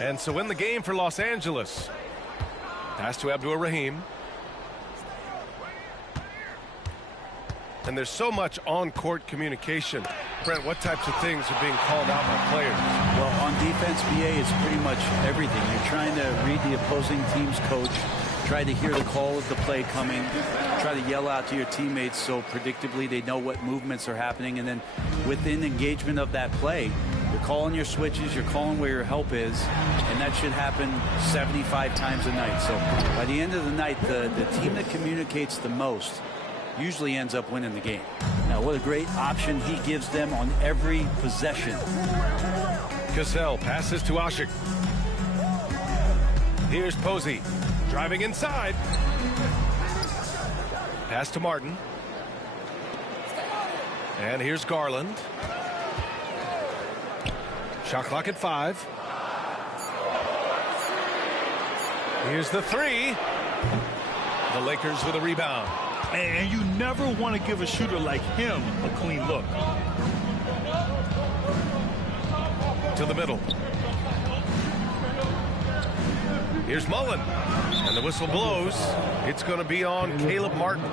And so in the game for Los Angeles. Pass to Abdur-Rahim. And there's so much on-court communication. Brent, what types of things are being called out by players? Well, on defense, BA, it's pretty much everything. You're trying to read the opposing team's coach, try to hear the call of the play coming, try to yell out to your teammates so predictably they know what movements are happening. And then within engagement of that play, you're calling your switches, you're calling where your help is, and that should happen 75 times a night. So by the end of the night, the team that communicates the most usually ends up winning the game. Now, what a great option he gives them on every possession. Cassell passes to Ashik. Here's Posey driving inside. Pass to Martin. And here's Garland. Shot clock at 5. Here's the 3. The Lakers with a rebound. And you never want to give a shooter like him a clean look. To the middle. Here's Mullen. And the whistle blows. It's going to be on Caleb Martin.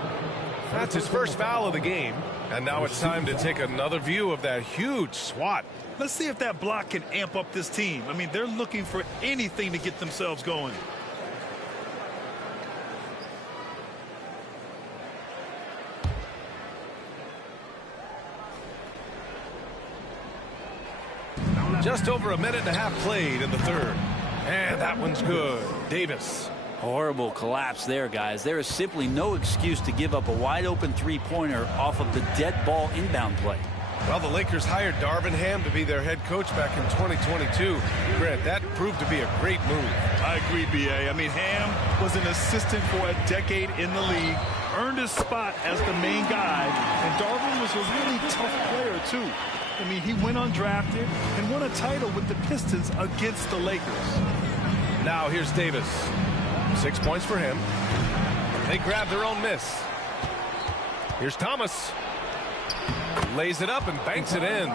That's his first foul of the game. And now it's time to take another view of that huge swat. Let's see if that block can amp up this team. I mean, they're looking for anything to get themselves going. Just over a minute and a half played in the third. And that one's good. Davis. Horrible collapse there, guys. There is simply no excuse to give up a wide-open three-pointer off of the dead ball inbound play. Well, the Lakers hired Darvin Ham to be their head coach back in 2022. Grant, that proved to be a great move. I agree, B.A. I mean, Ham was an assistant for a decade in the league, earned his spot as the main guy, and Darvin was a really tough player, too. I mean, he went undrafted and won a title with the Pistons against the Lakers. Now here's Davis. 6 points for him. They grab their own miss. Here's Thomas. Lays it up and banks it in.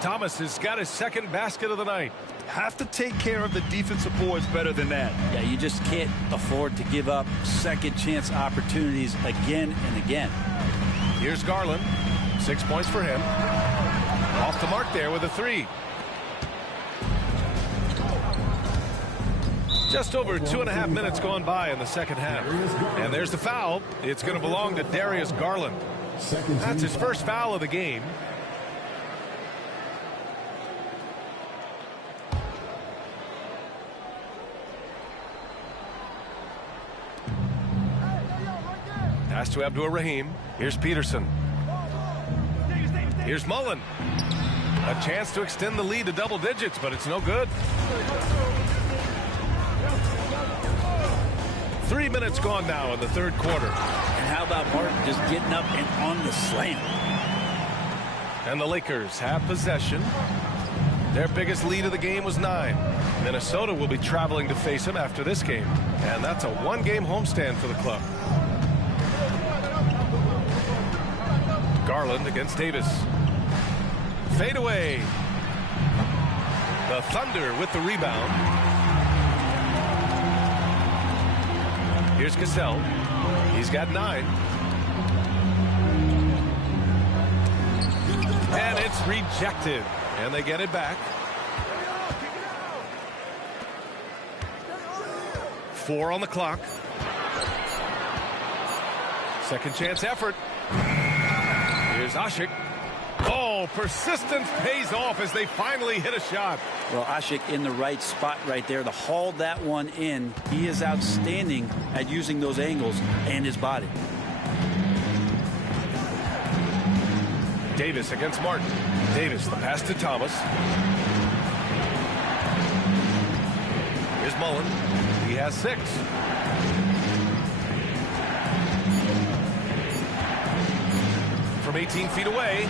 Thomas has got his second basket of the night. Have to take care of the defensive boards better than that. Yeah, you just can't afford to give up second chance opportunities again and again. Here's Garland. 6 points for him. Off the mark there with a 3. Just over 2.5 minutes gone by in the second half. And there's the foul. It's going to belong to Darius Garland. That's his first foul of the game. Pass to Abdur-Rahim. Here's Peterson. Here's Mullen. A chance to extend the lead to double digits, but it's no good. 3 minutes gone now in the third quarter. And how about Martin just getting up and on the slam? And the Lakers have possession. Their biggest lead of the game was 9. Minnesota will be traveling to face him after this game. And that's a one-game homestand for the club. Garland against Davis. Fade away. The Thunder with the rebound. Here's Cassell. He's got 9. And it's rejected. And they get it back. 4 on the clock. Second chance effort. Here's Ashik. Oh, persistence pays off as they finally hit a shot. Well, Ashik in the right spot right there to haul that one in. He is outstanding at using those angles and his body. Davis against Martin. Davis, the pass to Thomas. Here's Mullen. He has 6. from 18 feet away.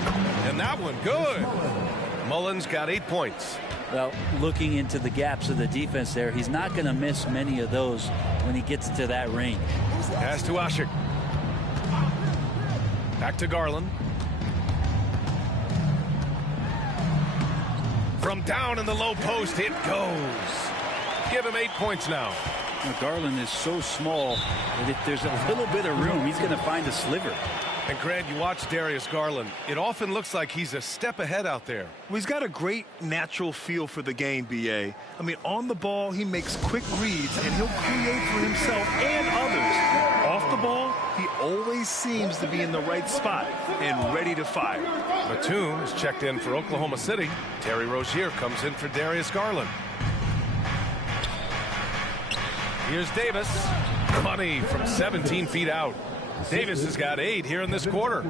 And that one, good. Mullins got 8 points. Well, looking into the gaps of the defense there, he's not going to miss many of those when he gets to that range. Pass to Ashik. Back to Garland. From down in the low post, it goes. Give him 8 points now. Garland is so small that if there's a little bit of room, he's going to find a sliver. And Grant, you watch Darius Garland. It often looks like he's a step ahead out there. Well, he's got a great natural feel for the game, B.A. I mean, on the ball, he makes quick reads, and he'll create for himself and others. Off the ball, he always seems to be in the right spot and ready to fire. Batum is checked in for Oklahoma City. Terry Rozier comes in for Darius Garland. Here's Davis. Money from 17 feet out. Davis has got 8 here in this quarter.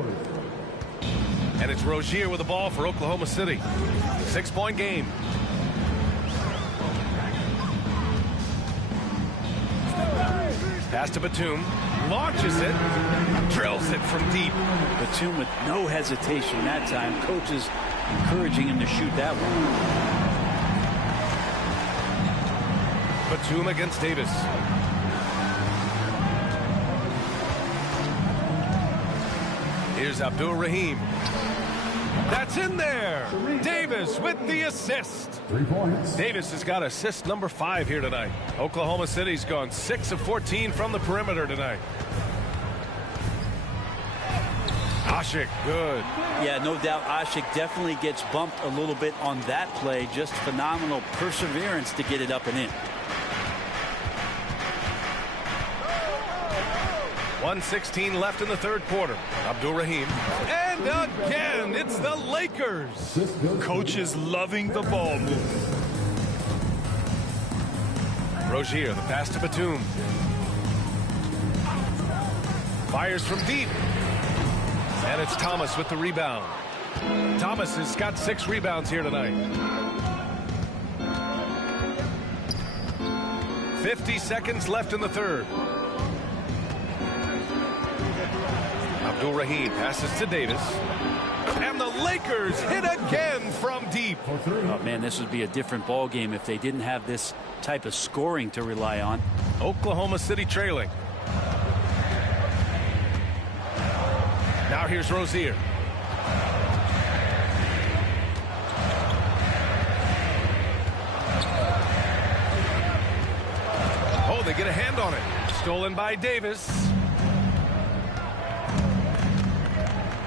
And it's Rozier with the ball for Oklahoma City. 6-point game. Pass to Batum. Launches it. Drills it from deep. Batum with no hesitation that time. Coach is encouraging him to shoot that one. Batum against Davis. Here's Abdul Rahim. That's in there. Davis with the assist. 3 points. Davis has got assist number 5 here tonight. Oklahoma City's gone 6 of 14 from the perimeter tonight. Ashik, good. Yeah, no doubt Ashik definitely gets bumped a little bit on that play. Just phenomenal perseverance to get it up and in. 1:16 left in the third quarter. Abdul Rahim. And again, it's the Lakers. Coach is loving the ball movement. Rozier, the pass to Batum. Fires from deep. And it's Thomas with the rebound. Thomas has got 6 rebounds here tonight. 50 seconds left in the third. Abdul Rahim passes to Davis. And the Lakers hit again from deep. Oh, man, this would be a different ball game if they didn't have this type of scoring to rely on. Oklahoma City trailing. Now here's Rozier. Oh, they get a hand on it. Stolen by Davis.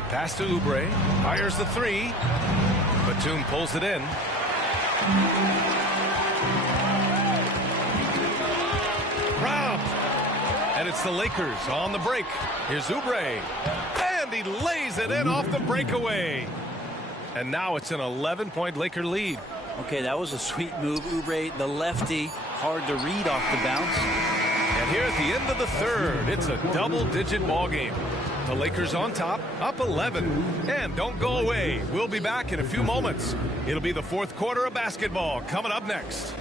Pass to Oubre. Fires the 3. Batum pulls it in. Robbed. And it's the Lakers on the break. Here's Oubre. And he lays it in off the breakaway. And now it's an 11-point Laker lead. Okay, that was a sweet move. Oubre, the lefty, hard to read off the bounce. And here at the end of the third, it's a double-digit ball game. The Lakers on top, up 11. And don't go away. We'll be back in a few moments. It'll be the fourth quarter of basketball coming up next.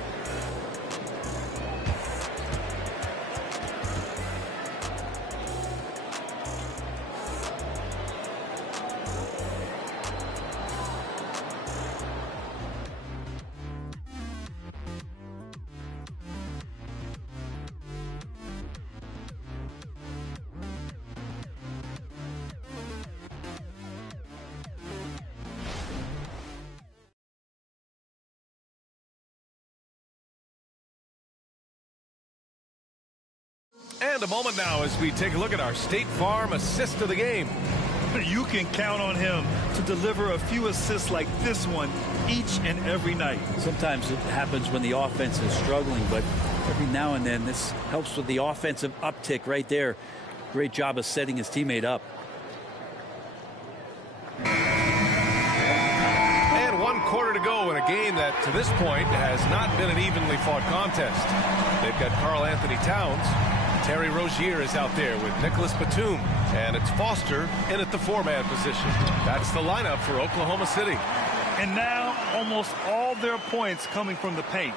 And a moment now as we take a look at our State Farm assist of the game. You can count on him to deliver a few assists like this one each and every night. Sometimes it happens when the offense is struggling, but every now and then this helps with the offensive uptick right there. Great job of setting his teammate up. And 1 quarter to go in a game that to this point has not been an evenly fought contest. They've got Karl Anthony Towns. Terry Rozier is out there with Nicholas Batum. And it's Foster in at the 4-man position. That's the lineup for Oklahoma City. And now almost all their points coming from the paint.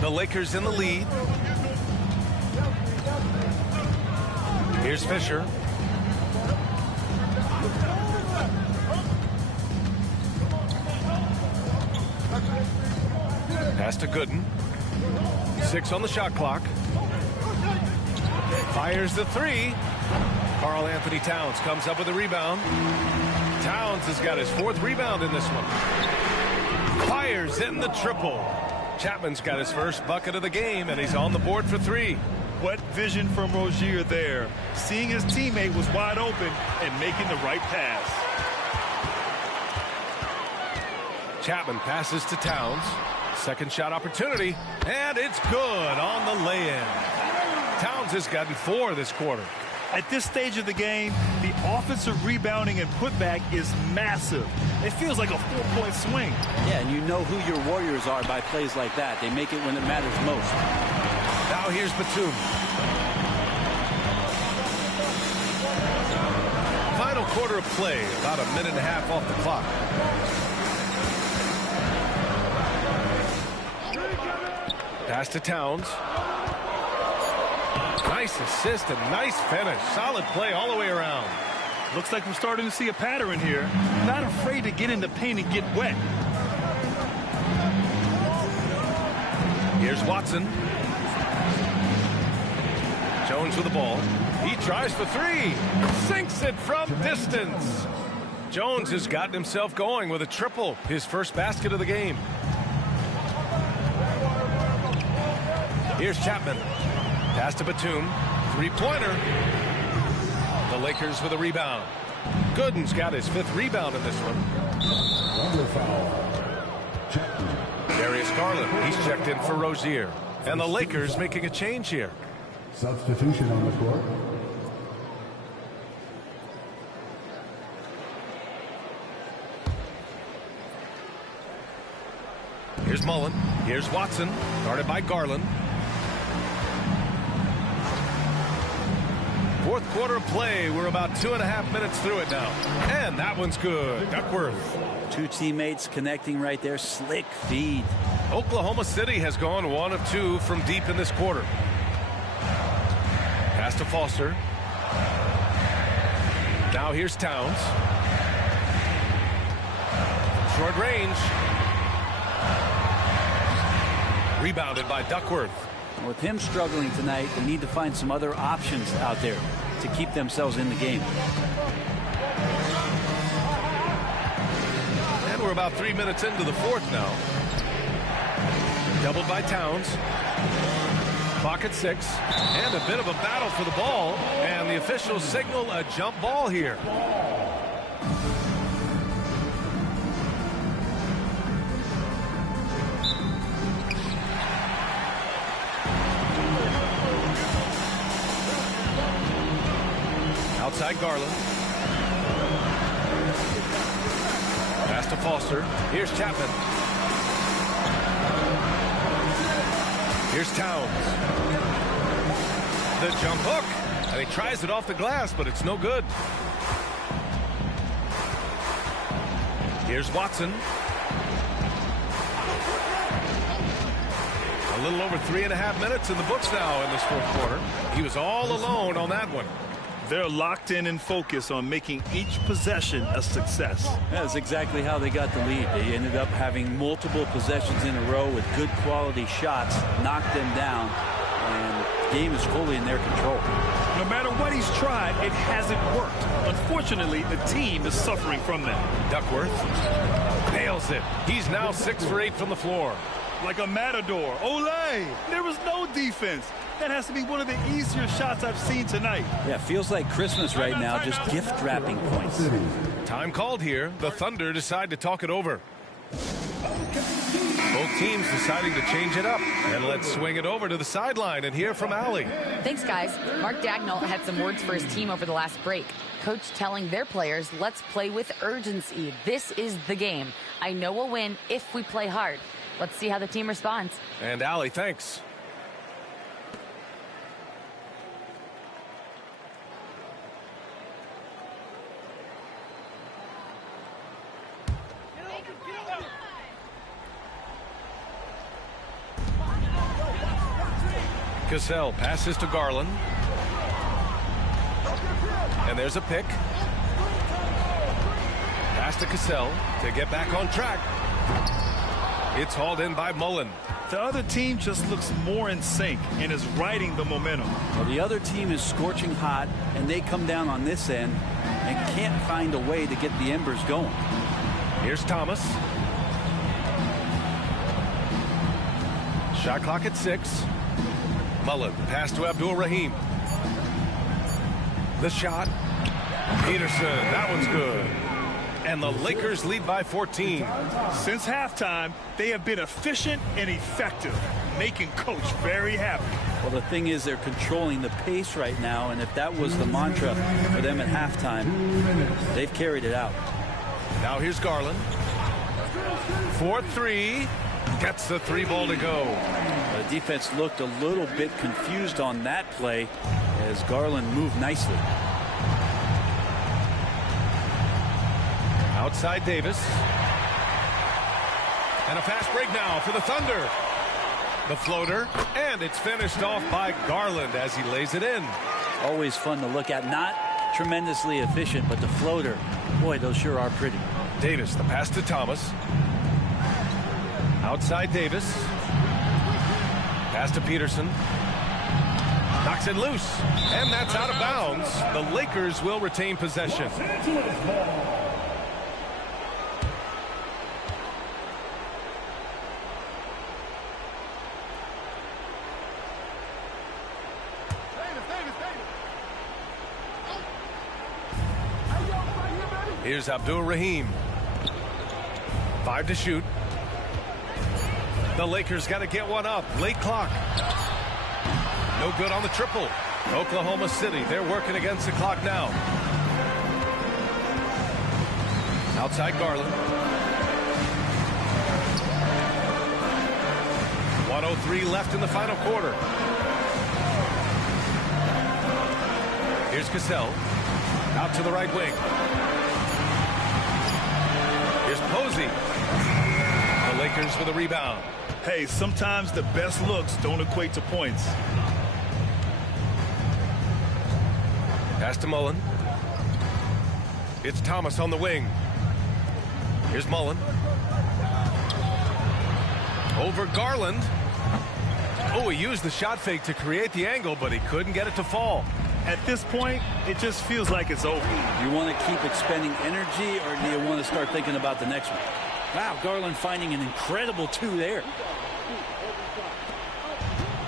The Lakers in the lead. Here's Fisher. Pass to Gooden. 6 on the shot clock. Fires the 3. Karl Anthony Towns comes up with a rebound. Towns has got his 4th rebound in this one. Fires in the triple. Chapman's got his first bucket of the game, and he's on the board for 3. What vision from Rozier there. Seeing his teammate was wide open and making the right pass. Chapman passes to Towns. Second shot opportunity, and it's good on the lay-in. Towns has gotten 4 this quarter. At this stage of the game, the offensive rebounding and putback is massive. It feels like a 4-point swing. Yeah, and you know who your Warriors are by plays like that. They make it when it matters most. Now here's Batum. Final quarter of play, about a minute and a half off the clock. Pass to Towns. Nice assist and nice finish. Solid play all the way around. Looks like we're starting to see a pattern here. Not afraid to get in the paint and get wet. Here's Watson. Jones with the ball. He tries for 3. Sinks it from distance. Jones has gotten himself going with a triple. His first basket of the game. Here's Chapman. Pass to Batum. 3-pointer. The Lakers with a rebound. Gooden's got his 5th rebound in this one. Darius Garland, he's checked in for Rozier. And the Lakers making a change here. Substitution on the court. Here's Mullen. Here's Watson. Guarded by Garland. 4th quarter of play. We're about 2.5 minutes through it now. And that one's good. Duckworth. 2 teammates connecting right there. Slick feed. Oklahoma City has gone 1 of 2 from deep in this quarter. Pass to Foster. Now here's Towns. Short range. Rebounded by Duckworth. With him struggling tonight, they need to find some other options out there to keep themselves in the game. And we're about 3 minutes into the 4th now. Doubled by Towns. Clock at 6. And a bit of a battle for the ball. And the officials signal a jump ball here. Outside Garland. Pass to Foster. Here's Chapman. Here's Towns. The jump hook. And he tries it off the glass, but it's no good. Here's Watson. A little over 3.5 minutes in the books now in this 4th quarter. He was all alone on that one. They're locked in and focused on making each possession a success. That's exactly how they got the lead. They ended up having multiple possessions in a row with good quality shots, knocked them down, and the game is fully in their control. No matter what he's tried, it hasn't worked. Unfortunately, the team is suffering from that. Duckworth nails it. He's now 6 for 8 from the floor. Like a matador. Olay! There was no defense. That has to be one of the easier shots I've seen tonight. Yeah, feels like Christmas right now, just gift wrapping points. Time called here. The Thunder decide to talk it over. Both teams deciding to change it up. And let's swing it over to the sideline and hear from Allie. Thanks, guys. Mark Dagnall had some words for his team over the last break. Coach telling their players, let's play with urgency. This is the game. I know we'll win if we play hard. Let's see how the team responds. And Allie, thanks. Cassell passes to Garland. And there's a pick. Pass to Cassell to get back on track. It's hauled in by Mullen. The other team just looks more in sync and is riding the momentum. Well, the other team is scorching hot, and they come down on this end and can't find a way to get the embers going. Here's Thomas. Shot clock at 6. Mullen pass to Abdul-Rahim. The shot. Peterson, that one's good. And the Lakers lead by 14. Since halftime, they have been efficient and effective, making Coach very happy. Well, the thing is, they're controlling the pace right now, and if that was the mantra for them at halftime, they've carried it out. Now here's Garland. 4-3. Gets the 3 ball to go. The defense looked a little bit confused on that play as Garland moved nicely. Outside Davis. And a fast break now for the Thunder. The floater, and it's finished off by Garland as he lays it in. Always fun to look at. Not tremendously efficient, but the floater, boy, those sure are pretty. Davis, the pass to Thomas. Outside Davis. Pass to Peterson. Knocks it loose, and that's out of bounds. The Lakers will retain possession. Here's Abdul-Rahim. 5 to shoot. The Lakers got to get one up. Late clock. No good on the triple. Oklahoma City, they're working against the clock now. Outside Garland. 1:03 left in the final quarter. Here's Cassell. Out to the right wing. Here's Posey. The Lakers with a rebound. Hey, sometimes the best looks don't equate to points. Pass to Mullen. It's Thomas on the wing. Here's Mullen. Over Garland. Oh, he used the shot fake to create the angle, but he couldn't get it to fall. At this point, it just feels like it's over. You want to keep expending energy, or do you want to start thinking about the next one? Wow, Garland finding an incredible 2 there.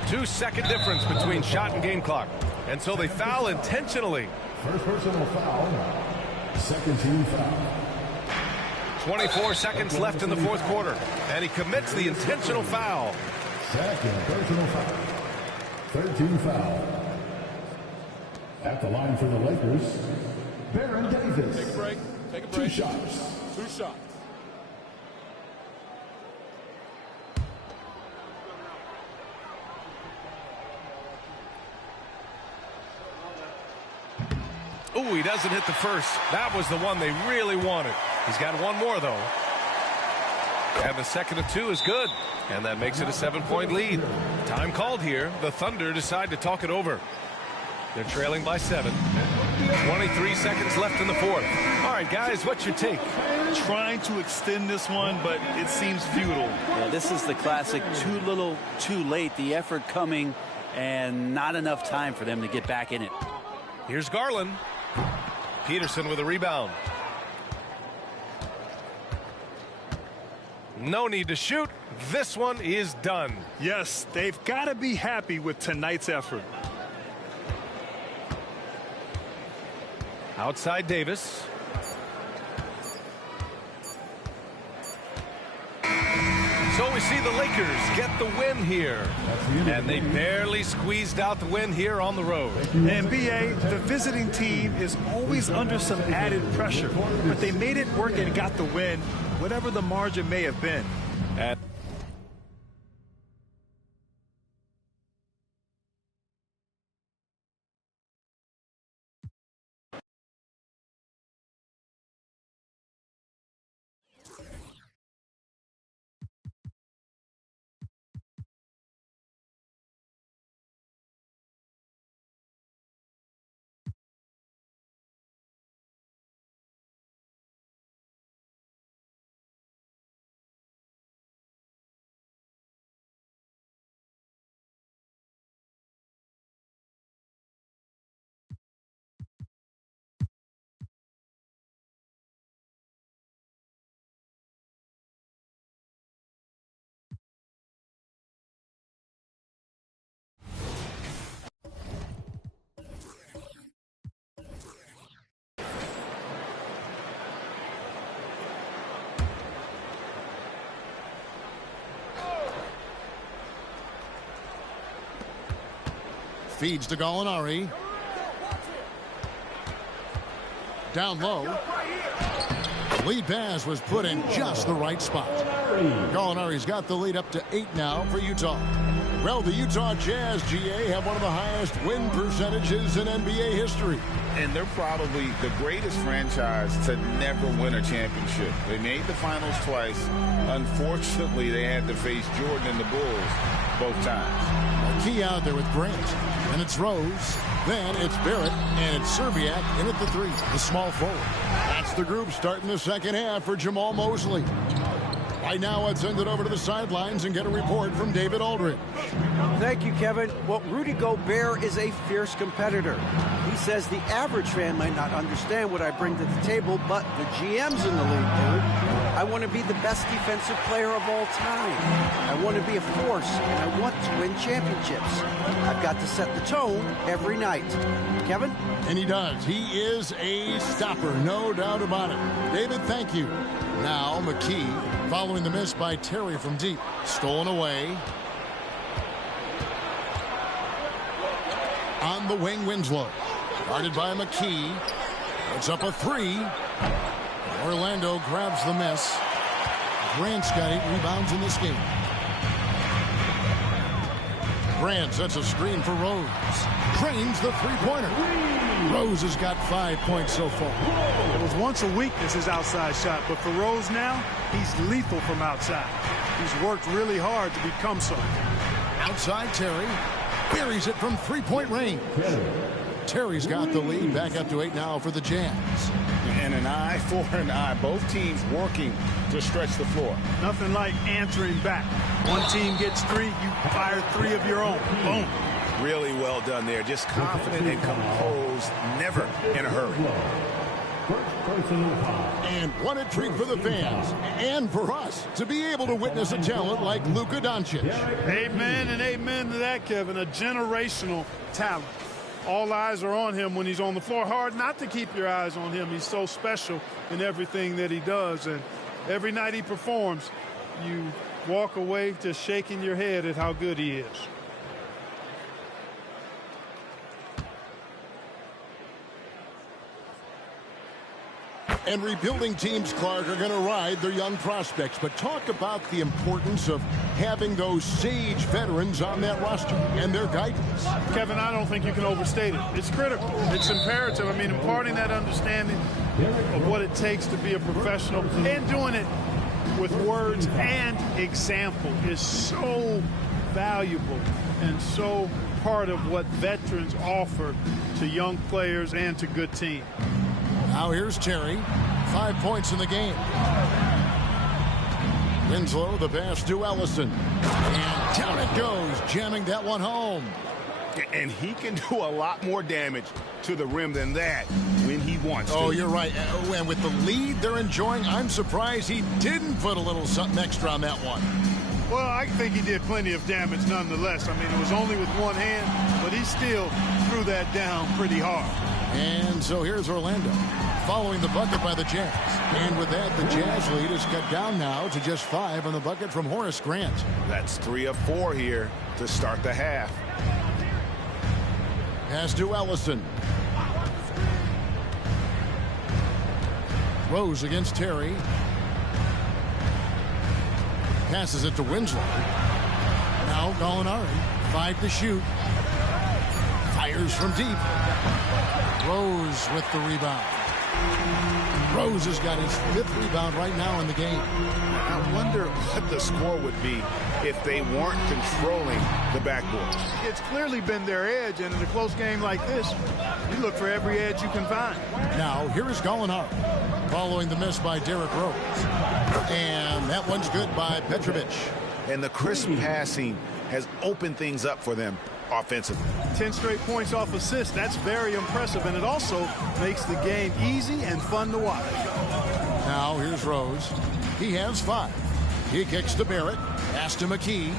2-second difference between shot and game clock. And so they foul intentionally. First personal foul. Second team foul. 24 seconds left in the fourth quarter. And he commits the intentional foul. Second personal foul. Third team foul. At the line for the Lakers, Baron Davis. Take a break. Take a break. 2 shots. 2 shots. Oh, he doesn't hit the first. That was the one they really wanted. He's got one more, though. And the second of 2 is good. And that makes it a 7-point lead. Time called here. The Thunder decide to talk it over. They're trailing by 7. 23 seconds left in the fourth. All right, guys, what's your take? Trying to extend this one, but it seems futile. Yeah, this is the classic too little, too late. The effort coming and not enough time for them to get back in it. Here's Garland. Peterson with a rebound. No need to shoot. This one is done. Yes, they've got to be happy with tonight's effort. Outside Davis. So we see the Lakers get the win here. And they barely squeezed out the win here on the road. And BA, the visiting team is always under some added pressure, but they made it work and got the win, whatever the margin may have been. Feeds to Gallinari. Down low. The lead pass was put in just the right spot. Gallinari's got the lead up to 8 now for Utah. Well, the Utah Jazz, GA, have one of the highest win percentages in NBA history. And they're probably the greatest franchise to never win a championship. They made the finals twice. Unfortunately, they had to face Jordan and the Bulls both times. Key out there with Grant. And it's Rose. Then it's Barrett. And it's Serbiak in at the 3, the small forward. That's the group starting the second half for Jamal Mosley. Right now, let's send it over to the sidelines and get a report from David Aldridge. Thank you, Kevin. Well, Rudy Gobert is a fierce competitor. He says the average fan might not understand what I bring to the table, but the GMs in the league do. I want to be the best defensive player of all time. I want to be a force, and I want to win championships. I've got to set the tone every night. Kevin? And he does. He is a stopper, no doubt about it. David, thank you. Now McKee, following the miss by Terry from deep. Stolen away. On the wing, Winslow. Guarded by McKee. Puts up a 3. Orlando grabs the miss. Grant's got 8 rebounds in this game. Grant sets a screen for Rose. Drains the three-pointer. Rose has got 5 points so far. It was once a weakness, his outside shot, but for Rose now, he's lethal from outside. He's worked really hard to become so. Outside Terry. Buries it from three-point range. Terry's got the lead. Back up to 8 now for the Jazz. And an eye for an eye. Both teams working to stretch the floor. Nothing like answering back. One team gets 3, you fire 3 of your own. Boom. Really well done there. Just confident and composed. Never in a hurry. And what a treat for the fans and for us to be able to witness a talent like Luka Doncic. Amen and amen to that, Kevin. A generational talent. All eyes are on him when he's on the floor. Hard not to keep your eyes on him. He's so special in everything that he does. And every night he performs, you walk away just shaking your head at how good he is. And rebuilding teams, Clark, are going to ride their young prospects. But talk about the importance of having those sage veterans on that roster and their guidance. Kevin, I don't think you can overstate it. It's critical. It's imperative. I mean, imparting that understanding of what it takes to be a professional and doing it with words and example is so valuable and so part of what veterans offer to young players and to good teams. Now here's Terry. 5 points in the game. Winslow, the pass to Ellison. And down it goes, jamming that one home. And he can do a lot more damage to the rim than that when he wants to. Oh, you're right. And with the lead they're enjoying, I'm surprised he didn't put a little something extra on that one. Well, I think he did plenty of damage nonetheless. I mean, it was only with one hand, but he still threw that down pretty hard. And so here's Orlando following the bucket by the Jazz. And with that, the Jazz lead is cut down now to just 5 on the bucket from Horace Grant. That's 3 of 4 here to start the half. Pass to Ellison. Rose against Terry. Passes it to Winslow. Now Gallinari. 5 to shoot. Fires from deep. Rose with the rebound. Rose has got his 5th rebound right now in the game. I wonder what the score would be if they weren't controlling the backboard. It's clearly been their edge, and in a close game like this, you look for every edge you can find. Now, here is Gallinari following the miss by Derrick Rose. And that one's good by Petrovic. And the crisp passing has opened things up for them offensively. 10 straight points off assists. That's very impressive, and it also makes the game easy and fun to watch. Now here's Rose. He has 5. He kicks to Barrett. Pass to McKee.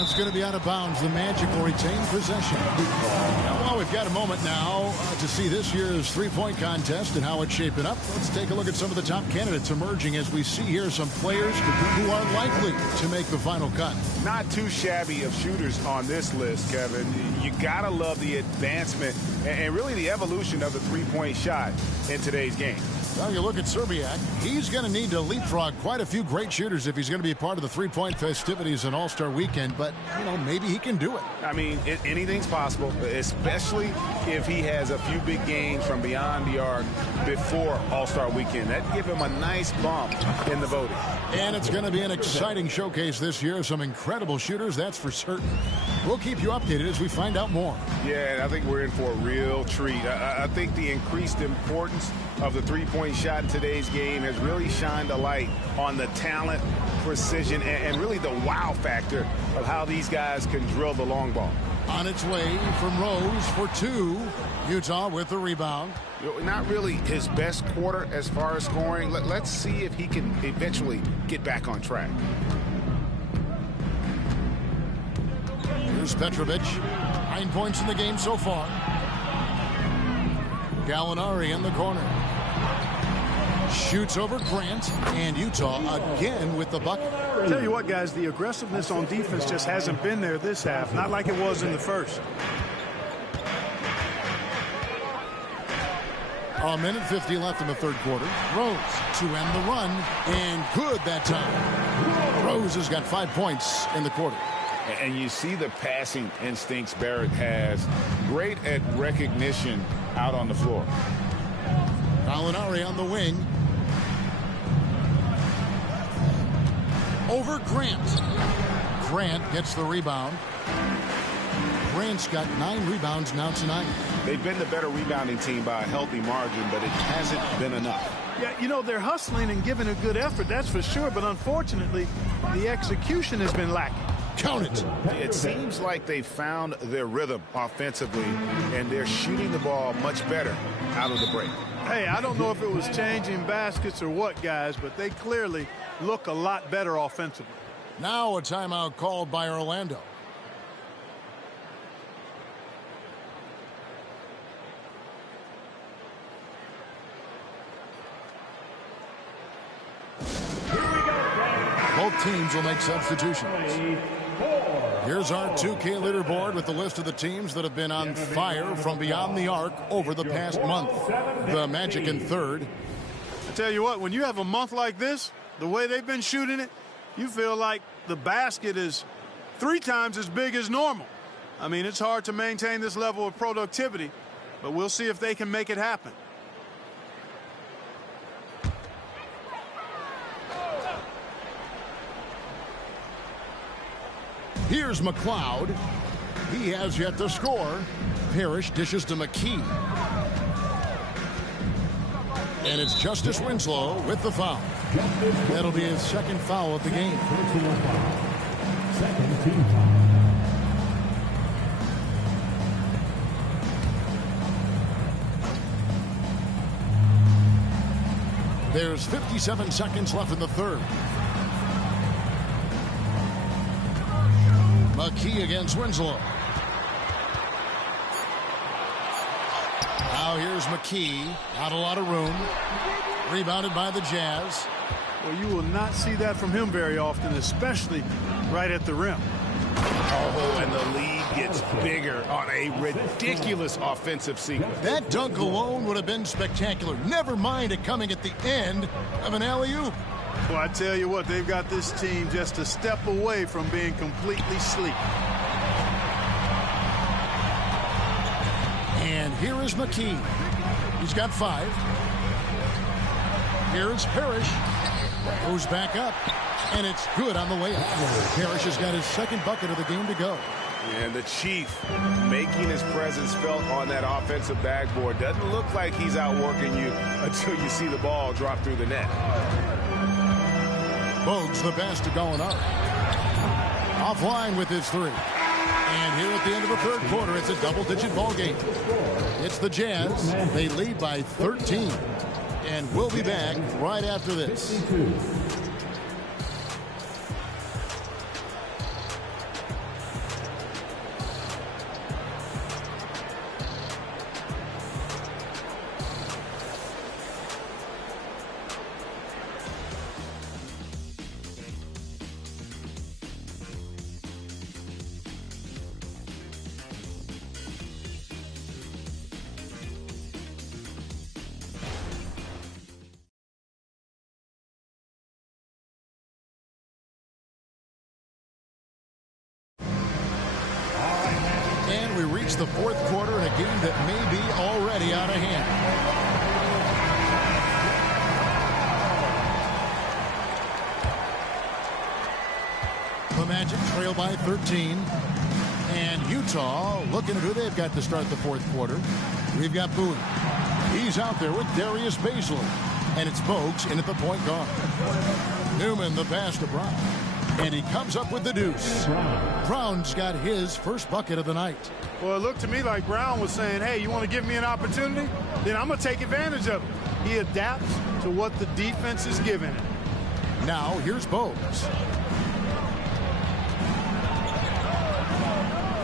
That's going to be out of bounds. The Magic will retain possession. Well, we've got a moment now to see this year's three-point contest and how it's shaping up. Let's take a look at some of the top candidates emerging as we see here some players who are likely to make the final cut. Not too shabby of shooters on this list, Kevin. You got to love the advancement and really the evolution of the three-point shot in today's game. Well, you look at Serbiak. He's going to need to leapfrog quite a few great shooters if he's going to be a part of the three-point festivities in All-Star Weekend. But, you know, maybe he can do it. I mean, anything's possible, especially if he has a few big games from beyond the arc before All-Star Weekend. That'd give him a nice bump in the voting. And it's going to be an exciting showcase this year of some incredible shooters, that's for certain. We'll keep you updated as we find out more. Yeah, I think we're in for a real treat. I think the increased importance of the three-point shot in today's game has really shined a light on the talent, precision, and really the wow factor of how these guys can drill the long ball. On its way from Rose for two. Utah with the rebound. Not really his best quarter as far as scoring. Let's see if he can eventually get back on track. Here's Petrovic. 9 points in the game so far. Gallinari in the corner. Shoots over Grant, and Utah again with the bucket. Tell you what, guys, the aggressiveness on defense just hasn't been there this half, not like it was in the first. A minute 50 left in the third quarter. Rose to end the run, and good that time. Rose has got 5 points in the quarter. And you see the passing instincts Barrett has. Great at recognition out on the floor. Gallinari on the wing. Over Grant. Grant gets the rebound. Grant's got 9 rebounds now tonight. They've been the better rebounding team by a healthy margin, but it hasn't been enough. Yeah, you know, they're hustling and giving a good effort, that's for sure, but unfortunately, the execution has been lacking. Count it. It seems like they found their rhythm offensively, and they're shooting the ball much better out of the break. Hey, I don't know if it was changing baskets or what, guys, but they clearly look a lot better offensively. Now a timeout called by Orlando. Both teams will make substitutions. Here's our 2K leaderboard with the list of the teams that have been on fire from beyond the arc over the past month. The Magic in third. I tell you what, when you have a month like this, the way they've been shooting it, you feel like the basket is 3 times as big as normal. I mean, it's hard to maintain this level of productivity, but we'll see if they can make it happen. Here's McLeod. He has yet to score. Parrish dishes to McKee. And it's Justice Winslow with the foul. That'll be his second foul of the game. Second team foul. There's 57 seconds left in the third. McKee against Winslow. Now here's McKee. Not a lot of room. Rebounded by the Jazz. Well, you will not see that from him very often, especially right at the rim. Oh, and the lead gets bigger on a ridiculous offensive sequence. That dunk alone would have been spectacular. Never mind it coming at the end of an alley-oop. Well, I tell you what, they've got this team just a step away from being completely asleep. And here is McKee. He's got 5. Here's Parrish. Goes back up. And it's good on the way up. Parrish has got his second bucket of the game to go. And the Chief making his presence felt on that offensive backboard. Doesn't look like he's outworking you until you see the ball drop through the net. Bogues the best to Gallinari. Offline with his 3. And here at the end of the third quarter, it's a double-digit ball game. It's the Jazz. They lead by 13. And we'll be back right after this. we reach the fourth quarter in a game that may be already out of hand. The Magic trail by 13. And Utah looking at who they've got to start the fourth quarter. We've got Bowie. He's out there with Darius Baisley. And it's Bogues in at the point guard. Newman the pass to Brown. And he comes up with the deuce. Brown's got his first bucket of the night. Well, it looked to me like Brown was saying, hey, you want to give me an opportunity? Then I'm going to take advantage of it. He adapts to what the defense is giving him. Now, here's Bogues.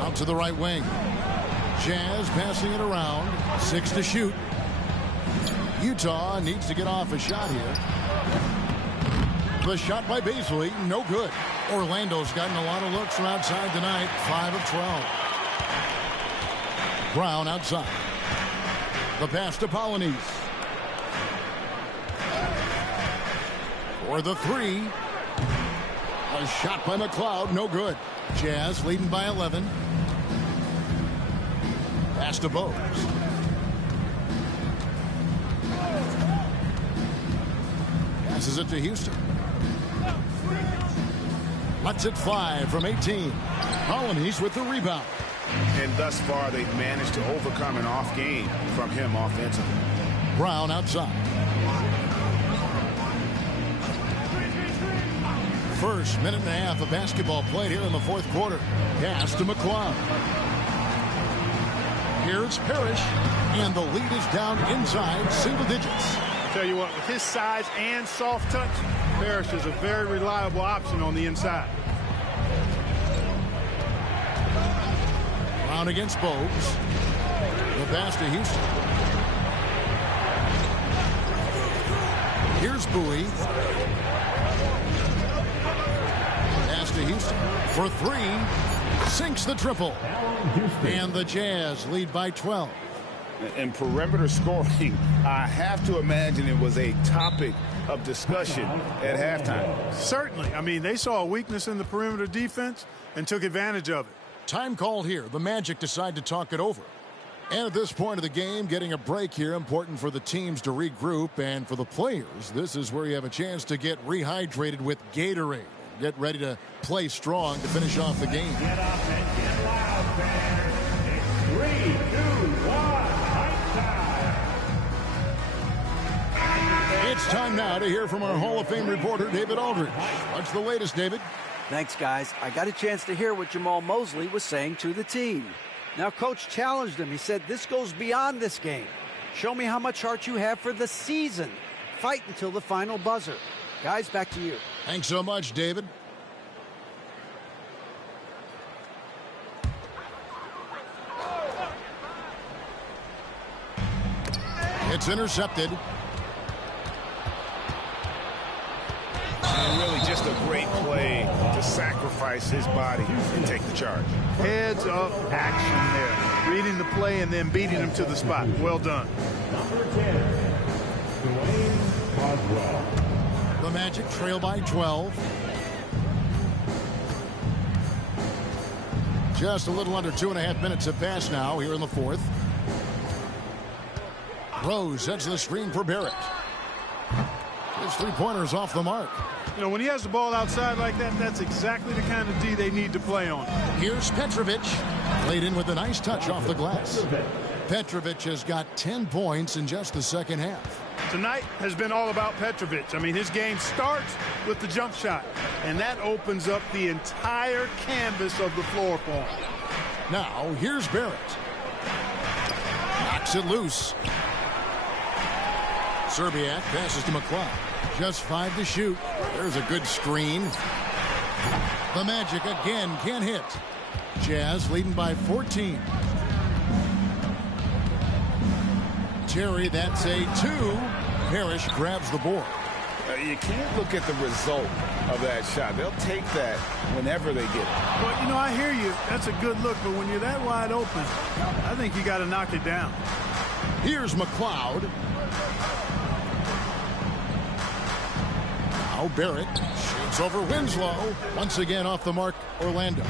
Out to the right wing. Jazz passing it around. 6 to shoot. Utah needs to get off a shot here. The shot by Baisley, no good. Orlando's gotten a lot of looks from outside tonight. 5 of 12. Brown outside. The pass to Polonese. For the three. A shot by McLeod, no good. Jazz leading by 11. Pass to Bogues. Passes it to Houston. Lets it fly from 18. Polonese with the rebound. And thus far, they've managed to overcome an off game from him offensively. Brown outside. First minute and a half of basketball played here in the fourth quarter. Pass to McLeod. Here's Parrish. And the lead is down inside single digits. Tell you what, with his size and soft touch, Parrish is a very reliable option on the inside. Brown against Bogues. The pass to Houston. Here's Bowie. Pass to Houston for three. Sinks the triple. And the Jazz lead by 12. And perimeter scoring, I have to imagine it was a topic of discussion at halftime. Certainly. I mean, they saw a weakness in the perimeter defense and took advantage of it. Time called here. The Magic decide to talk it over. And at this point of the game, getting a break here, important for the teams to regroup. And for the players, this is where you have a chance to get rehydrated with Gatorade. Get ready to play strong to finish off the game. Get up and get loud, fans. 3, 2, 1. It's time now to hear from our Hall of Fame reporter, David Aldridge. What's the latest, David? Thanks, guys. I got a chance to hear what Jamal Mosley was saying to the team. Now, Coach challenged him. He said, this goes beyond this game. Show me how much heart you have for the season. Fight until the final buzzer. Guys, back to you. Thanks so much, David. It's intercepted. And really just a great play to sacrifice his body and take the charge. Heads up action there. Reading the play and then beating him to the spot. Well done. Number 10, Dwayne Caldwell. The Magic trail by 12. Just a little under 2.5 minutes have passed now here in the fourth. Rose sets the screen for Barrett. His three-pointers off the mark. You know, when he has the ball outside like that, that's exactly the kind of D they need to play on. Here's Petrovic. Played in with a nice touch off the glass. Petrovic has got 10 points in just the second half. Tonight has been all about Petrovic. I mean, his game starts with the jump shot, and that opens up the entire canvas of the floor for him. Now, here's Barrett. Knocks it loose. Serbiak passes to McLeod. Just 5 to shoot. There's a good screen. The Magic again can't hit. Jazz leading by 14. Terry, that's a 2. Parrish grabs the board. You can't look at the result of that shot. They'll take that whenever they get it. Well, you know, I hear you. That's a good look, but when you're that wide open, I think you got to knock it down. Here's McLeod. Now Barrett shoots over Winslow. Once again off the mark, Orlando.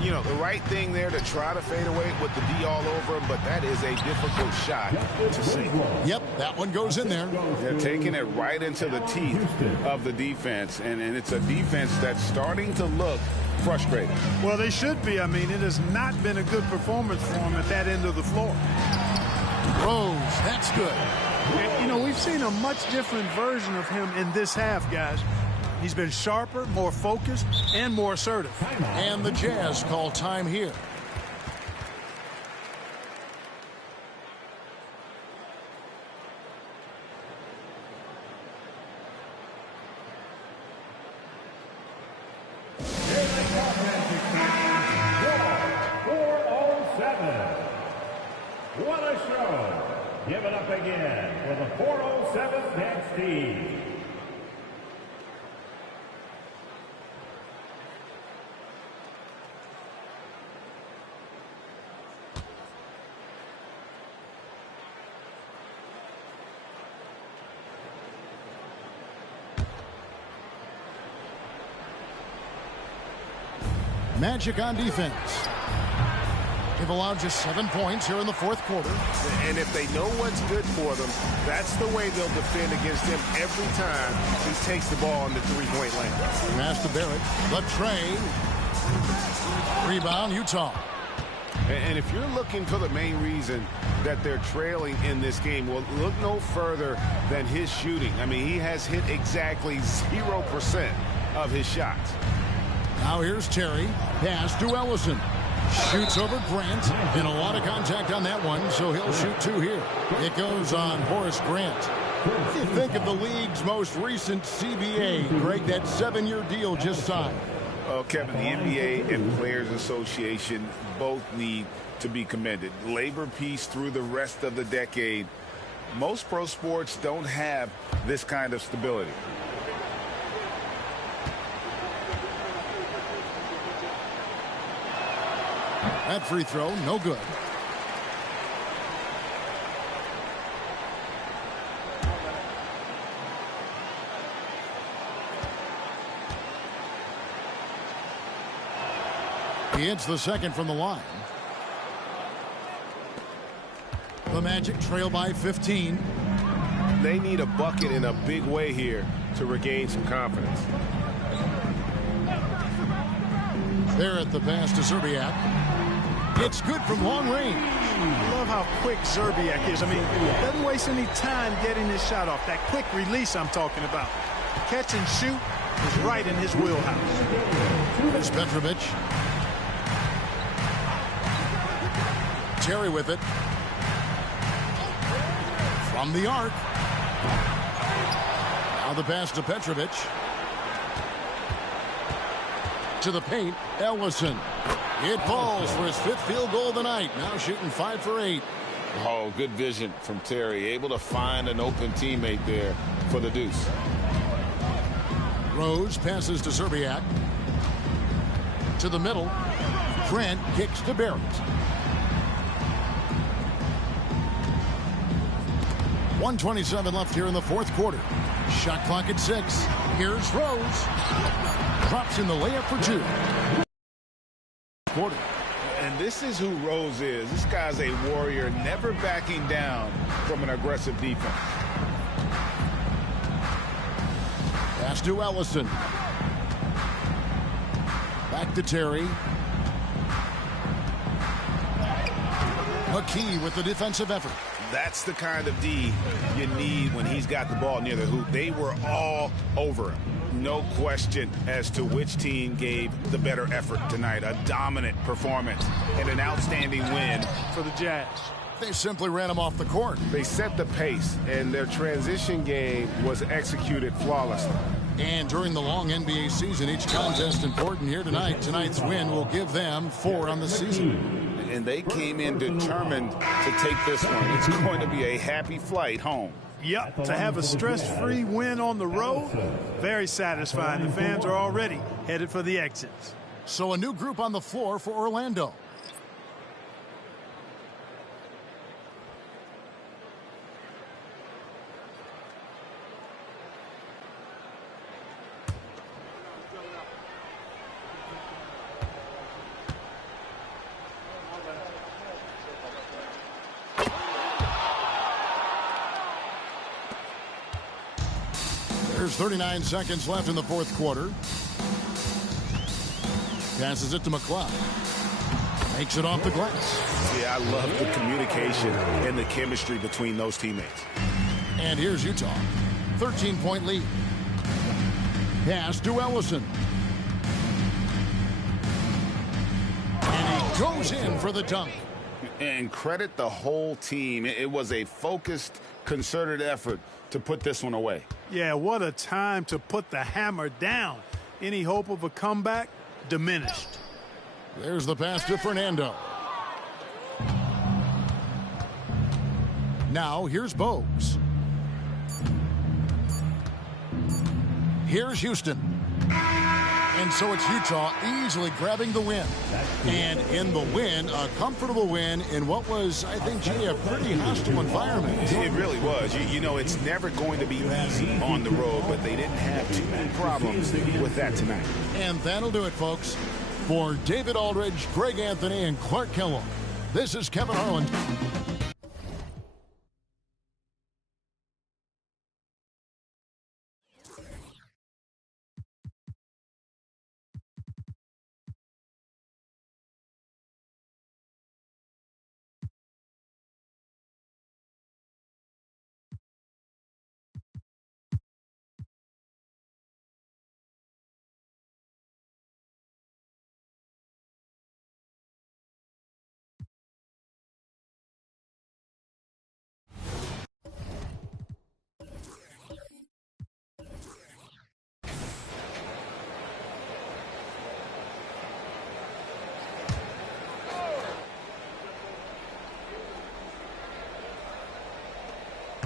you know, the right thing there to try to fade away with the D all over him, but that is a difficult shot to see. Yep, that one goes in there. They're taking it right into the teeth of the defense, and it's a defense that's starting to look frustrated. Well, they should be. I mean, it has not been a good performance for them at that end of the floor. Rose, that's good. And, you know, we've seen a much different version of him in this half, guys. He's been sharper, more focused, and more assertive. And the Jazz call time here. What a show. Give it up again for the 407 next team. Magic on defense. They've allowed just 7 points here in the fourth quarter. And if they know what's good for them, that's the way they'll defend against him every time he takes the ball in the three-point lane. Pass to Barrett. Latrey. Rebound, Utah. And if you're looking for the main reason that they're trailing in this game, well, look no further than his shooting. I mean, he has hit exactly 0% of his shots. Now here's Terry. Pass to Ellison. Shoots over Grant. And a lot of contact on that one, so he'll shoot 2 here. It goes on Horace Grant. What do you think of the league's most recent CBA? Greg, that 7-year deal just signed. Well, Kevin, the NBA and Players Association both need to be commended. Labor peace through the rest of the decade. Most pro sports don't have this kind of stability. That free throw, no good. He hits the second from the line. The Magic trail by 15. They need a bucket in a big way here to regain some confidence. Barrett the pass to Zerbiak. It's good from long range. I love how quick Zerbiak is. I mean, doesn't waste any time getting his shot off. That quick release I'm talking about. Catch and shoot is right in his wheelhouse. There's Petrovic. Terry with it. From the arc. Now the pass to Petrovic. To the paint, Ellison. It falls for his 5th field goal of the night. Now shooting 5 for 8. Oh, good vision from Terry. Able to find an open teammate there for the deuce. Rose passes to Zerbiak. To the middle. Grant kicks to Barrett. 1:27 left here in the fourth quarter. Shot clock at 6. Here's Rose. Drops in the layup for 2. Quarter. And this is who Rose is. This guy's a warrior, never backing down from an aggressive defense. Pass to Ellison. Back to Terry. McKee with the defensive effort. That's the kind of D you need when he's got the ball near the hoop. They were all over him. No question as to which team gave the better effort tonight. A dominant performance and an outstanding win for the Jazz. They simply ran him off the court. They set the pace, and their transition game was executed flawlessly. And during the long NBA season, each contest important here tonight. Tonight's win will give them 4 on the season. And they came in determined to take this one. It's going to be a happy flight home. Yep, to have a stress-free win on the road, very satisfying. The fans are already headed for the exits. So a new group on the floor for Orlando. There's 39 seconds left in the fourth quarter. Passes it to McCloud. Makes it off the glass. Yeah, I love the communication and the chemistry between those teammates. And here's Utah. 13-point lead. Pass to Ellison. And he goes in for the dunk. And credit the whole team. It was a focused, concerted effort to put this one away. Yeah, what a time to put the hammer down. Any hope of a comeback? Diminished. There's the pass to Fernando. Now here's Bogues. Here's Houston. And so it's Utah easily grabbing the win. And in the win, a comfortable win in what was, I think, Jay, a pretty hostile environment. It really was. You know, it's never going to be easy on the road, but they didn't have too many problems with that tonight. And that'll do it, folks. For David Aldridge, Greg Anthony, and Clark Kellogg, this is Kevin Harlan.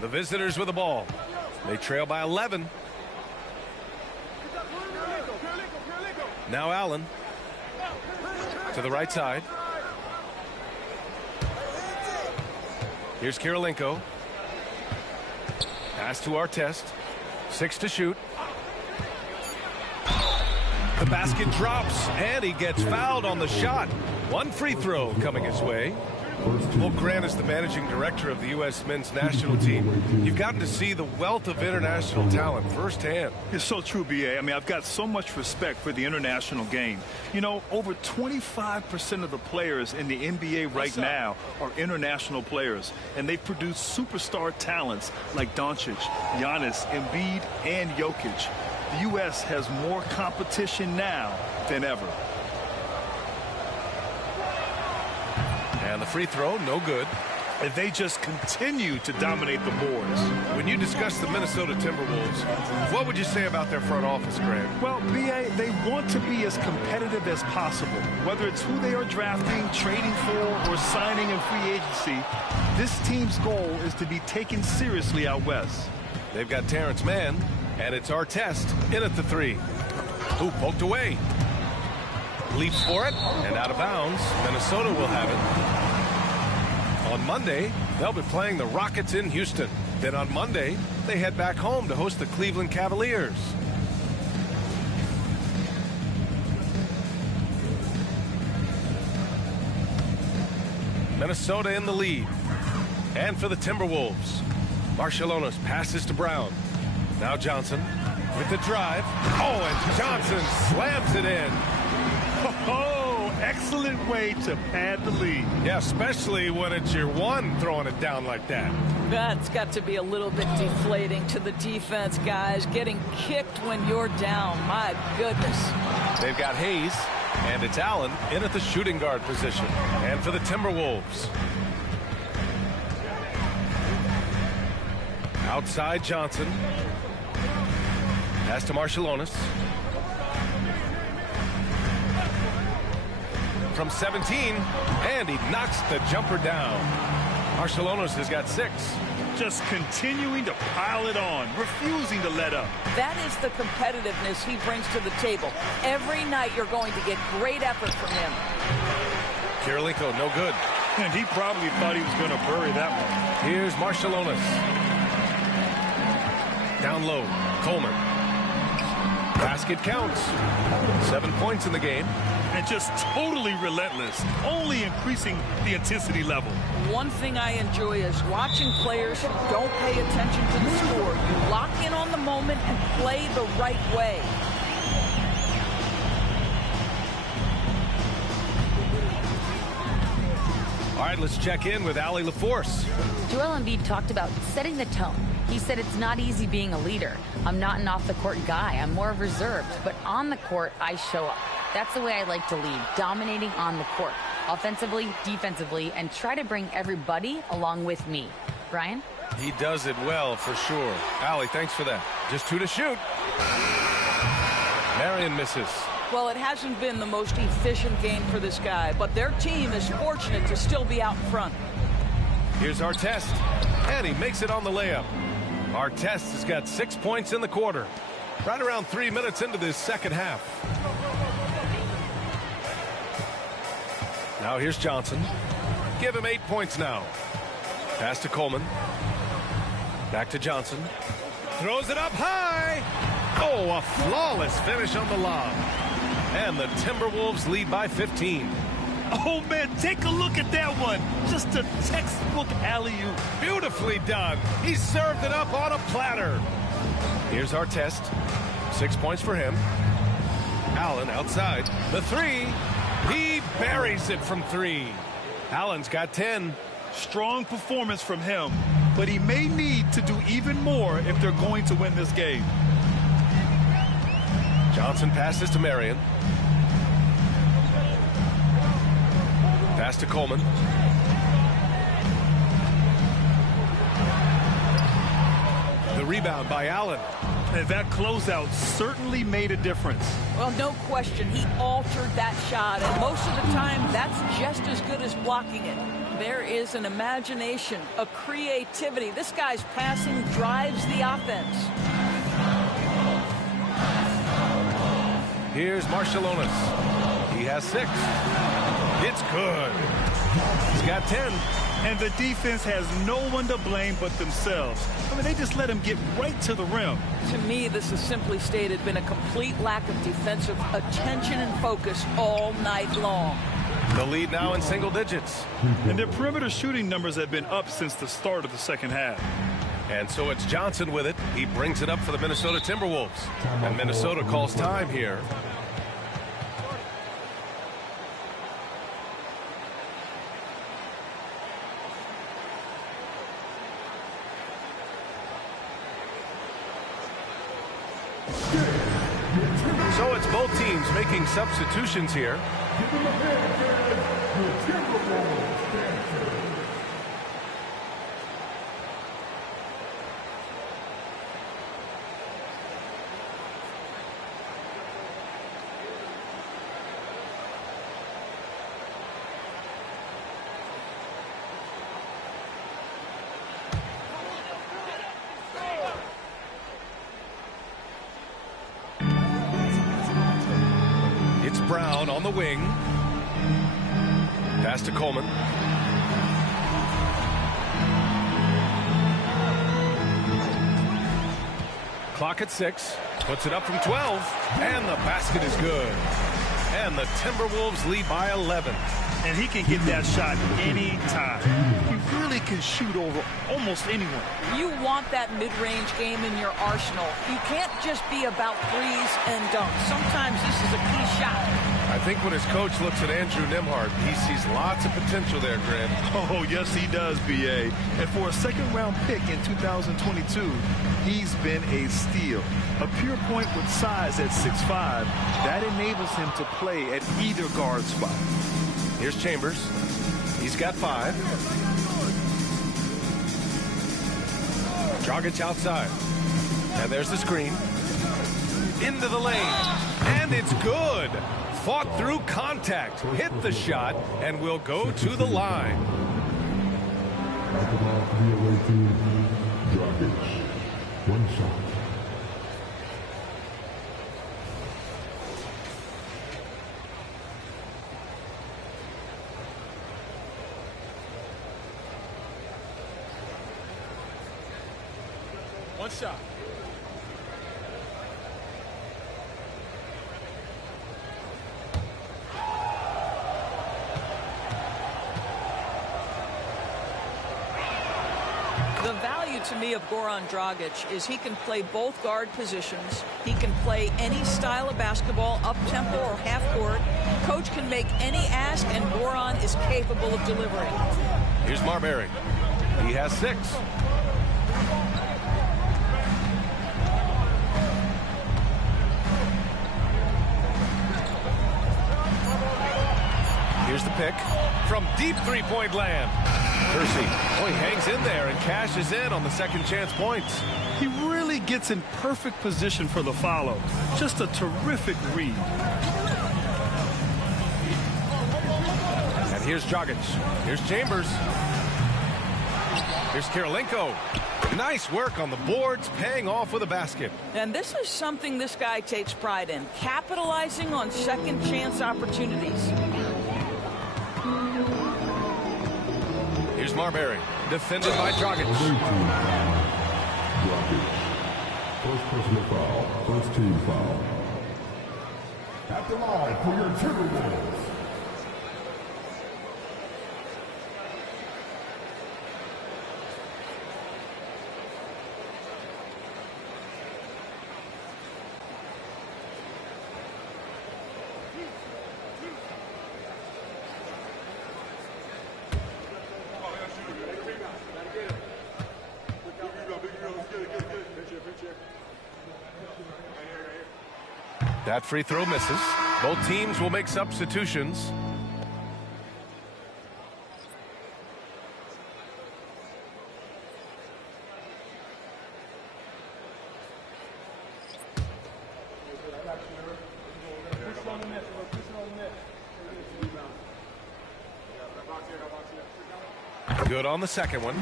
The visitors with the ball. They trail by 11. Now Allen to the right side. Here's Kirilenko. Pass to Artest. 6 to shoot. The basket drops, and he gets fouled on the shot. One free throw coming his way. Well, Grant, as the managing director of the U.S. men's national team, you've gotten to see the wealth of international talent firsthand. It's so true, B.A. I mean, I've got so much respect for the international game. You know, over 25% of the players in the NBA right now are international players, and they produce superstar talents like Doncic, Giannis, Embiid, and Jokic. The U.S. has more competition now than ever. And the free throw, no good. And they just continue to dominate the boards. When you discuss the Minnesota Timberwolves, what would you say about their front office, Grant? Well, B.A., they want to be as competitive as possible. Whether it's who they are drafting, trading for, or signing in free agency, this team's goal is to be taken seriously out west. They've got Terrence Mann, and it's Artest in at the 3. Ooh, poked away. Leaps for it, and out of bounds. Minnesota will have it. On Monday, they'll be playing the Rockets in Houston. Then on Monday, they head back home to host the Cleveland Cavaliers. Minnesota in the lead. And for the Timberwolves, Marciulionis passes to Brown. Now Johnson with the drive. Oh, and Johnson slams it in. Oh, excellent way to pad the lead. Yeah, especially when it's your one throwing it down like that. That's got to be a little bit deflating to the defense, guys. Getting kicked when you're down. My goodness. They've got Hayes, and it's Allen in at the shooting guard position. And for the Timberwolves, outside Johnson. Pass to Marciulionis. From 17, and he knocks the jumper down. Marciulionis has got 6. Just continuing to pile it on, refusing to let up. That is the competitiveness he brings to the table. Every night you're going to get great effort from him. Kirilenko, no good. And he probably thought he was going to bury that one. Here's Marciulionis. Down low, Coleman. Basket counts. 7 points in the game. And just totally relentless, only increasing the intensity level. One thing I enjoy is watching players who don't pay attention to the score. You lock in on the moment moment and play the right way. All right, let's check in with Allie LaForce. Joel Embiid talked about setting the tone. He said it's not easy being a leader. I'm not an off-the-court guy. I'm more reserved. But on the court, I show up. That's the way I like to lead, dominating on the court, offensively, defensively, and try to bring everybody along with me. Brian? He does it well, for sure. Allie, thanks for that. Just 2 to shoot. Marion misses. Well, it hasn't been the most efficient game for this guy, but their team is fortunate to still be out in front. Here's Artest, and he makes it on the layup. Artest has got 6 points in the quarter. Right around 3 minutes into this second half. Now here's Johnson. Give him 8 points now. Pass to Coleman. Back to Johnson. Throws it up high. Oh, a flawless finish on the lob. And the Timberwolves lead by 15. Oh, man, take a look at that one. Just a textbook alley-oop. Beautifully done. He served it up on a platter. Here's Artest. 6 points for him. Allen outside. The three. He buries it from 3. Allen's got 10. Strong performance from him, but he may need to do even more if they're going to win this game. Johnson passes to Marion. Pass to Coleman. The rebound by Allen. And that closeout certainly made a difference. Well, no question, he altered that shot, and most of the time, that's just as good as blocking it. There is an imagination, a creativity. This guy's passing drives the offense. Here's Marciulionis. He has 6. It's good. He's got 10. And the defense has no one to blame but themselves. I mean, they just let him get right to the rim. To me, this has simply stated been a complete lack of defensive attention and focus all night long. The lead now in single digits. And their perimeter shooting numbers have been up since the start of the second half. And so it's Johnson with it. He brings it up for the Minnesota Timberwolves. And Minnesota calls time here. So it's both teams making substitutions here. Brown on the wing. Pass to Coleman. Clock at 6. Puts it up from 12. And the basket is good. And the Timberwolves lead by 11. And he can get that shot anytime. He really can shoot over almost anyone. You want that mid-range game in your arsenal. You can't just be about threes and dunks. Sometimes this is a key shot. I think when his coach looks at Andrew Nembhard, he sees lots of potential there, Grin. Oh, yes, he does, B.A. And for a second-round pick in 2022, he's been a steal. A pure point with size at 6'5", that enables him to play at either guard spot. Here's Chambers. He's got 5. Dragic outside. And there's the screen. Into the lane. And it's good. Fought through contact. Hit the shot. And will go to the line. Dragic. 1 shot. One shot. The value to me of Goran Dragic is he can play both guard positions. He can play any style of basketball, up-tempo or half-court. Coach can make any ask, and Goran is capable of delivering. Here's Marbury. He has 6. Here's the pick from deep three-point land. Kersey, he hangs in there and cashes in on the second chance points. He really gets in perfect position for the follow. Just a terrific read. And here's Dragic. Here's Chambers. Here's Kirilenko. Nice work on the boards, paying off with a basket. And this is something this guy takes pride in, capitalizing on second chance opportunities. Here's Marbury, defended by Dragic. First personal foul, first team foul. At the line for your Timberwolves. That free throw misses. Both teams will make substitutions. Good on the second one.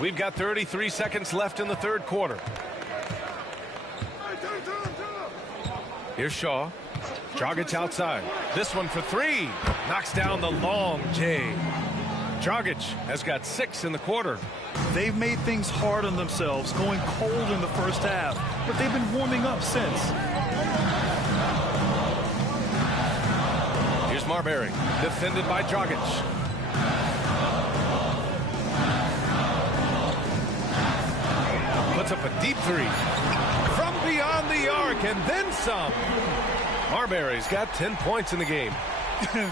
We've got 33 seconds left in the third quarter. Here's Shaw. Dragic outside. This one for 3. Knocks down the long J. Dragic has got 6 in the quarter. They've made things hard on themselves, going cold in the first half, but they've been warming up since. Here's Marbury, defended by Dragic. Puts up a deep 3. From beyond the arc and then some. Marbury's got 10 points in the game.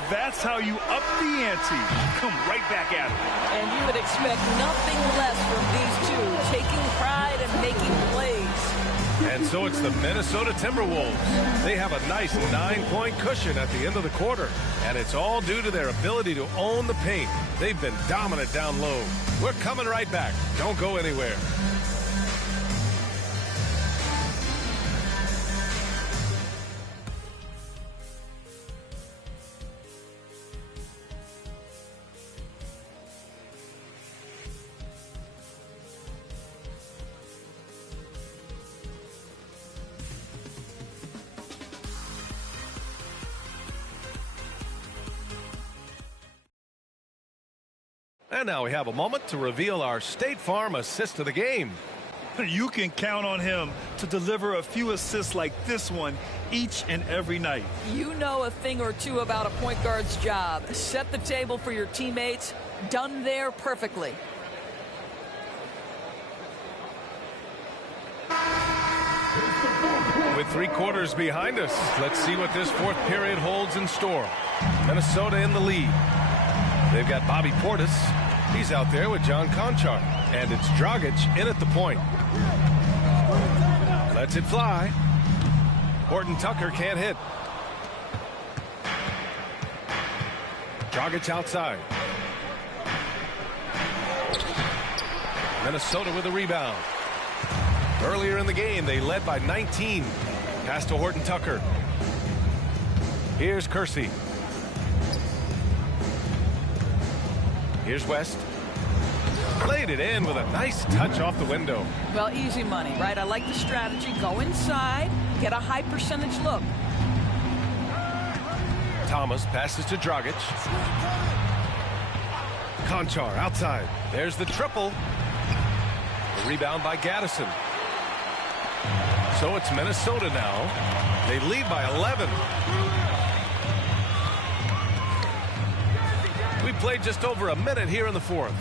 That's how you up the ante. Come right back at it. And you would expect nothing less from these two, taking pride and making plays. And so it's the Minnesota Timberwolves. They have a nice 9-point cushion at the end of the quarter. And it's all due to their ability to own the paint. They've been dominant down low. We're coming right back. Don't go anywhere. And now we have a moment to reveal our State Farm assist of the game. You can count on him to deliver a few assists like this one each and every night. You know a thing or two about a point guard's job. Set the table for your teammates. Done there perfectly. With 3 quarters behind us, let's see what this fourth period holds in store. Minnesota in the lead. They've got Bobby Portis. He's out there with John Conchar. And it's Dragic in at the point. Lets it fly. Horton Tucker can't hit. Dragic outside. Minnesota with a rebound. Earlier in the game, they led by 19. Pass to Horton Tucker. Here's Kersey. Here's West. Played it in with a nice touch off the window. Well, easy money, right? I like the strategy. Go inside, get a high percentage look. Thomas passes to Dragic. Conchar outside. There's the triple. The rebound by Gaddison. So it's Minnesota now. They lead by 11. We played just over a minute here in the fourth.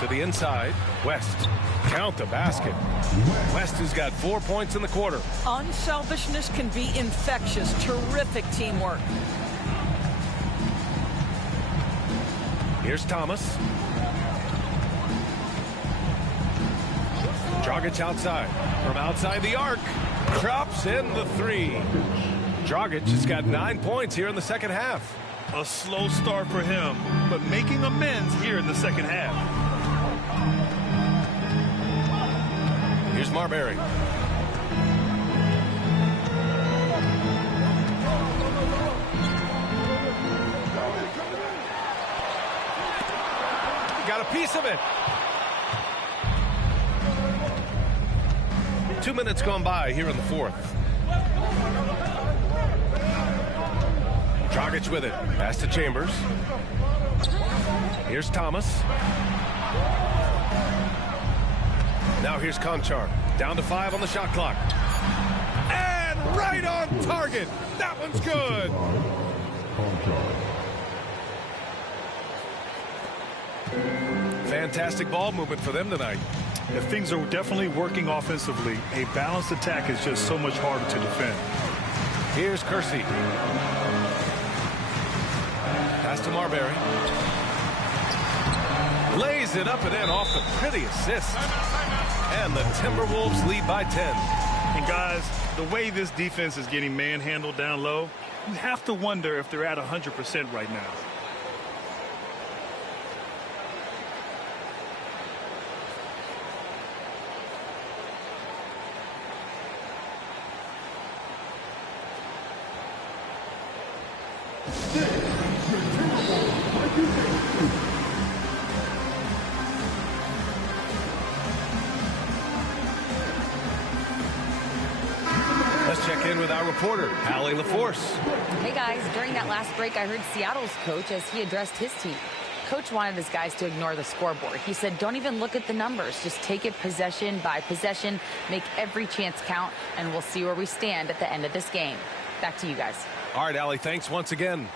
To the inside. West. Count the basket. West has got 4 points in the quarter. Unselfishness can be infectious. Terrific teamwork. Here's Thomas. Dragic outside. From outside the arc. Drops in the three. Dragic has got 9 points here in the second half. A slow start for him, but making amends here in the second half. Here's Marbury. Got a piece of it. 2 minutes gone by here in the fourth. Dragic with it. Pass to Chambers. Here's Thomas. Now here's Conchar. Down to 5 on the shot clock. And right on target. That one's good. Fantastic ball movement for them tonight. Yeah, things are definitely working offensively. A balanced attack is just so much harder to defend. Here's Kersey. Pass to Marbury. Lays it up and in off the pretty assist. And the Timberwolves lead by 10. And guys, the way this defense is getting manhandled down low, you have to wonder if they're at 100% right now. Let's check in with our reporter, Allie LaForce. Hey guys, during that last break, I heard Seattle's coach as he addressed his team. Coach wanted his guys to ignore the scoreboard. He said, don't even look at the numbers. Just take it possession by possession, make every chance count, and we'll see where we stand at the end of this game. Back to you guys. All right, Allie, thanks once again.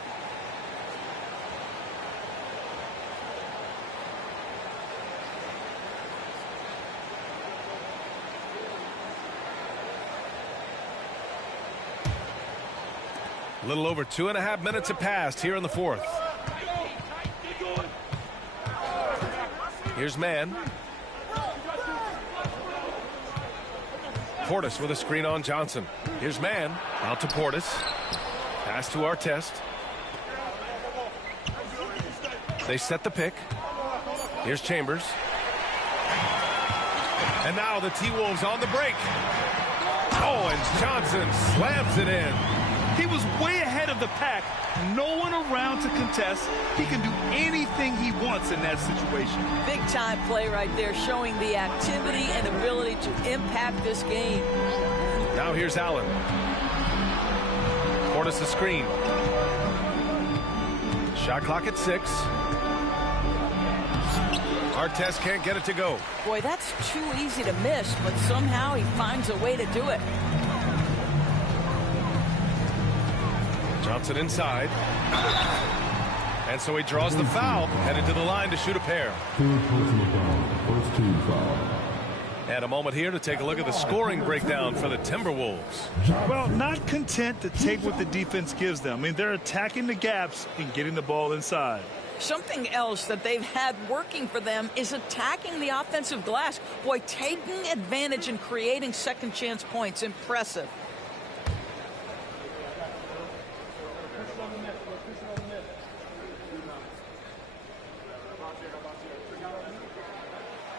A little over 2.5 minutes have passed here in the fourth. Here's Mann. Portis with a screen on Johnson. Here's Mann. Out to Portis. Pass to Artest. They set the pick. Here's Chambers. And now the T-Wolves on the break. Oh, and Johnson slams it in. He was way ahead of the pack. No one around to contest. He can do anything he wants in that situation. Big time play right there, showing the activity and ability to impact this game. Now here's Allen. Portis the screen. Shot clock at 6. Artest can't get it to go. Boy, that's too easy to miss, but somehow he finds a way to do it. Johnson inside. And so he draws the foul, headed to the line to shoot a pair. First team foul. And a moment here to take a look at the scoring breakdown for the Timberwolves. Well, not content to take what the defense gives them. I mean, they're attacking the gaps and getting the ball inside. Something else that they've had working for them is attacking the offensive glass. Boy, taking advantage and creating second chance points. Impressive.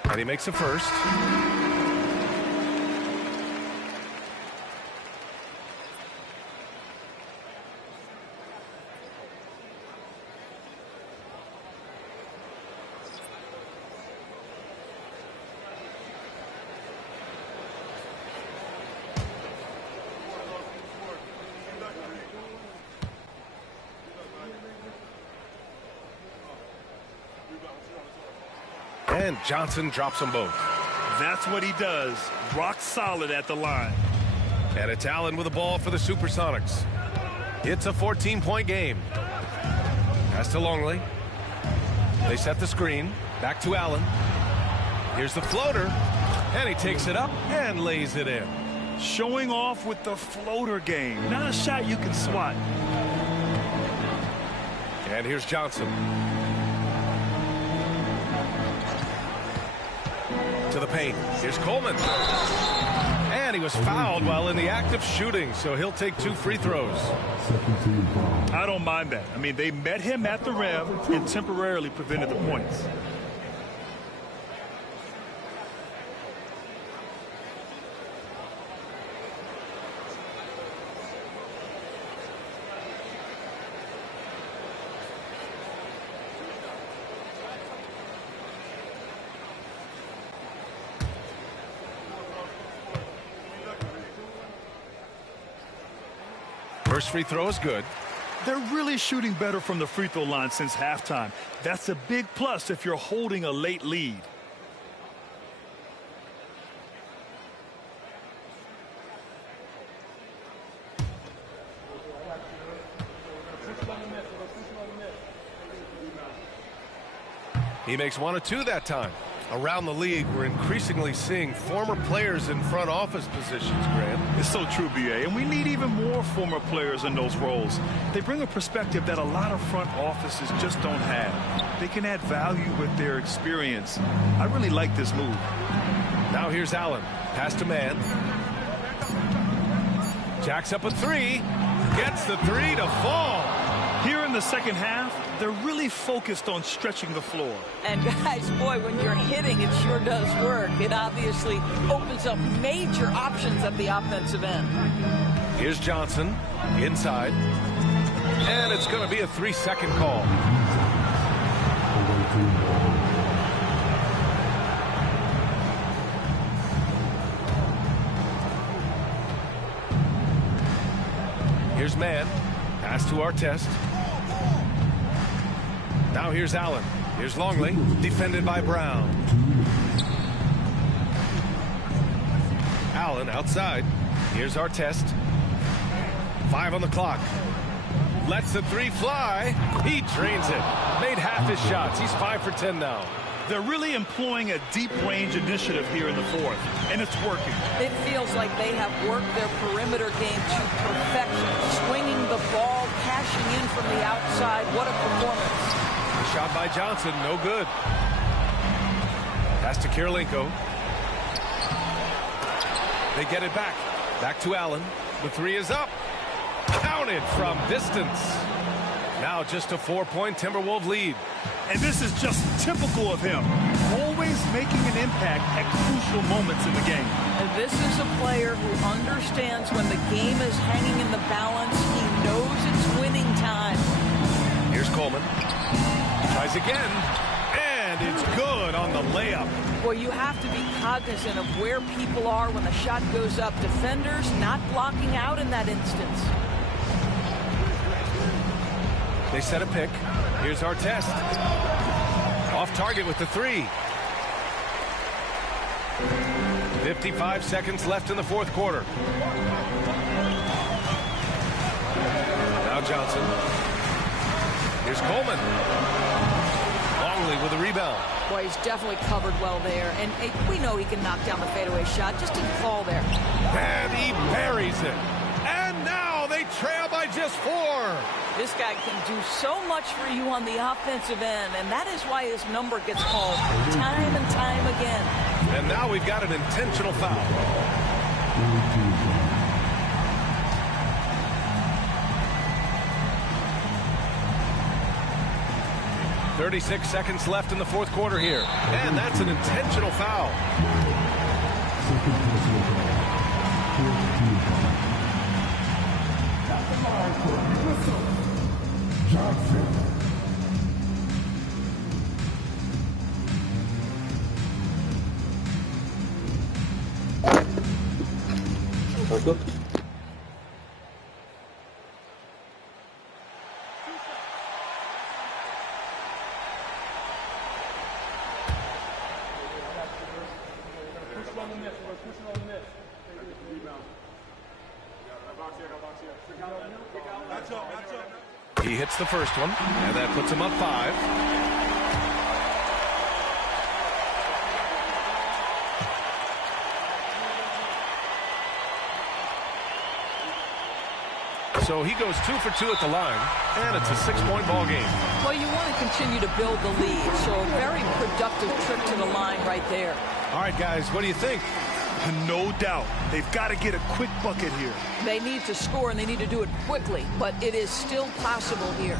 And he makes a first. And Johnson drops them both. That's what he does. Rock solid at the line. And it's Allen with the ball for the Supersonics. It's a 14-point game. Pass to Longley. They set the screen. Back to Allen. Here's the floater. And he takes it up and lays it in. Showing off with the floater game. Not a shot you can swat. And here's Johnson. To the paint. Here's Coleman. And he was fouled while in the act of shooting, so he'll take 2 free throws. I don't mind that. I mean, they met him at the rim and temporarily prevented the points. First free throw is good. They're really shooting better from the free throw line since halftime. That's a big plus if you're holding a late lead. He makes 1 of 2 that time. Around the league, we're increasingly seeing former players in front office positions, Graham. It's so true, B.A., and we need even more former players in those roles. They bring a perspective that a lot of front offices just don't have. They can add value with their experience. I really like this move. Now here's Allen. Pass to man. Jacks up a 3. Gets the 3 to fall. Here in the second half, they're really focused on stretching the floor. And guys, boy, when you're hitting, it sure does work. It obviously opens up major options at the offensive end. Here's Johnson inside. And it's going to be a 3-second call. Here's man. Pass to Artest. Now here's Allen. Here's Longley. Defended by Brown. Allen outside. Here's Artest. 5 on the clock. Lets the 3 fly. He drains it. Made half his shots. He's 5 for 10 now. They're really employing a deep range initiative here in the fourth, and it's working. It feels like they have worked their perimeter game to perfection. Swinging the ball, cashing in from the outside. What a performance. The shot by Johnson, no good. Pass to Kirilenko. They get it back. Back to Allen. The 3 is up. Counted from distance. Now just a 4-point Timberwolves lead. And this is just typical of him. Always making an impact at crucial moments in the game. And this is a player who understands when the game is hanging in the balance. He knows it's winning time. Here's Coleman. Tries again. And it's good on the layup. Well, you have to be cognizant of where people are when the shot goes up. Defenders not blocking out in that instance. They set a pick. Here's Artest. Off target with the 3. 55 seconds left in the fourth quarter. Now Johnson. Here's Coleman. Longley with a rebound. Boy, he's definitely covered well there. And we know he can knock down the fadeaway shot. Just didn't fall there. And he buries it. And now they trail by just 4. This guy can do so much for you on the offensive end, and that is why his number gets called time and time again. And now we've got an intentional foul. .36 seconds left in the fourth quarter here. And that's an intentional foul. Good. He hits the first one, and that puts him up 5. So he goes 2 for 2 at the line, and it's a 6-point ball game. Well, you want to continue to build the lead, so a very productive trip to the line right there. All right, guys, what do you think? No doubt. They've got to get a quick bucket here. They need to score, and they need to do it quickly, but it is still possible here.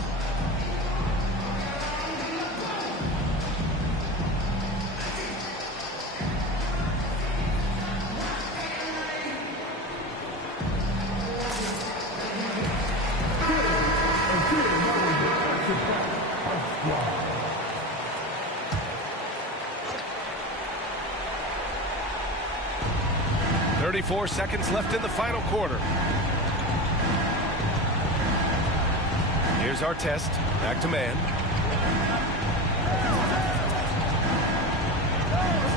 Four seconds left in the final quarter. Here's our test. Back to man.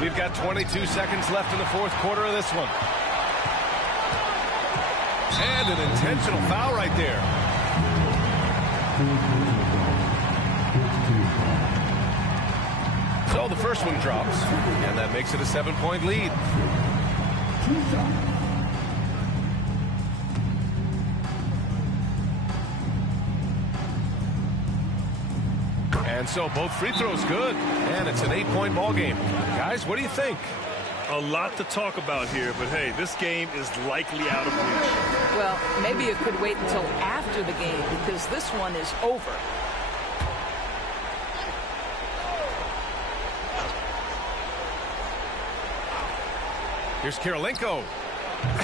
We've got 22 seconds left in the fourth quarter of this one. And an intentional foul right there. So the first one drops, and that makes it a 7-point lead. And so both free throws good, and it's an 8-point ball game. Guys, what do you think? A lot to talk about here, but hey, this game is likely out of reach. Well, maybe it could wait until after the game because this one is over. Here's Kirilenko,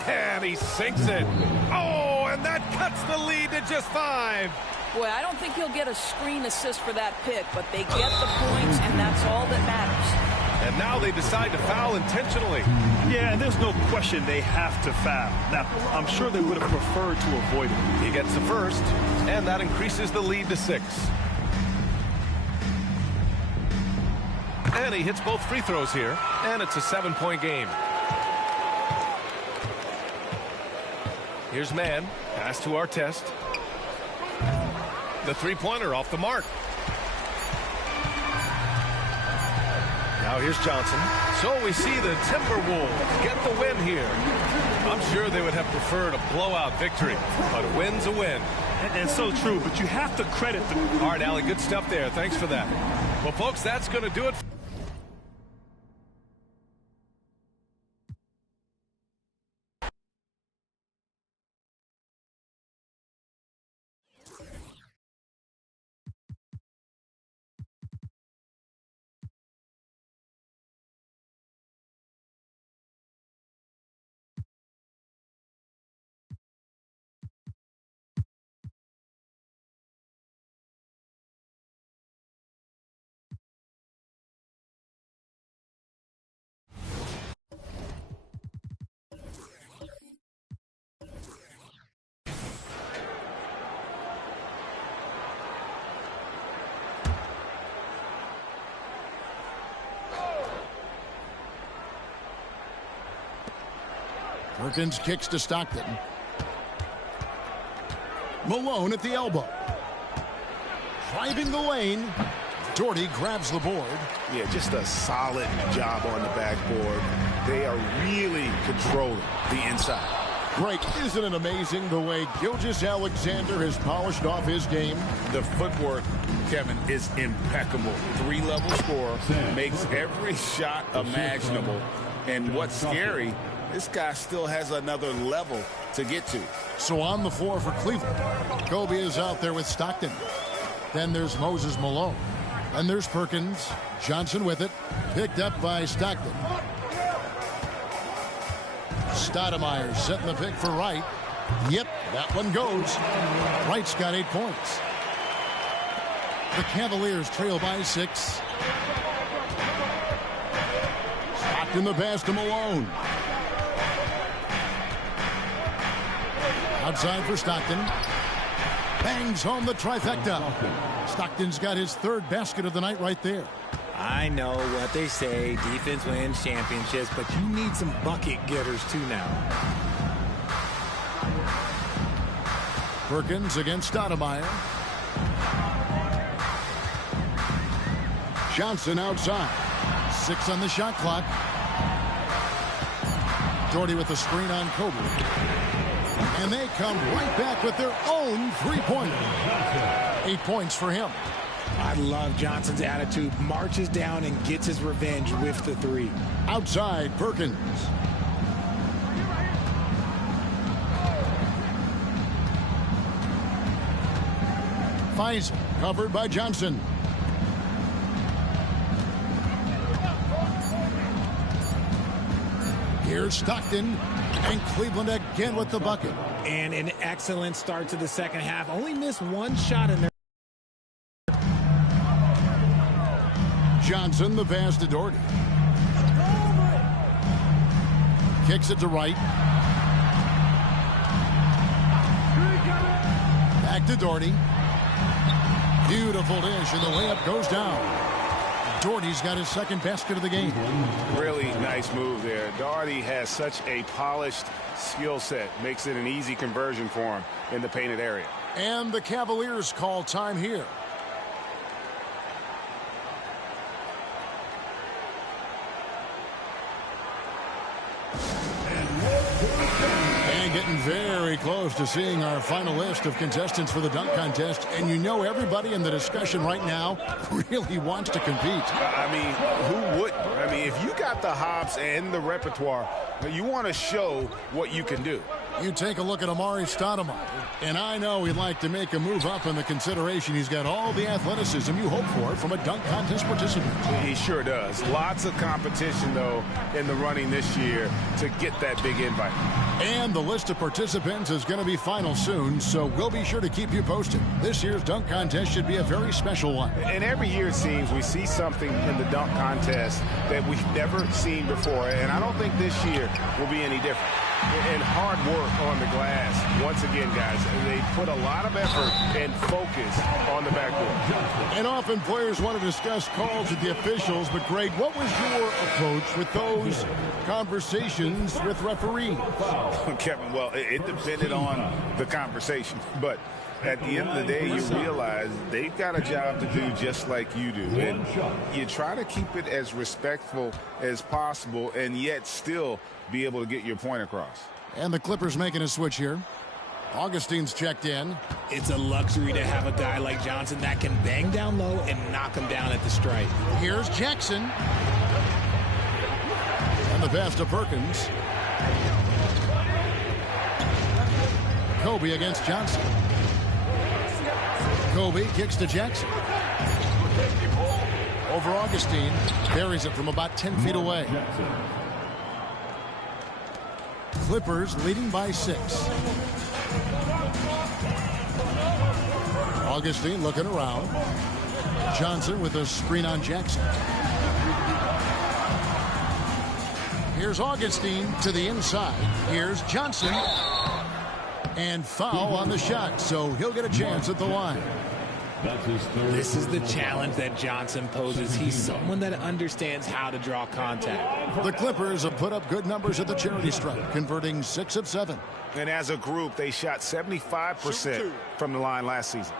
and he sinks it. Oh, and that cuts the lead to just 5. Boy, I don't think he'll get a screen assist for that pick, but they get the points, and that's all that matters. And now they decide to foul intentionally. Yeah, and there's no question they have to foul. Now, I'm sure they would have preferred to avoid it. He gets the first, and that increases the lead to 6. And he hits both free throws here, and it's a 7-point game. Here's man. Pass to our test. The three-pointer off the mark. Now here's Johnson. So we see the Timberwolves get the win here. I'm sure they would have preferred a blowout victory, but a win's a win. And so true, but you have to credit them. All right, Allie, good stuff there. Thanks for that. Well, folks, that's going to do it. Perkins kicks to Stockton. Malone at the elbow. Driving the lane. Doherty grabs the board. Yeah, just a solid job on the backboard. They are really controlling the inside. Greg, isn't it amazing the way Gilgeous-Alexander has polished off his game? The footwork, Kevin, is impeccable. 3-level scorer, makes every shot imaginable. And what's scary, this guy still has another level to get to. So on the floor for Cleveland, Kobe is out there with Stockton. Then there's Moses Malone. And there's Perkins. Johnson with it. Picked up by Stockton. Stoudemire setting the pick for Wright. Yep, that one goes. Wright's got 8 points. The Cavaliers trail by 6. Stockton the pass to Malone. Outside for Stockton. Bangs home the trifecta. Stockton's got his 3rd basket of the night right there. I know what they say, defense wins championships, but you need some bucket getters too now. Perkins against Stoudemire. Johnson outside. 6 on the shot clock. Doherty with the screen on Kobe. And they come right back with their own three-pointer. 8 points for him. I love Johnson's attitude. Marches down and gets his revenge with the three. Outside, Perkins. Faisal covered by Johnson. Here's Stockton, and Cleveland again with the bucket. And an excellent start to the second half. Only missed one shot in there. Johnson, the pass to Doherty. Kicks it to Wright. Back to Doherty. Beautiful dish, and the layup goes down. Doherty's got his second basket of the game. Really nice move there. Doherty has such a polished skill set. Makes it an easy conversion for him in the painted area. And the Cavaliers call time here. And getting very close to seeing our final list of contestants for the dunk contest. And you know everybody in the discussion right now really wants to compete. I mean, who wouldn't? I mean, if you got the hops and the repertoire, you want to show what you can do. You take a look at Amari Stoudemire, and I know he'd like to make a move up in the consideration. He's got all the athleticism you hope for from a dunk contest participant. He sure does. Lots of competition, though, in the running this year to get that big invite. And the list of participants is going to be final soon, so we'll be sure to keep you posted. This year's dunk contest should be a very special one. And every year, it seems, we see something in the dunk contest that we've never seen before, and I don't think this year will be any different. And hard work on the glass. Once again, guys, they put a lot of effort and focus on the backboard. And often players want to discuss calls with the officials, but Greg, what was your approach with those conversations with referees? Kevin, well, it depended on the conversation, but at the end of the day, you realize they've got a job to do just like you do. And you try to keep it as respectful as possible and yet still be able to get your point across. And the Clippers making a switch here. Augustine's checked in. It's a luxury to have a guy like Johnson that can bang down low and knock him down at the stripe. Here's Jackson. And the pass to Perkins. Kobe against Johnson. Kobe kicks to Jackson. Over Augustine. Buries it from about 10 feet away. Clippers leading by 6. Augustine looking around. Johnson with a screen on Jackson. Here's Augustine to the inside. Here's Johnson. And foul on the shot, so he'll get a chance at the line. This is the challenge that Johnson poses. He's someone that understands how to draw contact. The Clippers have put up good numbers at the charity stripe, converting 6 of 7. And as a group, they shot 75% from the line last season.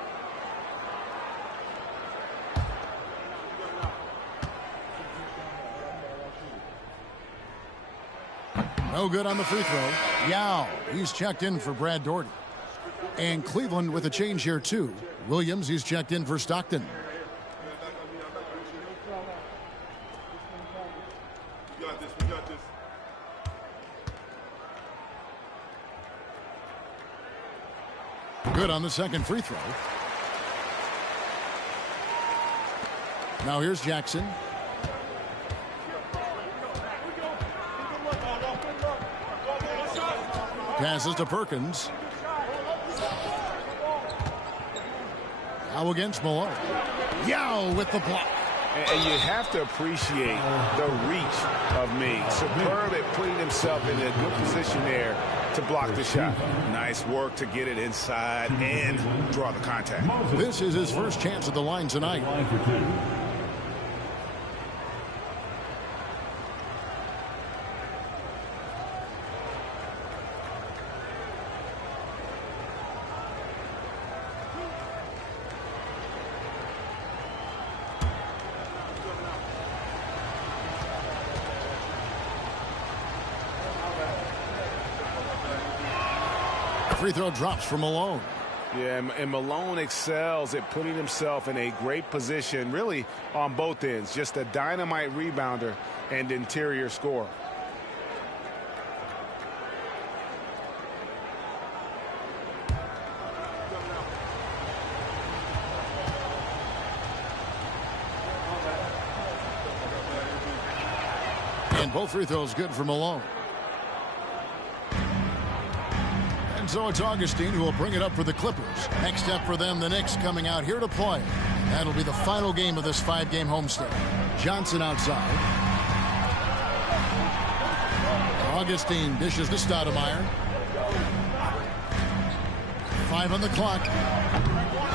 No good on the free throw. Yao, he's checked in for Brad Doherty. And Cleveland with a change here, too. Williams, he's checked in for Stockton. Good on the second free throw. Now here's Jackson. Passes to Perkins. Now against Malone. Yao with the block. And you have to appreciate the reach of me. Superb at putting himself in a good position there to block the shot. Nice work to get it inside and draw the contact. This is his first chance at the line tonight. free throw drops for Malone. Yeah, and Malone excels at putting himself in a great position, really on both ends. Just a dynamite rebounder and interior scorer. And both free throws good for Malone. And so it's Augustine who will bring it up for the Clippers. Next step for them, the Knicks coming out here to play. That'll be the final game of this 5-game homestand. Johnson outside. Augustine dishes to Stoudemire. 5 on the clock.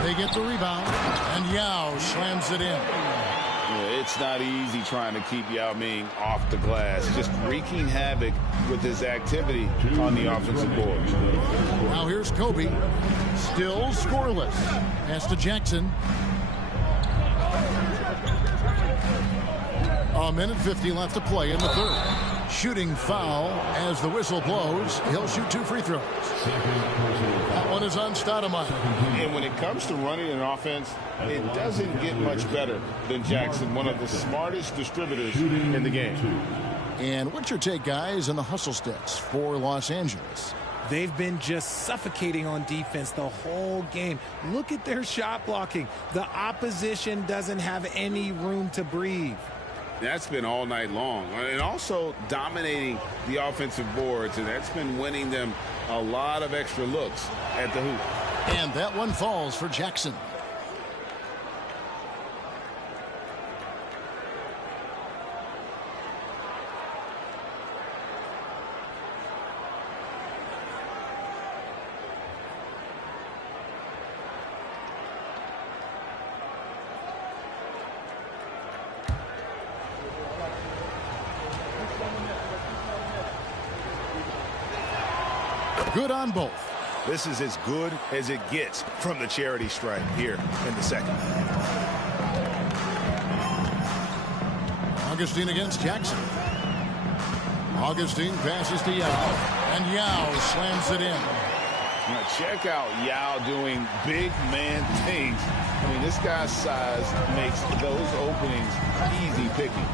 They get the rebound, and Yao slams it in. Yeah, it's not easy trying to keep Yao Ming off the glass. Just wreaking havoc with his activity on the offensive board. Now here's Kobe. Still scoreless. Pass to Jackson. A minute 50 left to play in the third. Shooting foul as the whistle blows. He'll shoot 2 free throws. That one is on Stoudemire. And when it comes to running an offense, it doesn't get much better than Jackson, one of the smartest distributors in the game. And what's your take, guys, on the hustle sticks for Los Angeles? They've been just suffocating on defense the whole game. Look at their shot blocking. The opposition doesn't have any room to breathe. That's been all night long. And also dominating the offensive boards, and that's been winning them a lot of extra looks at the hoop. And that one falls for Jackson. Good on both. This is as good as it gets from the charity stripe here in the second. Augustine against Jackson. Augustine passes to Yao, and Yao slams it in. Now check out Yao doing big man things. I mean, this guy's size makes those openings easy picking.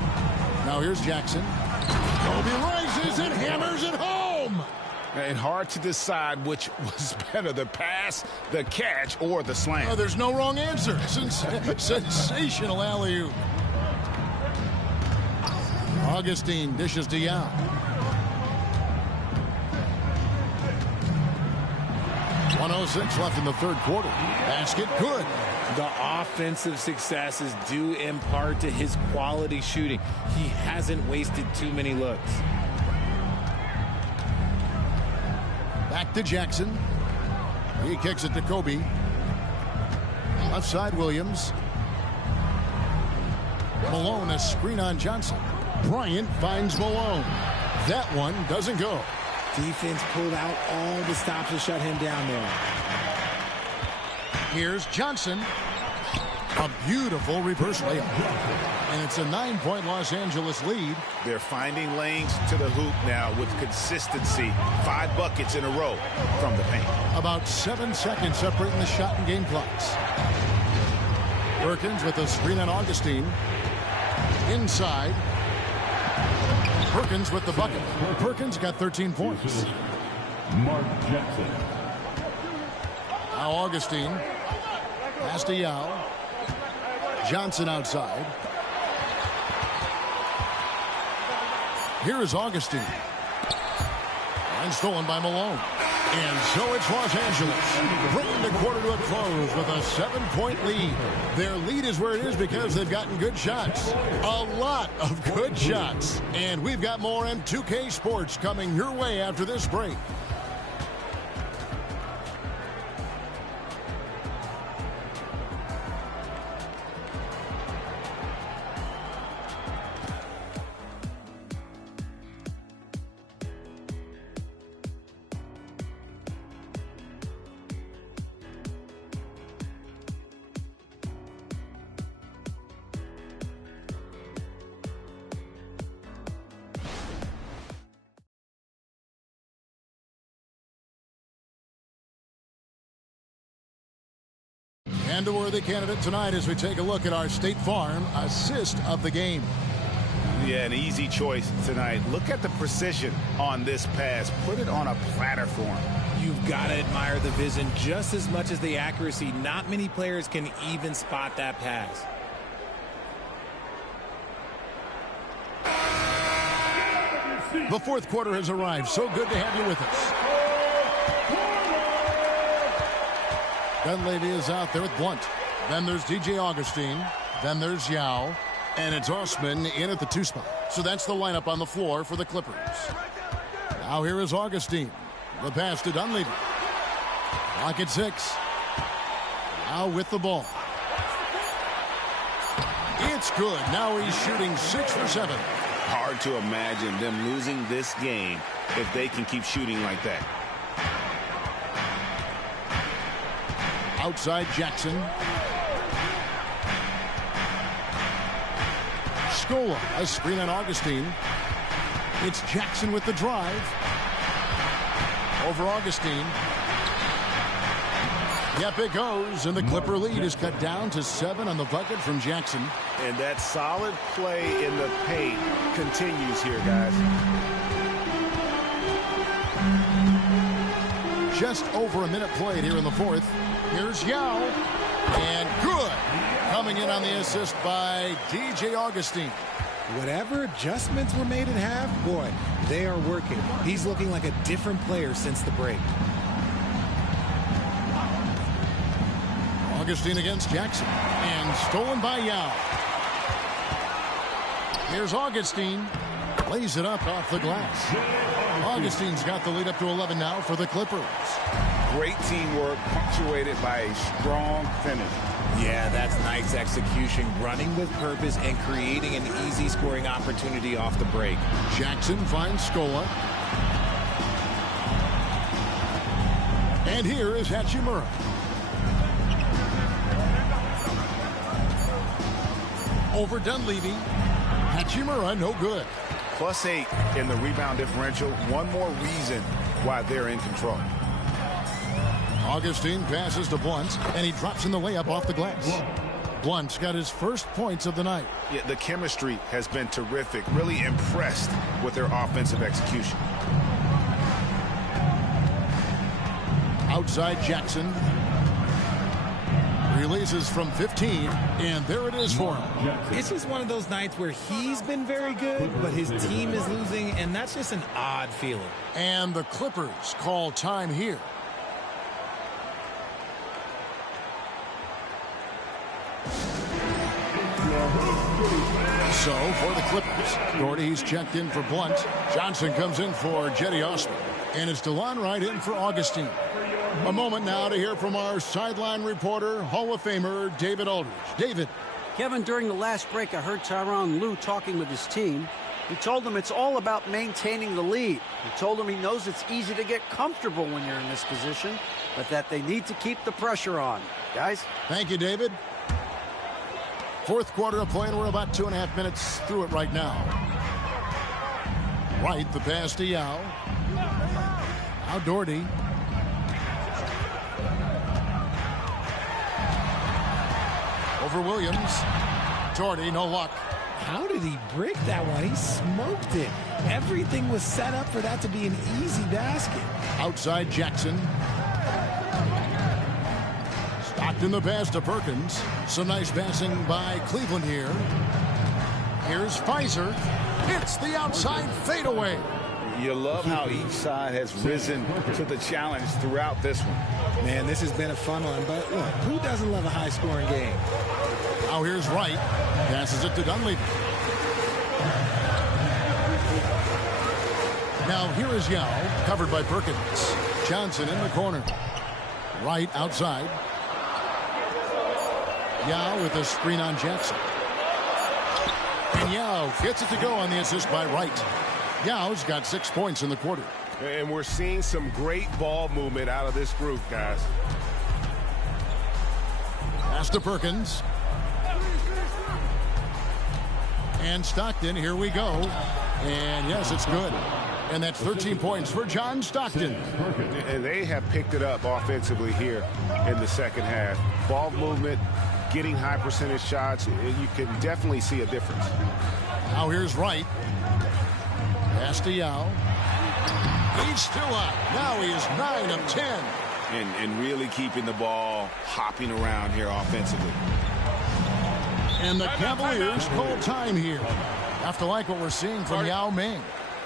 Now here's Jackson. Kobe rises and hammers it home. And hard to decide which was better, the pass, the catch, or the slam. Oh, there's no wrong answer. Sensational alley-oop. Augustine dishes to Yao. .106 left in the third quarter. Basket good. The offensive successes due in part to his quality shooting. He hasn't wasted too many looks. Back to Jackson. He kicks it to Kobe. Left side, Williams. Malone, a screen on Johnson. Bryant finds Malone. That one doesn't go. Defense pulled out all the stops to shut him down there. Here's Johnson. A beautiful reverse layup. And it's a 9-point Los Angeles lead. They're finding lanes to the hoop now with consistency. 5 buckets in a row from the paint. About 7 seconds separating the shot and game clocks. Perkins with a screen on Augustine. Inside. Perkins with the bucket. Perkins got 13 points. Mark Jackson. Now Augustine. Pass to Yao. Johnson outside. Here is Augustine. And stolen by Malone. And so it's Los Angeles bringing the quarter to a close with a 7-point lead. Their lead is where it is because they've gotten good shots. A lot of good shots. And we've got more M2K Sports coming your way after this break. And a worthy candidate tonight as we take a look at our State Farm assist of the game. Yeah, an easy choice tonight. Look at the precision on this pass. Put it on a platter for him. You've got to admire the vision just as much as the accuracy. Not many players can even spot that pass. The fourth quarter has arrived. So good to have you with us. Dunleavy is out there with Blunt. Then there's DJ Augustine. Then there's Yao. And it's Osman in at the 2 spot. So that's the lineup on the floor for the Clippers. Now here is Augustine. The pass to Dunleavy. Clock at 6. Now with the ball. It's good. Now he's shooting 6 for 7. Hard to imagine them losing this game if they can keep shooting like that. Outside Jackson. Scola, a screen on Augustine. It's Jackson with the drive. Over Augustine. Yep, it goes, and the Clipper lead is cut down to 7 on the bucket from Jackson. And that solid play in the paint continues here, guys. Just over a minute played here in the fourth. Here's Yao. And good. Coming in on the assist by DJ Augustine. Whatever adjustments were made at half, boy, they are working. He's looking like a different player since the break. Augustine against Jackson. And stolen by Yao. Here's Augustine. Lays it up off the glass. Augustine's got the lead up to 11 now for the Clippers. Great teamwork punctuated by a strong finish. Yeah, that's nice execution, running with purpose and creating an easy scoring opportunity off the break. Jackson finds Scola. And here is Hachimura. Over Dunleavy. Hachimura, no good. +8 in the rebound differential. One more reason why they're in control. Augustine passes to Blunt, and he drops in the layup off the glass. Blunt's got his first points of the night. Yeah, the chemistry has been terrific. Really impressed with their offensive execution. Outside Jackson. Releases from 15, and there it is for him. It's just one of those nights where he's been very good, but his team is losing, and that's just an odd feeling. And the Clippers call time here. So for the Clippers, Gordy's checked in for Blunt. Johnson comes in for Jetty Osman. And it's DeLon Wright in for Augustine. A moment now to hear from our sideline reporter, Hall of Famer David Aldridge. David. Kevin, during the last break, I heard Tyronn Lue talking with his team. He told them it's all about maintaining the lead. He told them he knows it's easy to get comfortable when you're in this position, but that they need to keep the pressure on. Guys? Thank you, David. Fourth quarter of play, and we're about 2.5 minutes through it right now. Wright, the pass to Yao. Now Doherty. Over Williams. Doherty, no luck. How did he break that one? He smoked it. Everything was set up for that to be an easy basket. Outside Jackson. Stockton the pass to Perkins. Some nice passing by Cleveland here. Here's Pfizer. It's the outside fadeaway. You love how each side has risen to the challenge throughout this one. Man, this has been a fun one, but look, who doesn't love a high-scoring game? Now here's Wright. Passes it to Dunleavy. Now here is Yao, covered by Perkins. Johnson in the corner. Wright outside. Yao with a screen on Jackson. And Yao gets it to go on the assist by Wright. Yao's got 6 points in the quarter. And we're seeing some great ball movement out of this group, guys. Pass to Perkins. And Stockton, here we go. And yes, it's good. And that's 13 points for John Stockton. And they have picked it up offensively here in the second half. Ball movement, getting high percentage shots. You can definitely see a difference. Now here's Wright. Pass to Yao. He's still up. Now he is 9 of 10. And really keeping the ball hopping around here offensively. And the Cavaliers call time here. Have to like what we're seeing from Yao Ming.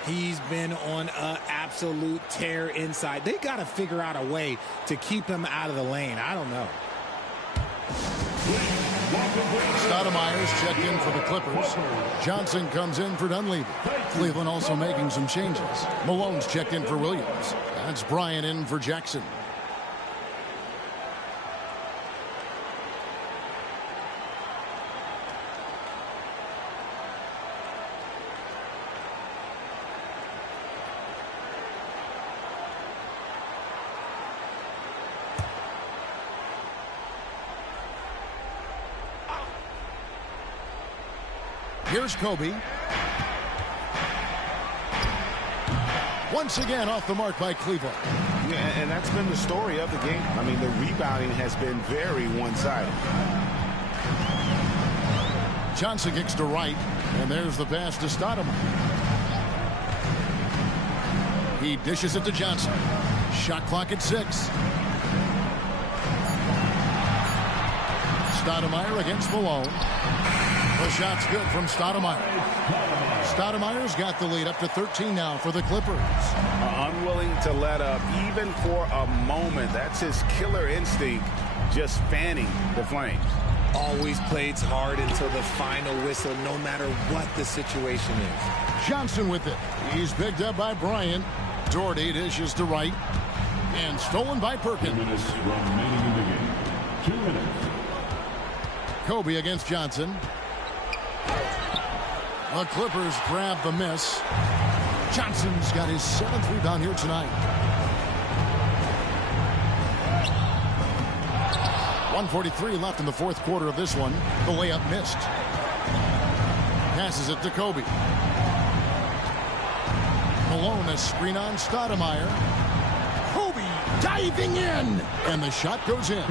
He's been on an absolute tear inside. They got to figure out a way to keep him out of the lane. I don't know. Stoudemire's checked in for the Clippers. Johnson comes in for Dunleavy. Cleveland also making some changes. Malone's checked in for Williams. That's Bryant in for Jackson. Here's Kobe. Once again off the mark by Cleveland. Yeah, and that's been the story of the game. I mean, the rebounding has been very one-sided. Johnson kicks to Wright, and there's the pass to Stoudemire. He dishes it to Johnson. Shot clock at 6. Stoudemire against Malone. The shot's good from Stoudemire. Stoudemire's got the lead up to 13 now for the Clippers. Unwilling to let up even for a moment. That's his killer instinct, just fanning the flames. Always plays hard until the final whistle, no matter what the situation is. Johnson with it. He's picked up by Bryant. Doherty dishes to Wright. And stolen by Perkins. 2 minutes remaining in the game. 2 minutes. Kobe against Johnson. The Clippers grab the miss. Johnson's got his 7th rebound here tonight. 1:43 left in the 4th quarter of this one. The layup missed. Passes it to Kobe. Malone, a screen on Stoudemire. Kobe diving in. And the shot goes in.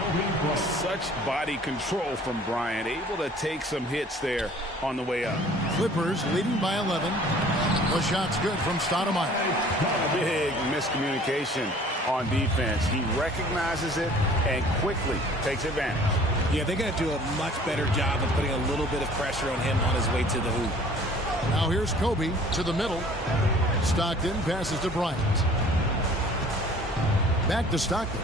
Such body control from Bryant. Able to take some hits there on the way up. Clippers leading by 11. The shot's good from Stoudemire. Big miscommunication on defense. He recognizes it and quickly takes advantage. Yeah, they're going to do a much better job of putting a little bit of pressure on him on his way to the hoop. Now here's Kobe to the middle. Stockton passes to Bryant. Back to Stockton.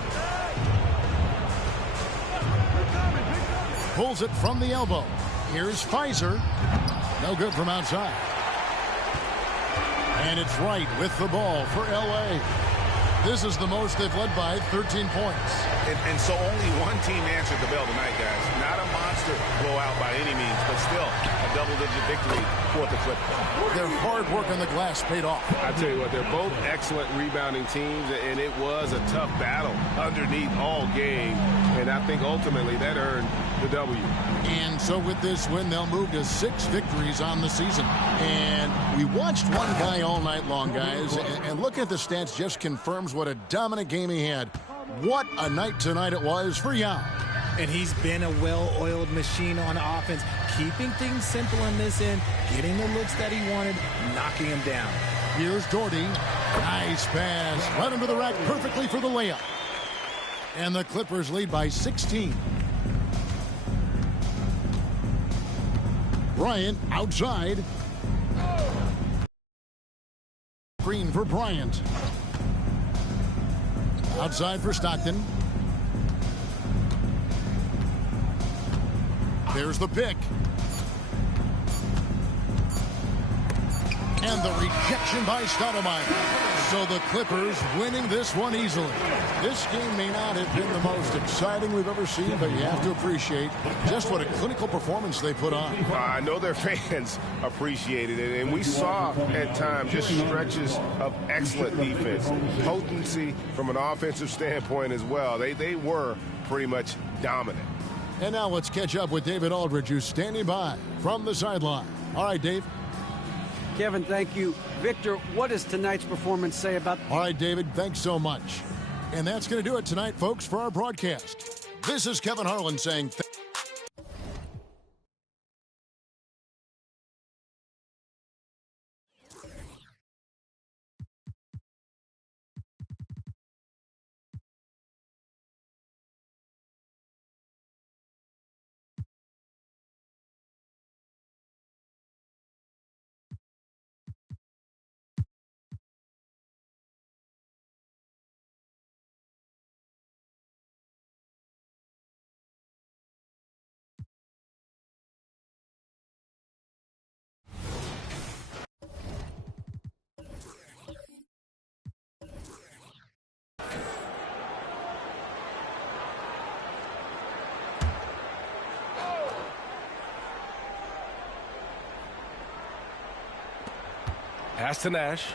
Pulls it from the elbow. Here's Pfizer. No good from outside. And it's Wright with the ball for L.A. This is the most they've led by 13 points. And so only one team answered the bell tonight, guys. Not a monster blowout by any means, but still a double-digit victory for the Clippers. Their hard work on the glass paid off. I tell you what, they're both excellent rebounding teams, and it was a tough battle underneath all game. And I think ultimately that earned the W. And so with this win, they'll move to 6 victories on the season. And we watched one guy all night long, guys, and looking at the stats just confirms what a dominant game he had. What a night tonight it was for Yao. And he's been a well-oiled machine on offense, keeping things simple on this end, getting the looks that he wanted, knocking him down. Here's Doherty. Nice pass. Right under the rack perfectly for the layup. And the Clippers lead by 16. Bryant outside. Green for Bryant. Outside for Stockton. There's the pick. And the rejection by Stoudemire. So the Clippers winning this one easily. This game may not have been the most exciting we've ever seen, but you have to appreciate just what a clinical performance they put on. I know their fans appreciated it, and we saw at times just stretches of excellent defense. Potency from an offensive standpoint as well. They were pretty much dominant. And now let's catch up with David Aldridge, who's standing by from the sideline. All right, Dave. Kevin, thank you. Victor, what does tonight's performance say about... All right, David, thanks so much. And that's going to do it tonight, folks, for our broadcast. This is Kevin Harlan saying... Pass to Nash.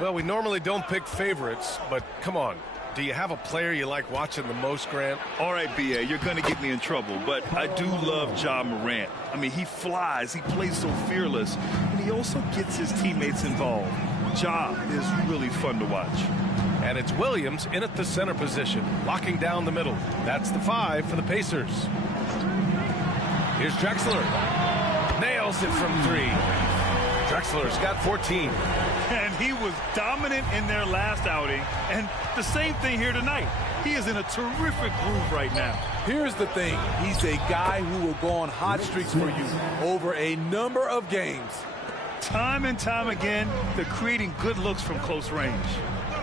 Well, we normally don't pick favorites, but come on. Do you have a player you like watching the most, Grant? All right, B.A., you're going to get me in trouble, but I do love Ja Morant. I mean, he flies, he plays so fearless, and he also gets his teammates involved. Ja is really fun to watch. And it's Williams in at the center position, locking down the middle. That's the 5 for the Pacers. Here's Drexler. Nails it from 3. Drexler's got 14. And he was dominant in their last outing. And the same thing here tonight. He is in a terrific groove right now. Here's the thing. He's a guy who will go on hot streaks for you over a number of games. Time and time again, they're creating good looks from close range.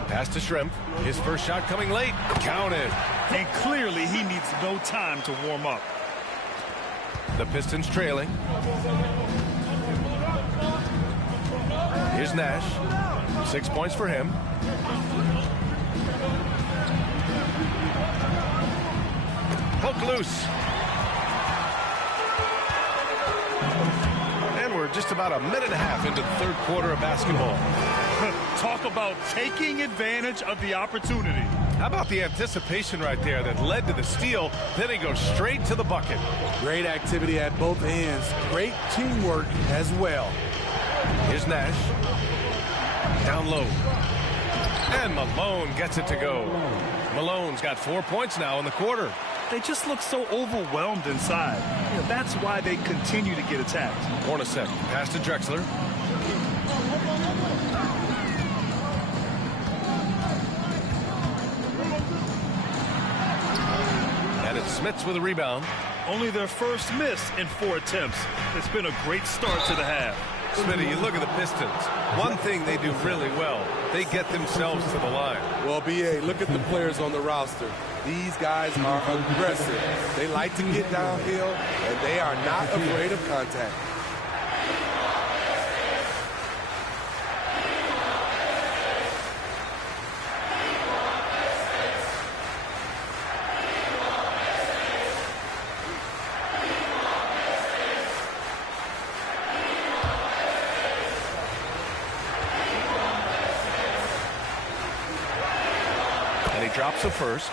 Pass to Shrimp. His first shot coming late. Counted. And clearly he needs no time to warm up. The Pistons trailing. Here's Nash. 6 points for him. Poke loose. And we're just about a minute and a half into the third quarter of basketball. Talk about taking advantage of the opportunity. How about the anticipation right there that led to the steal, then he goes straight to the bucket. Great activity at both ends. Great teamwork as well. Here's Nash. Down low. And Malone gets it to go. Malone's got 4 points now in the quarter. They just look so overwhelmed inside. You know, that's why they continue to get attacked. Hornacek, pass to Drexler. And it's Smits with a rebound. Only their first miss in 4 attempts. It's been a great start to the half. Smitty, you look at the Pistons. One thing they do really well, they get themselves to the line. Well, B.A., look at the players on the roster. These guys are aggressive. They like to get downhill, and they are not afraid of contact. Drops a first.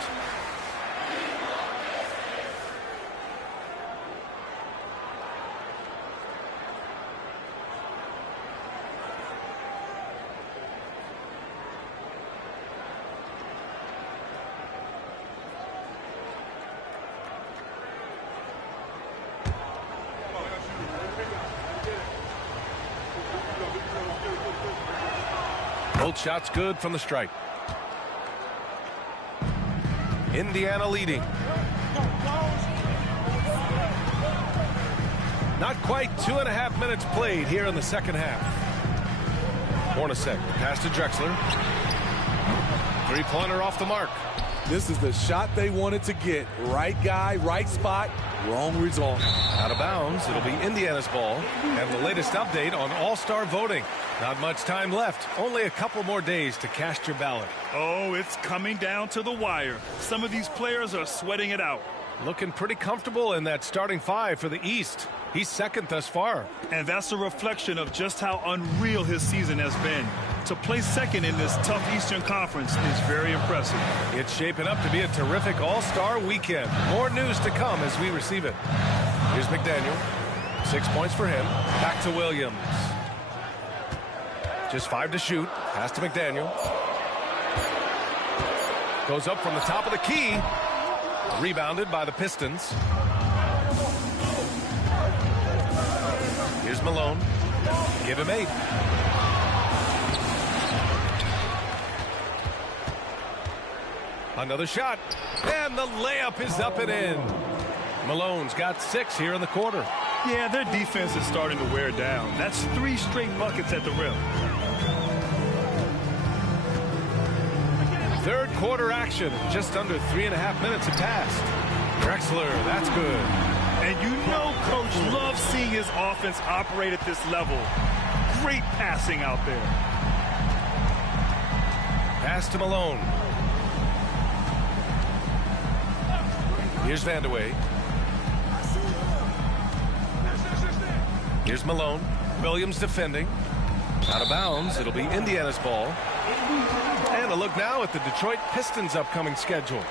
Both shots good from the stripe. Indiana leading. Not quite 2.5 minutes played here in the second half. Hornacek, pass to Drexler. Three-pointer off the mark. This is the shot they wanted to get. Right guy, right spot, wrong result. Out of bounds. It'll be Indiana's ball. And the latest update on All-Star voting. Not much time left. Only a couple more days to cast your ballot. Oh, it's coming down to the wire. Some of these players are sweating it out. Looking pretty comfortable in that starting 5 for the East. He's second thus far. And that's a reflection of just how unreal his season has been. To place second in this tough Eastern Conference is very impressive. It's shaping up to be a terrific All-Star weekend. More news to come as we receive it. Here's McDaniel. 6 points for him. Back to Williams. Just 5 to shoot. Pass to McDaniel. Goes up from the top of the key. Rebounded by the Pistons. Here's Malone. Give him 8. Another shot. And the layup is up and in. Malone's got 6 here in the quarter. Yeah, their defense is starting to wear down. That's 3 straight buckets at the rim. Third quarter action. Just under 3.5 minutes have passed. Drexler, that's good. And you know Coach loves seeing his offense operate at this level. Great passing out there. Pass to Malone. Here's Vandeweghe. Here's Malone. Williams defending. Out of bounds. It'll be Indiana's ball. And a look now at the Detroit Pistons' upcoming schedule.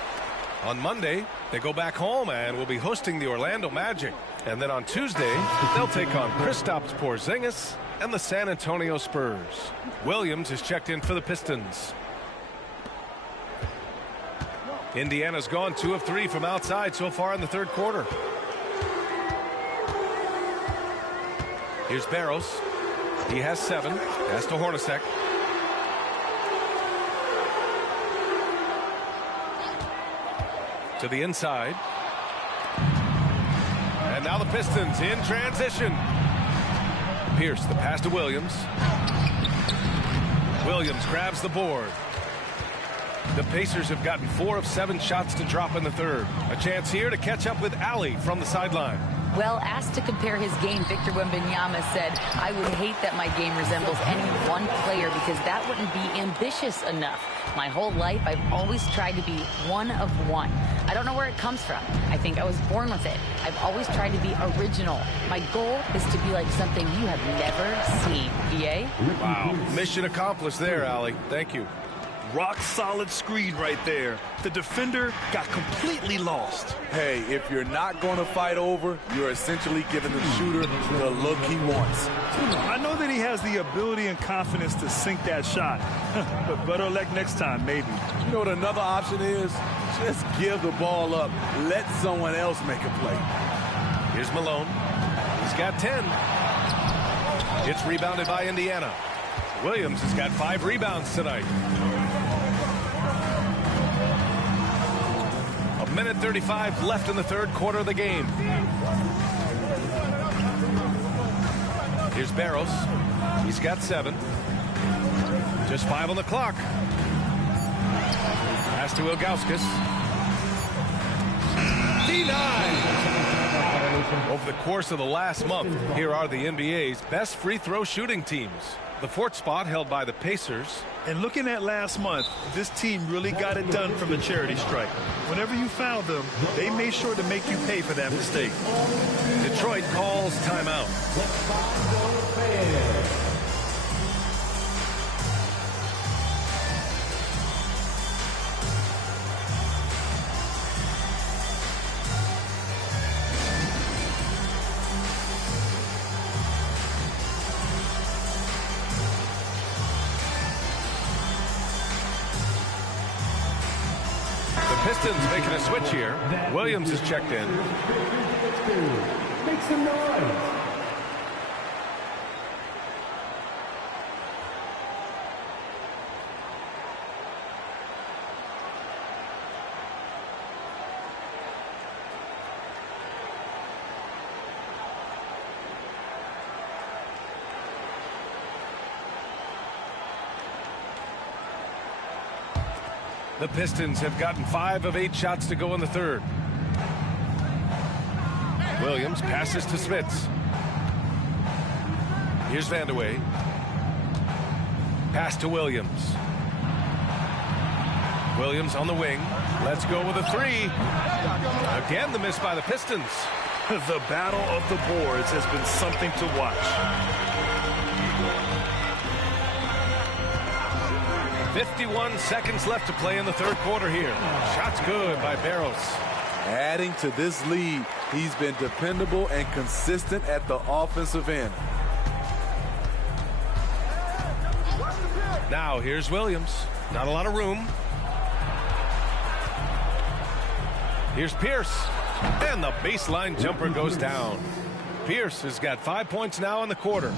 On Monday, they go back home and will be hosting the Orlando Magic. And then on Tuesday, they'll take on Kristaps Porzingis and the San Antonio Spurs. Williams is checked in for the Pistons. Indiana's gone 2 of 3 from outside so far in the third quarter. Here's Barros. He has 7. Pass to Hornacek. To the inside. And now the Pistons in transition. Pierce, the pass to Williams. Williams grabs the board. The Pacers have gotten 4 of 7 shots to drop in the third. A chance here to catch up with Ali from the sideline. Well, asked to compare his game, Victor Wembanyama said, I would hate that my game resembles any one player because that wouldn't be ambitious enough. My whole life, I've always tried to be one of one. I don't know where it comes from. I think I was born with it. I've always tried to be original. My goal is to be like something you have never seen. VA? Wow. Mission accomplished there, Ali. Thank you. Rock solid screen right there. The defender got completely lost. Hey, if you're not going to fight over, you're essentially giving the shooter the look he wants. I know that he has the ability and confidence to sink that shot. But better luck next time, maybe. You know what another option is? Just give the ball up. Let someone else make a play. Here's Malone. He's got 10. It's rebounded by Indiana. Williams has got 5 rebounds tonight. Minute 35 left in the third quarter of the game. Here's Barros. He's got 7. Just 5 on the clock. Pass to Ilgauskas. Denied. Over the course of the last month, here are the NBA's best free throw shooting teams. The 4th spot held by the Pacers. And looking at last month, this team really got it done from the charity stripe. Whenever you fouled them, they made sure to make you pay for that mistake. Detroit calls timeout. Pistons making a switch here. Williams is checked in. Make some noise. The Pistons have gotten 5 of 8 shots to go in the third. Williams passes to Smits. Here's Vandeweghe. Pass to Williams. Williams on the wing. Let's go with a 3. Again, the miss by the Pistons. The battle of the boards has been something to watch. 51 seconds left to play in the third quarter here. Shots good by Barros. Adding to this lead, He's been dependable and consistent at the offensive end. Now here's Williams. Not a lot of room. Here's Pierce. And the baseline jumper goes down. Pierce has got 5 points now in the quarter.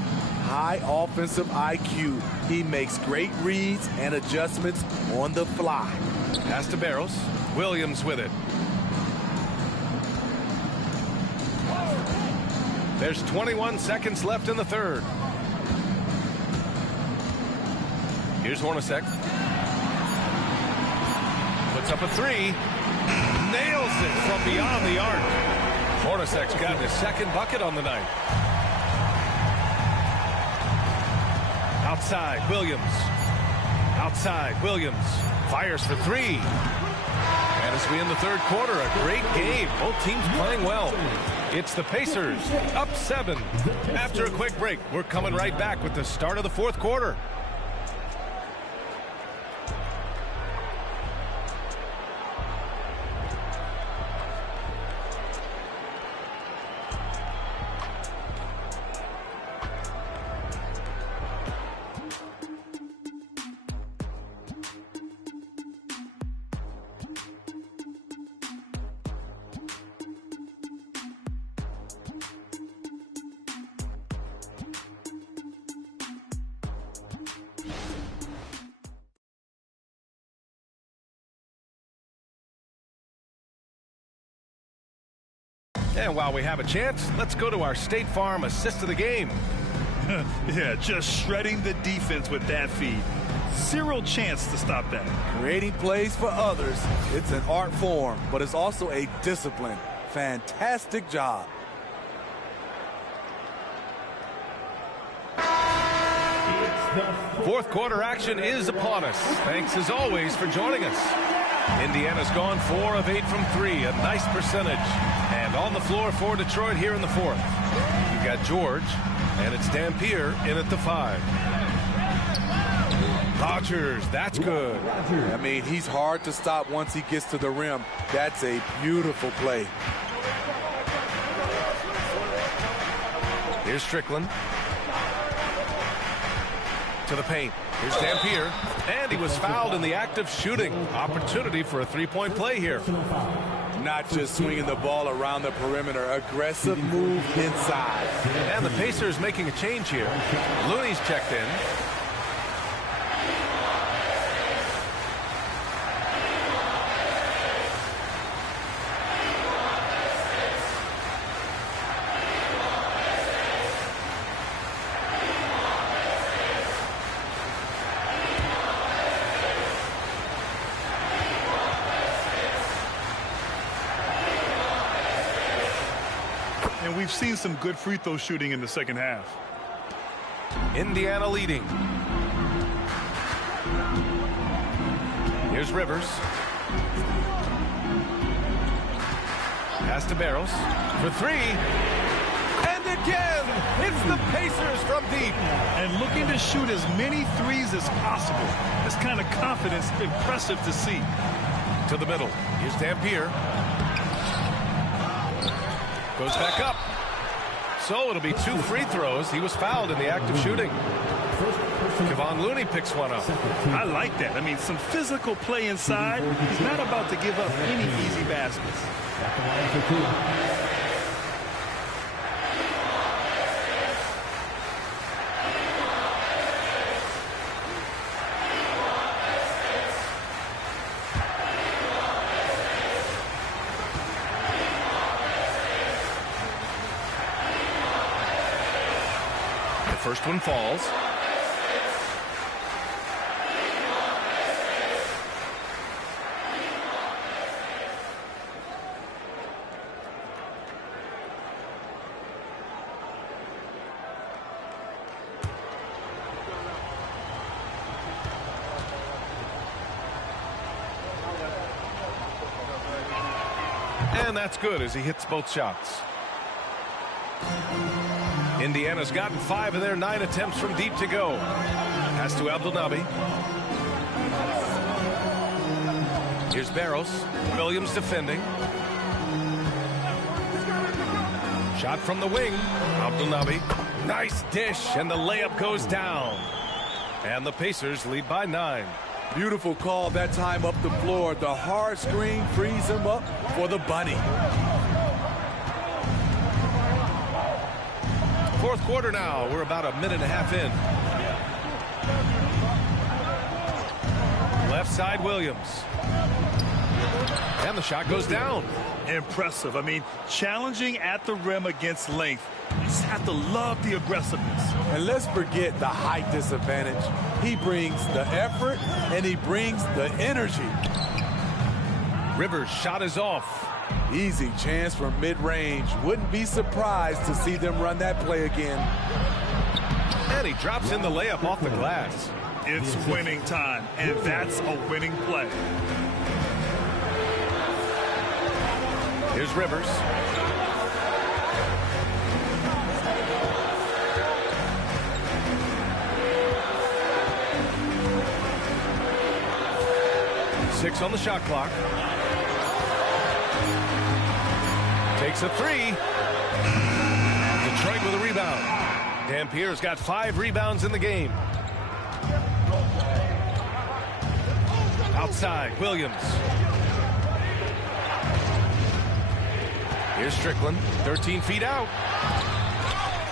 High offensive IQ. He makes great reads and adjustments on the fly. Pass to Barrows. Williams with it. There's 21 seconds left in the third. Here's Hornacek. Puts up a three. Nails it from beyond the arc. Hornacek's got his second bucket on the night. Outside, Williams. Outside, Williams. Fires for three. And as we end the third quarter, a great game. Both teams playing well. It's the Pacers up 7. After a quick break, we're coming right back with the start of the fourth quarter. And while we have a chance, let's go to our State Farm assist of the game. Yeah, just shredding the defense with that feed. Zero chance to stop that. Creating plays for others. It's an art form, but it's also a discipline. Fantastic job. Fourth quarter action is upon us. Thanks as always for joining us. Indiana's gone 4 of 8 from 3, a nice percentage. And on the floor for Detroit here in the fourth. You got George, and it's Dampier in at the 5. Rogers, that's good. I mean, he's hard to stop once he gets to the rim. That's a beautiful play. Here's Strickland. To the paint. Here's Dampier. And he was fouled in the act of shooting. Opportunity for a three-point play here. Not just swinging the ball around the perimeter. Aggressive move inside. And the Pacers making a change here. Looney's checked in. And we've seen some good free throw shooting in the second half. Indiana leading. Here's Rivers. Pass to Barrows for three. And again, it's the Pacers from deep. And looking to shoot as many threes as possible. This kind of confidence, impressive to see. To the middle. Here's Dampier. Goes back up. So it'll be 2 free throws. He was fouled in the act of shooting. Kevon Looney picks one up. I like that. I mean, some physical play inside. He's not about to give up any easy baskets. First one falls. And that's good as he hits both shots. Indiana's gotten 5 of their 9 attempts from deep to go. Pass to Abdelnaby. Here's Barrows. Williams defending. Shot from the wing. Abdelnaby. Nice dish, and the layup goes down. And the Pacers lead by 9. Beautiful call that time up the floor. The hard screen frees him up for the bunny. Fourth quarter now. We're about a minute and a half in. Left side, Williams. And the shot goes down. Impressive. I mean, challenging at the rim against length. You just have to love the aggressiveness. And let's forget the height disadvantage. He brings the effort and he brings the energy. Rivers' shot is off. Easy chance from mid-range. Wouldn't be surprised to see them run that play again. And he drops in the layup off the glass. It's winning time, and that's a winning play. Here's Rivers. Six on the shot clock. Takes a three. Detroit with a rebound. Dampierre's got 5 rebounds in the game. Outside, Williams. Here's Strickland, 13 feet out.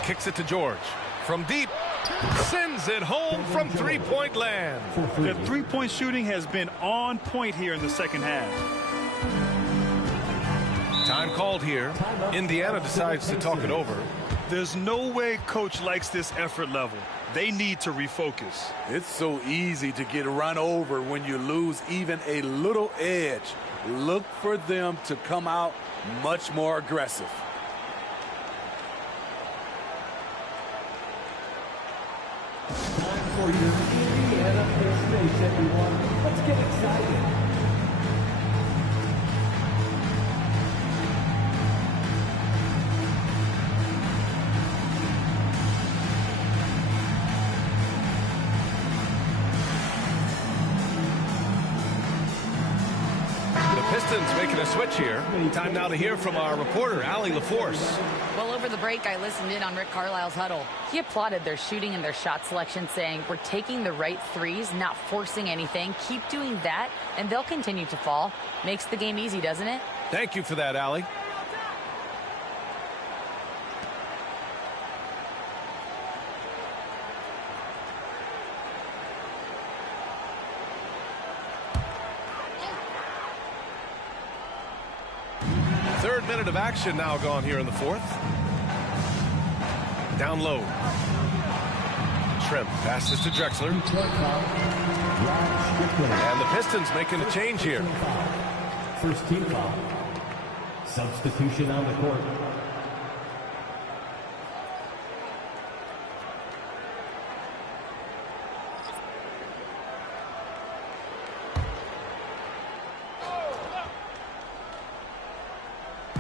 Kicks it to George. From deep, sends it home from three-point land. The three-point shooting has been on point here in the second half. Time called here. Indiana decides to talk it over. There's no way coach likes this effort level. They need to refocus. It's so easy to get run over when you lose even a little edge. Look for them to come out much more aggressive. Time for your Indiana Pacers, everyone. Let's get excited. Pistons making a switch here. Time now to hear from our reporter, Allie LaForce. Well, over the break, I listened in on Rick Carlisle's huddle. He applauded their shooting and their shot selection, saying, we're taking the right threes, not forcing anything. Keep doing that, and they'll continue to fall. Makes the game easy, doesn't it? Thank you for that, Allie. Third minute of action now gone here in the fourth. Down low. Shrimp passes to Drexler. And the Pistons making a change here. First team foul. Substitution on the court.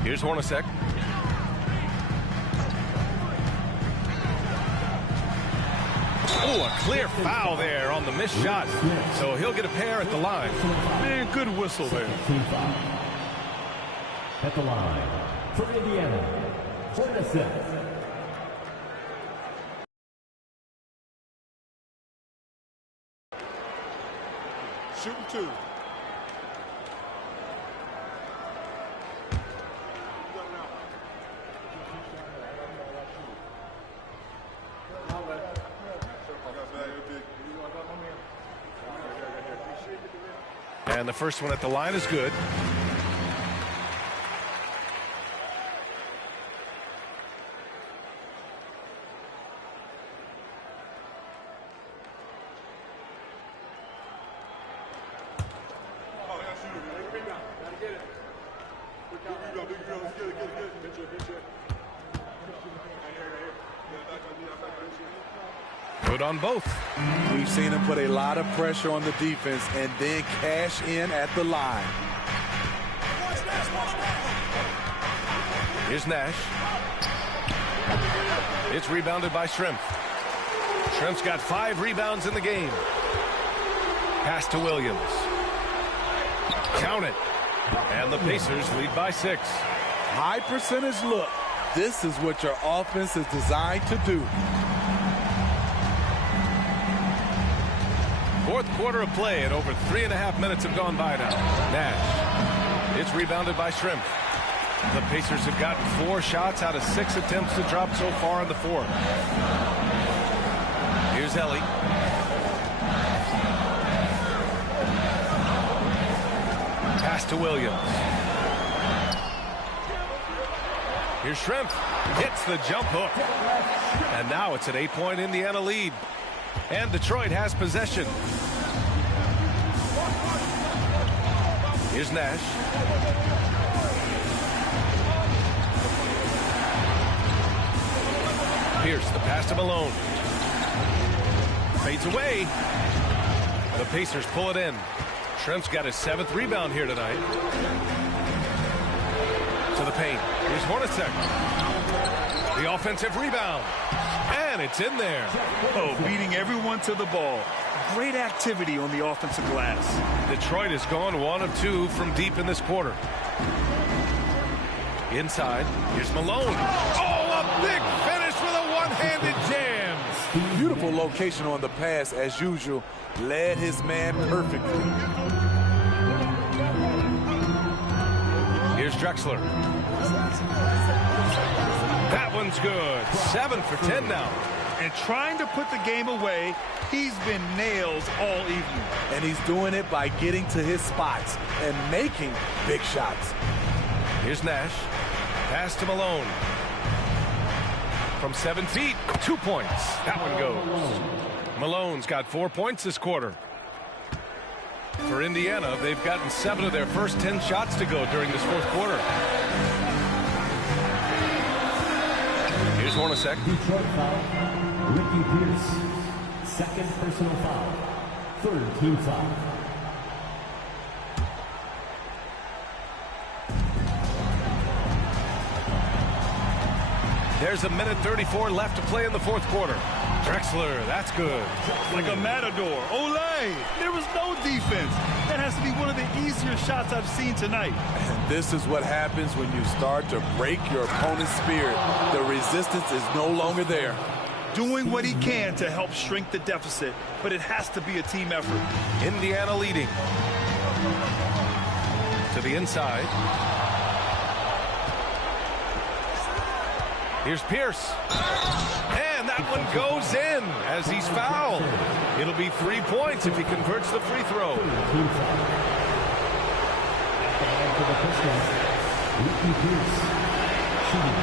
Here's Hornacek. Oh, a clear foul there on the missed shot. So he'll get a pair at the line. Man, good whistle there. Team foul. At the line for Indiana, Hornacek. Shooting 2. And the first one at the line is good. Good on both. We've seen him put a lot of pressure on the defense and then cash in at the line. Here's Nash. It's rebounded by Shrimp. Shrimp's got 5 rebounds in the game. Pass to Williams. Count it. And the Pacers lead by 6. High percentage look. This is what your offense is designed to do. Fourth quarter of play, and over 3.5 minutes have gone by now. Nash. It's rebounded by Shrimp. The Pacers have gotten 4 shots out of 6 attempts to drop so far in the fourth. Here's Ellie. Pass to Williams. Here's Shrimp. Hits the jump hook. And now it's an 8-point Indiana lead. And Detroit has possession. Here's Nash. Pierce, the pass to Malone. Fades away. The Pacers pull it in. Shrimp's got his 7th rebound here tonight. To the paint. Here's Hornacek. The offensive rebound. And it's in there. Oh, beating everyone to the ball. Great activity on the offensive glass. Detroit has gone 1 of 2 from deep in this quarter. Inside. Here's Malone. Oh, a big finish with a one-handed jam. Beautiful location on the pass as usual. Led his man perfectly. Here's Drexler. That one's good. 7 for 10 now. And trying to put the game away, he's been nails all evening. And he's doing it by getting to his spots and making big shots. Here's Nash. Pass to Malone. From 7 feet, 2 points. That one goes. Malone's got 4 points this quarter. For Indiana, they've gotten 7 of their first 10 shots to go during this fourth quarter. Here's Hornacek. Detroit foul. Ricky Pierce. 2nd personal foul. 3rd team foul. There's 1:34 left to play in the fourth quarter. Drexler, that's good. Like a matador. Olay! There was no defense. That has to be one of the easier shots I've seen tonight. And this is what happens when you start to break your opponent's spirit. The resistance is no longer there. Doing what he can to help shrink the deficit, but it has to be a team effort. Indiana leading. To the inside. Here's Pierce. And that one goes in as he's fouled. It'll be 3 points if he converts the free throw. Ricky Pierce. Shooting.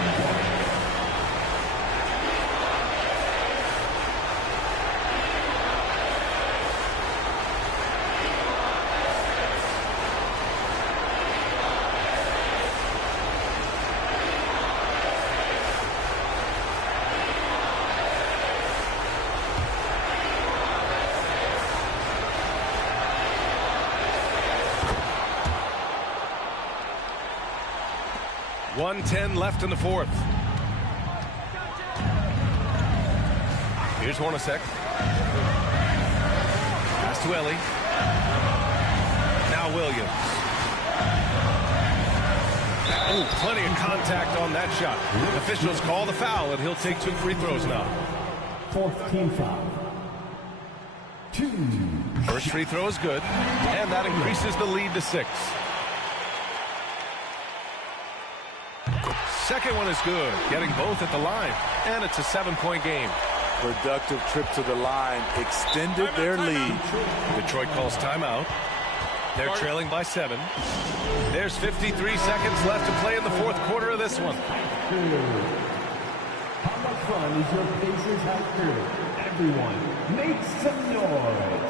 .110 left in the fourth. Here's Hornacek. Pass to Ellie. Now Williams. Oh, plenty of contact on that shot. Officials call the foul, and he'll take 2 free throws now. 4th team foul. 2. First free throw is good, and that increases the lead to 6. Second one is good, getting both at the line, and it's a 7-point game. Productive trip to the line extended their lead. Detroit calls timeout. They're trailing by 7. There's 53 seconds left to play in the fourth quarter of this one. How much fun is your Pacers have crew? Everyone, make some noise.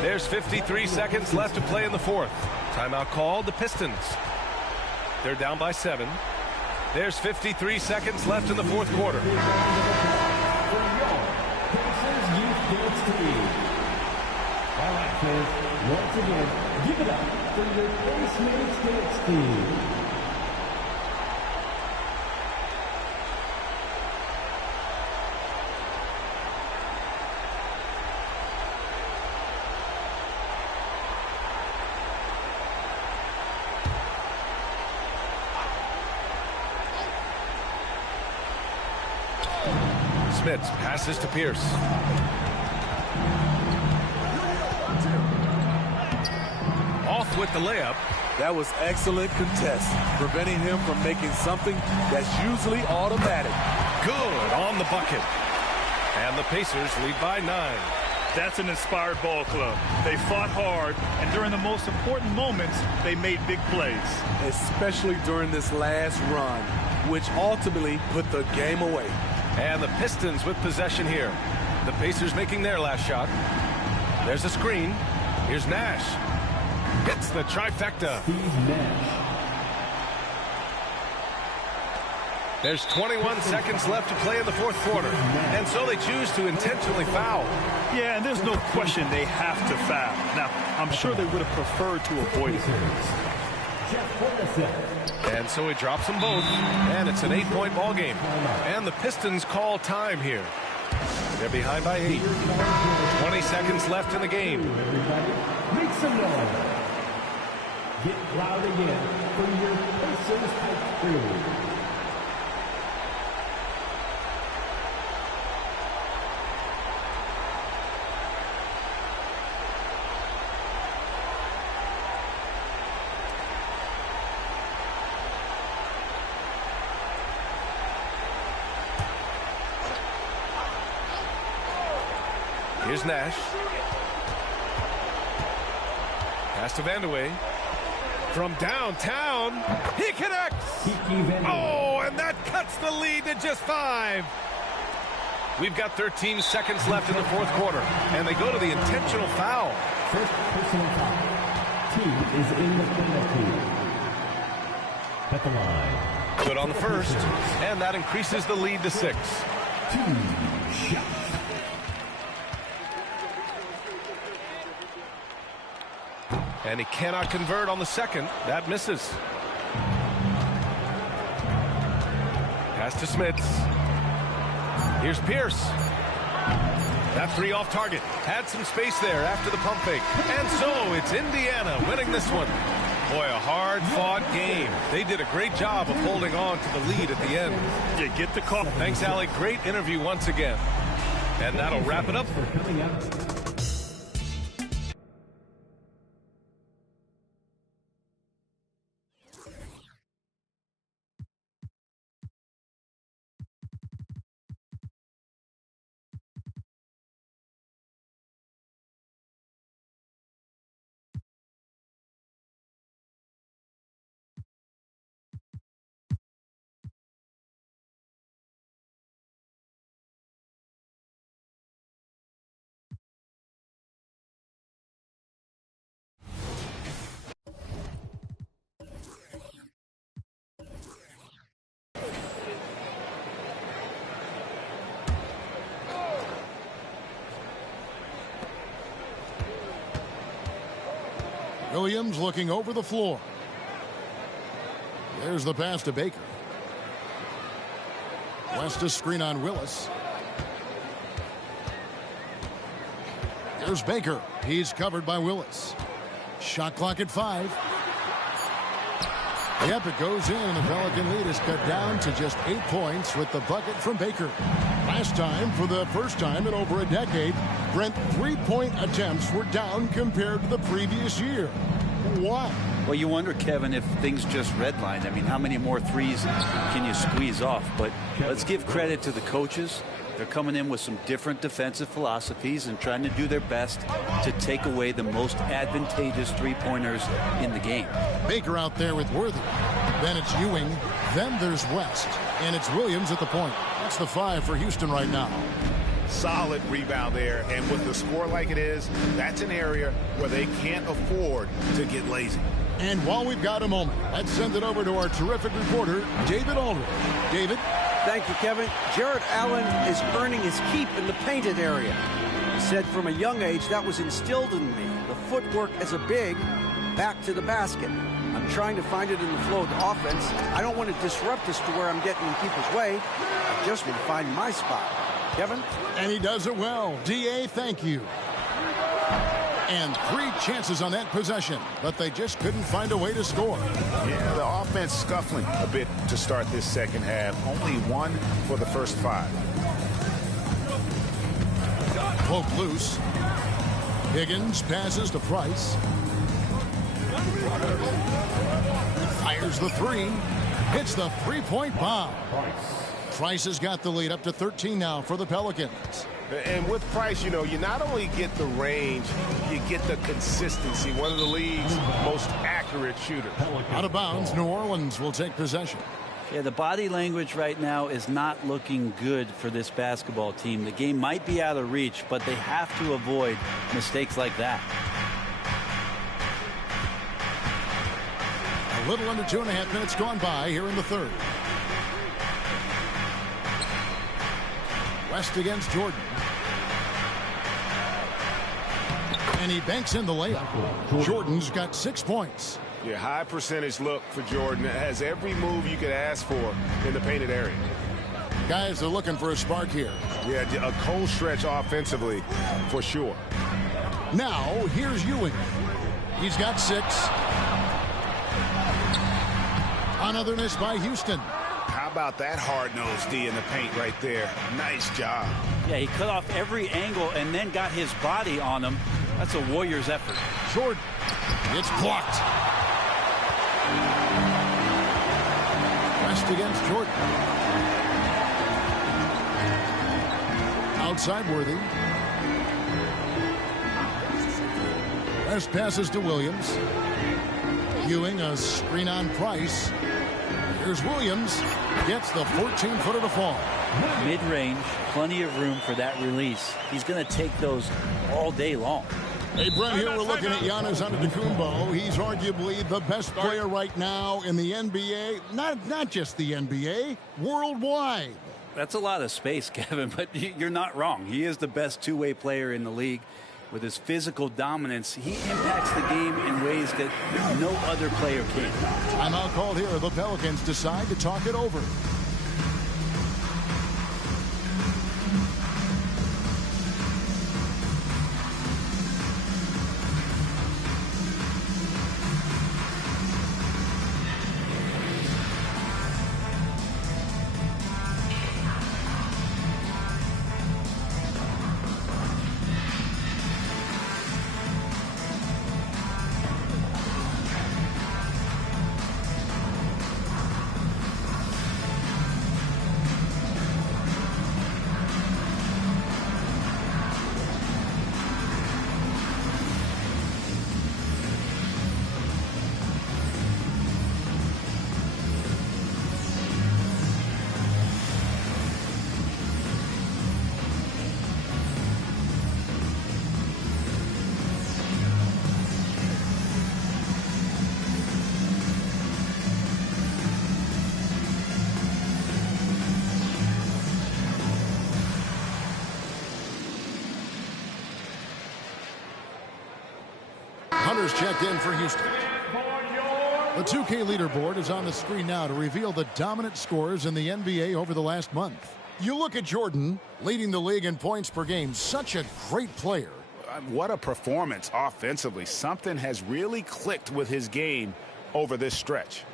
There's 53 seconds left to play in the fourth. Timeout called, the Pistons. They're down by 7. There's 53 seconds left in the fourth quarter. All right, fans. Once again, give it up for your Postmates dance team. Smith passes to Pierce. Off with the layup. That was excellent contest, preventing him from making something that's usually automatic. Good on the bucket. And the Pacers lead by 9. That's an inspired ball club. They fought hard, and during the most important moments, they made big plays. Especially during this last run, which ultimately put the game away. And the Pistons with possession here. The Pacers making their last shot. There's a screen. Here's Nash. Hits the trifecta. Steve Nash. There's 21 seconds left to play in the fourth quarter. And so they choose to intentionally foul. Yeah, and there's no question they have to foul. Now, I'm sure they would have preferred to avoid it. And so he drops them both. And it's an 8-point ball game. And the Pistons call time here. They're behind by 8. 20 seconds left in the game. Make some noise. Get loud again for your Pacers hype crew. Here's Nash. Pass to Vandeweghe. From downtown, he connects. Oh, and that cuts the lead to just 5. We've got 13 seconds left in the fourth quarter, and they go to the intentional foul. First personal foul. Team is in the penalty. At the line. Good on the first, and that increases the lead to 6. 2 shots. And he cannot convert on the second. That misses. Pass to Smits. Here's Pierce. That 3 off target. Had some space there after the pump fake. And so it's Indiana winning this one. Boy, a hard-fought game. They did a great job of holding on to the lead at the end. You get the call. Thanks, Allie. Great interview once again. And that'll wrap it up. Williams looking over the floor. There's the pass to Baker. West to screen on Willis. There's Baker. He's covered by Willis. Shot clock at 5. Yep, it goes in. The Pelican lead is cut down to just 8 points with the bucket from Baker. Last time, for the first time in over a decade, Brent, 3-point attempts were down compared to the previous year. Why? Well, you wonder, Kevin, if things just redlined. I mean, how many more threes can you squeeze off? But let's give credit to the coaches. They're coming in with some different defensive philosophies and trying to do their best to take away the most advantageous three-pointers in the game. Baker out there with Worthy. Then it's Ewing. Then there's West. And it's Williams at the point. That's the 5 for Houston right now. Solid rebound there, and with the score like it is, that's an area where they can't afford to get lazy. And while we've got a moment, let's send it over to our terrific reporter, David Aldridge. David? Thank you, Kevin. Jared Allen is earning his keep in the painted area. said from a young age that was instilled in me. The footwork as a big, back to the basket. I'm trying to find it in the flow of the offense. I don't want to disrupt this to where I'm getting in people's way. I just want to find my spot. Kevin? And he does it well. D.A., thank you. And 3 chances on that possession, but they just couldn't find a way to score. Yeah, the offense scuffling a bit to start this second half. Only 1 for the first 5. Poke loose. Higgins passes to Price. Fires the 3. Hits the 3-point bomb. Price has got the lead up to 13 now for the Pelicans. And with Price, you know, you not only get the range, you get the consistency. One of the league's most accurate shooters. Out of bounds, New Orleans will take possession. Yeah, the body language right now is not looking good for this basketball team. The game might be out of reach, but they have to avoid mistakes like that. A little under 2.5 minutes gone by here in the third. West against Jordan. And he banks in the layup. Jordan's got 6 points. Yeah, high percentage look for Jordan. It has every move you could ask for in the painted area. Guys are looking for a spark here. Yeah, a cold stretch offensively for sure. Now, here's Ewing. He's got 6. Another miss by Houston. How about that hard-nosed D in the paint right there? Nice job. Yeah, he cut off every angle and then got his body on him. That's a Warriors effort. Jordan. It's blocked. West against Jordan. Outside Worthy. West passes to Williams. Ewing a screen on Price. Here's Williams. Gets the 14-footer to fall. Mid-range, plenty of room for that release. He's going to take those all day long. Hey, Brent, here we're looking at Giannis Antetokounmpo. He's arguably the best player right now in the NBA. Not just the NBA, worldwide. That's a lot of space, Kevin, but you're not wrong. He is the best two-way player in the league. With his physical dominance, he impacts the game in ways that no other player can. Timeout called here. The Pelicans decide to talk it over. Hunter's checked in for Houston. The 2K leaderboard is on the screen now to reveal the dominant scores in the NBA over the last month. You look at Jordan, leading the league in points per game. Such a great player. What a performance offensively. Something has really clicked with his game over this stretch.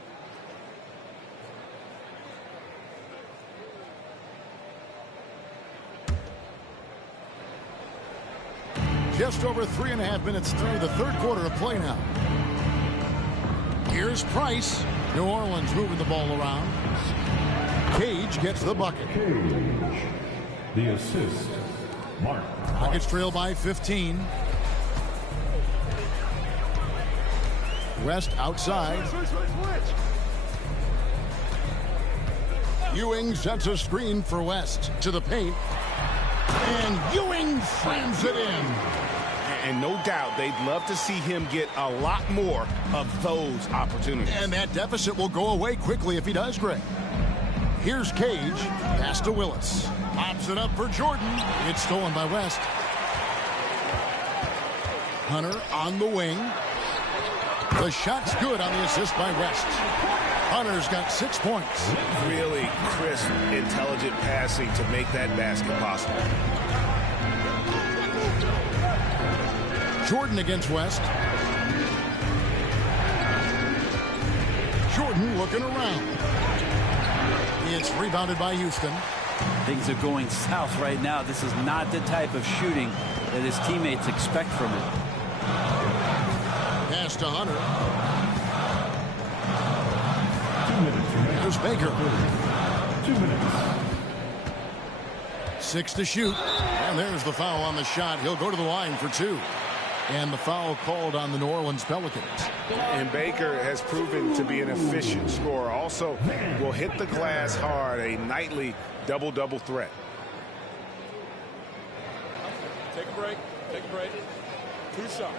Just over 3.5 minutes through the third quarter of play now. Here's Price. New Orleans moving the ball around. Cage gets the bucket. Cage, the assist. Mark. Rockets trail by 15. West outside. Ewing sets a screen for West to the paint. And Ewing slams it in. And no doubt they'd love to see him get a lot more of those opportunities. And that deficit will go away quickly if he does, Greg. Here's Cage. Pass to Willis. Pops it up for Jordan. It's stolen by West. Hunter on the wing. The shot's good on the assist by West. Hunter's got 6 points. Really crisp, intelligent passing to make that basket possible. Jordan against West. Jordan looking around. It's rebounded by Houston. Things are going south right now. This is not the type of shooting that his teammates expect from him. Pass to Hunter. 2 minutes. There's Baker. 2 minutes. 6 to shoot. And there's the foul on the shot. He'll go to the line for 2. And the foul called on the New Orleans Pelicans. And Baker has proven to be an efficient scorer. Also will hit the glass hard, a nightly double-double threat. Take a break. Take a break. 2 shots.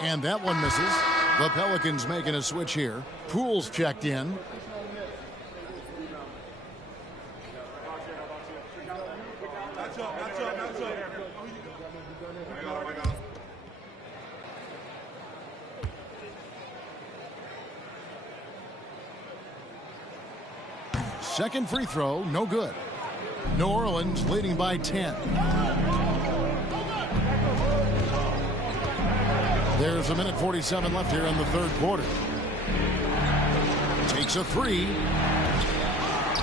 And that one misses. The Pelicans making a switch here. Poole's checked in. Second free throw, no good. New Orleans leading by 10. There's 1:47 left here in the third quarter. Takes a 3.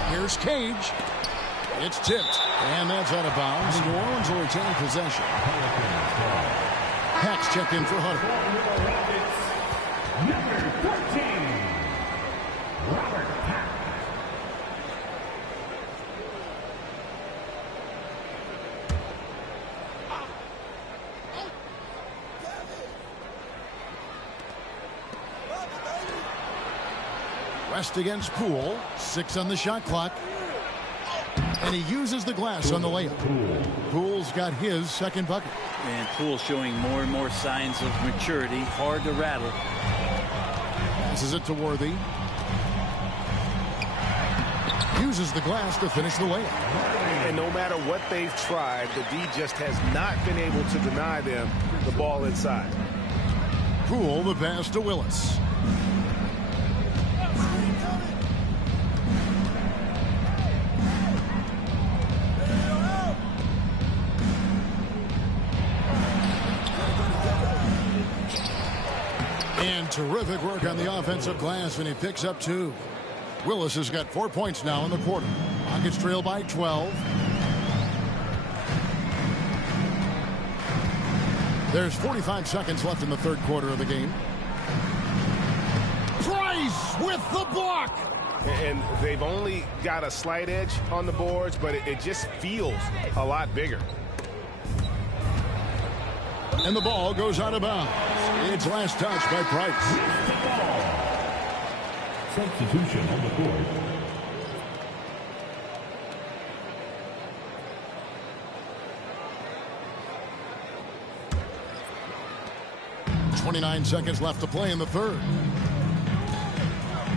Here's Cage. It's tipped, and that's out of bounds. New Orleans will retain possession. Pax checked in for Hunter. Number 14, Robert Pax. West against Poole. 6 on the shot clock. And he uses the glass on the layup. Poole's got his second bucket. And Poole showing more and more signs of maturity. Hard to rattle. Passes it to Worthy. Uses the glass to finish the layup. And no matter what they've tried, the D just has not been able to deny them the ball inside. Poole, the pass to Willis. And terrific work on the offensive glass, and he picks up 2. Willis has got 4 points now in the quarter. Rockets trail by 12. There's 45 seconds left in the third quarter of the game. Price with the block. And they've only got a slight edge on the boards, but it just feels a lot bigger. And the ball goes out of bounds. It's last touch by Price. Substitution on the court. .29 seconds left to play in the third.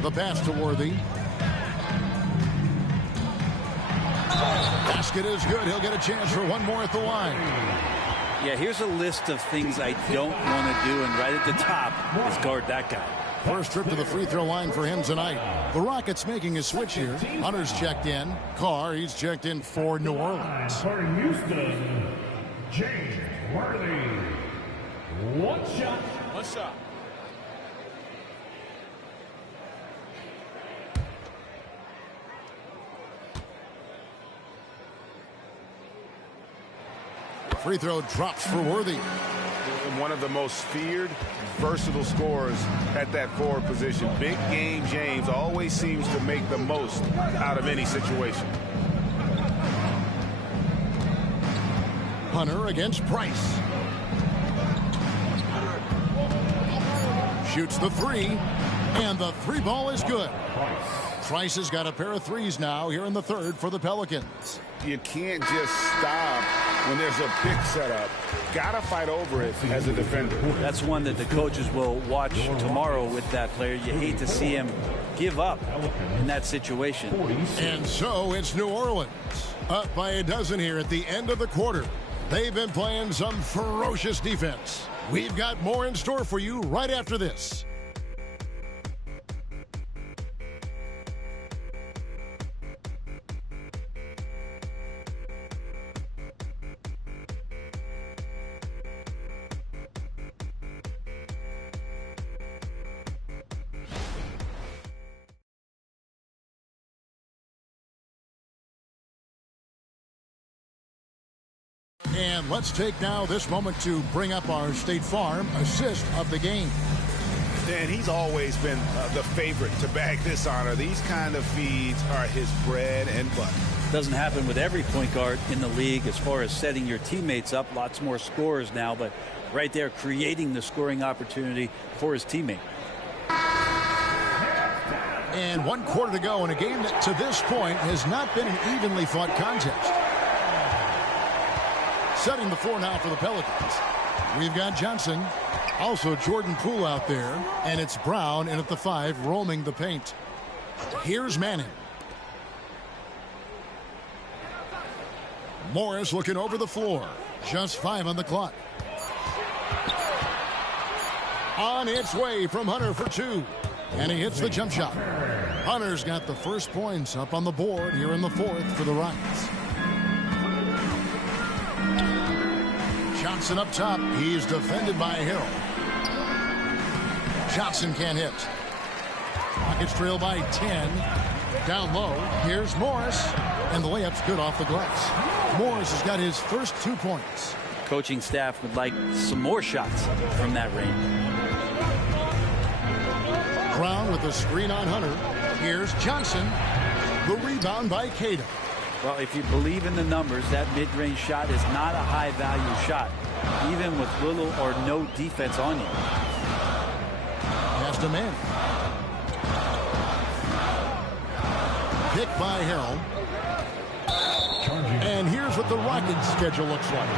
The pass to Worthy. Basket is good. He'll get a chance for one more at the line. Yeah, here's a list of things I don't want to do, and right at the top is guard that guy. First trip to the free throw line for him tonight. The Rockets making a switch here. Hunter's checked in. Carr, he's checked in for New Orleans. For Houston, James Worthy. One shot. One shot. Free throw drops for Worthy. One of the most feared, versatile scorers at that forward position. Big game James always seems to make the most out of any situation. Hunter against Price. Shoots the 3, and the 3 ball is good. Trice has got a pair of threes now here in the third for the Pelicans. You can't just stop when there's a pick set up. Gotta fight over it as a defender. That's one that the coaches will watch tomorrow with that player. You hate to see him give up in that situation. And so it's New Orleans up by a dozen here at the end of the quarter. They've been playing some ferocious defense. We've got more in store for you right after this. And let's take now this moment to bring up our State Farm assist of the game. Dan, he's always been the favorite to bag this honor. These kind of feeds are his bread and butter. Doesn't happen with every point guard in the league as far as setting your teammates up. Lots more scorers now, but right there creating the scoring opportunity for his teammate. And 1 quarter to go in a game that to this point has not been an evenly fought contest. Setting the floor now for the Pelicans. We've got Johnson, also Jordan Poole out there, and it's Brown in at the 5 roaming the paint. Here's Manning. Morris looking over the floor. Just 5 on the clock. On its way from Hunter for 2. And he hits the jump shot. Hunter's got the first points up on the board here in the 4th for the Rockets. Johnson up top. He's defended by Hill. Johnson can't hit. Rockets trail by 10. Down low. Here's Morris. And the layup's good off the glass. Morris has got his first 2 points. Coaching staff would like some more shots from that range. Brown with the screen on Hunter. Here's Johnson. The rebound by Cato. Well, if you believe in the numbers, that mid-range shot is not a high-value shot, even with little or no defense on you. Pass to Manning. Pick by Harrell. And here's what the Rockets' schedule looks like.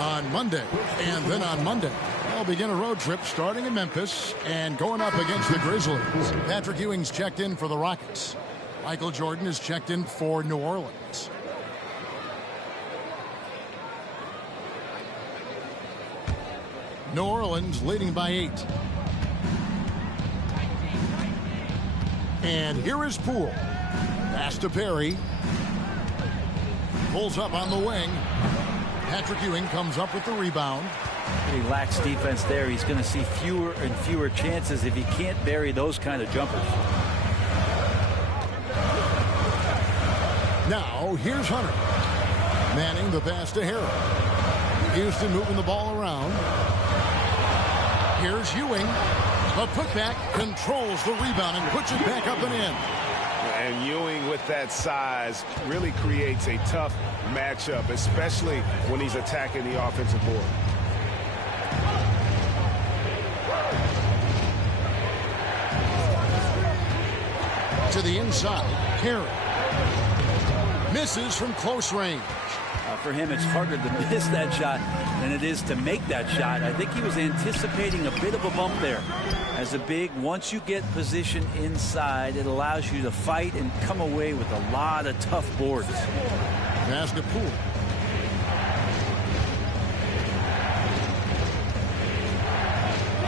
On Monday, and then on Monday, they'll begin a road trip starting in Memphis and going up against the Grizzlies. Patrick Ewing's checked in for the Rockets. Michael Jordan is checked in for New Orleans. New Orleans leading by 8. And here is Poole. Pass to Perry. Pulls up on the wing. Patrick Ewing comes up with the rebound. He lacks defense there. He's going to see fewer and fewer chances if he can't bury those kind of jumpers. Now, here's Hunter. Manning the pass to Harrell. Houston moving the ball around. Here's Ewing. A putback controls the rebound and puts it back up and in. And Ewing with that size really creates a tough matchup, especially when he's attacking the offensive board. To the inside, Perry. Misses from close range. For him, it's harder to miss that shot than it is to make that shot. I think he was anticipating a bit of a bump there. As a big, once you get position inside, it allows you to fight and come away with a lot of tough boards. Pass to Poole.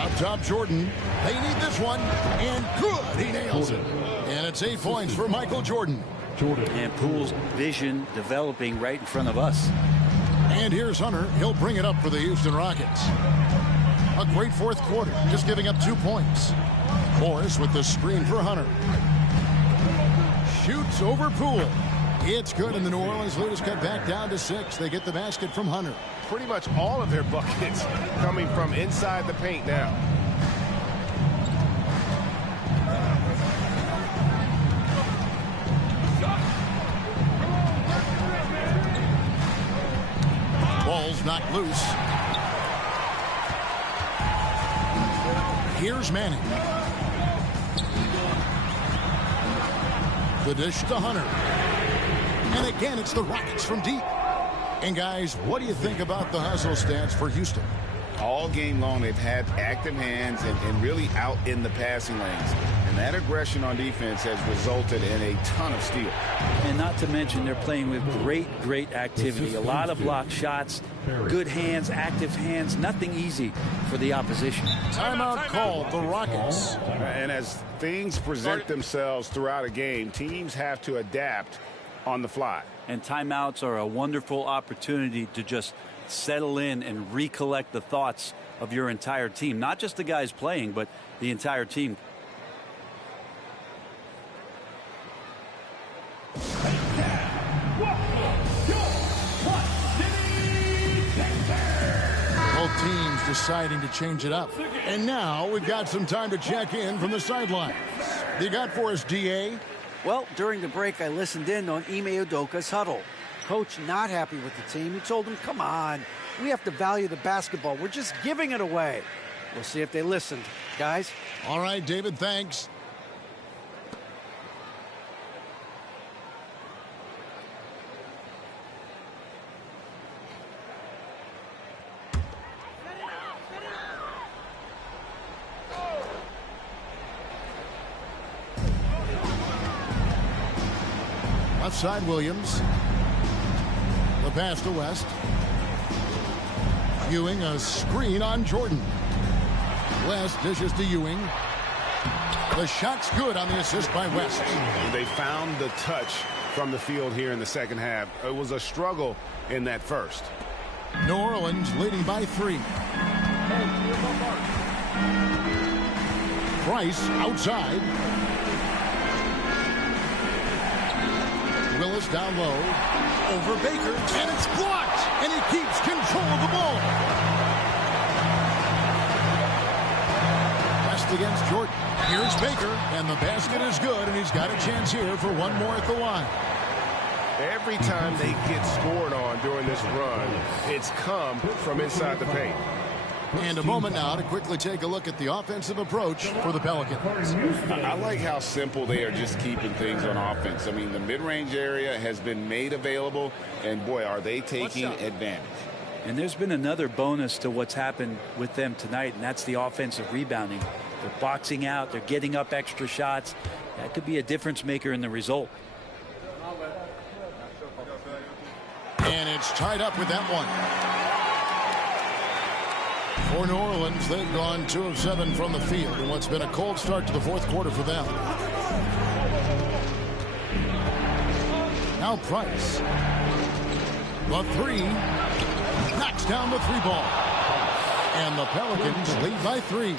Up top, Jordan. They need this one. And good. He nails it. And it's 8 points for Michael Jordan. And Poole's vision developing right in front of us. And here's Hunter. He'll bring it up for the Houston Rockets. A great 4th quarter, just giving up 2 points. Morris with the screen for Hunter. Shoots over Poole. It's good, and the New Orleans lead is cut back down to 6. They get the basket from Hunter. Pretty much all of their buckets coming from inside the paint now. Ball's knocked loose. Here's Manning. The dish to Hunter. And again, it's the Rockets from deep. And guys, what do you think about the hustle stats for Houston? All game long, they've had active hands and really out in the passing lanes. And that aggression on defense has resulted in a ton of steals. And not to mention, they're playing with great activity. A lot of block shots, good hands, active hands, nothing easy for the opposition. Timeout called the Rockets. And as things present themselves throughout a game, teams have to adapt on the fly. And timeouts are a wonderful opportunity to just settle in and recollect the thoughts of your entire team. Not just the guys playing, but the entire team. Both teams deciding to change it up. And now we've got some time to check in from the sidelines. You got for us, DA? Well, during the break, I listened in on Ime Udoka's huddle. Coach not happy with the team. He told them, come on, we have to value the basketball. We're just giving it away. We'll see if they listened. Guys? All right, David, thanks. Left side, Williams. The pass to West. Ewing, a screen on Jordan. West dishes to Ewing. The shot's good on the assist by West. They found the touch from the field here in the second half. It was a struggle in that first. New Orleans leading by 3. Price outside. Willis down low. Over Baker. And it's blocked. And he keeps control of the ball. West against Jordan. Here's Baker. And the basket is good. And he's got a chance here for one more at the line. Every time they get scored on during this run, it's come from inside the paint. And a moment now to quickly take a look at the offensive approach for the Pelicans. I like how simple they are just keeping things on offense. I mean, the mid-range area has been made available, and boy, are they taking advantage. And there's been another bonus to what's happened with them tonight, and that's the offensive rebounding. They're boxing out. They're getting up extra shots. That could be a difference maker in the result. And it's tied up with that one. For New Orleans, they've gone 2 of 7 from the field in what's been a cold start to the fourth quarter for them. Now Price. The 3. Knocks down the 3 ball. And the Pelicans lead by 3.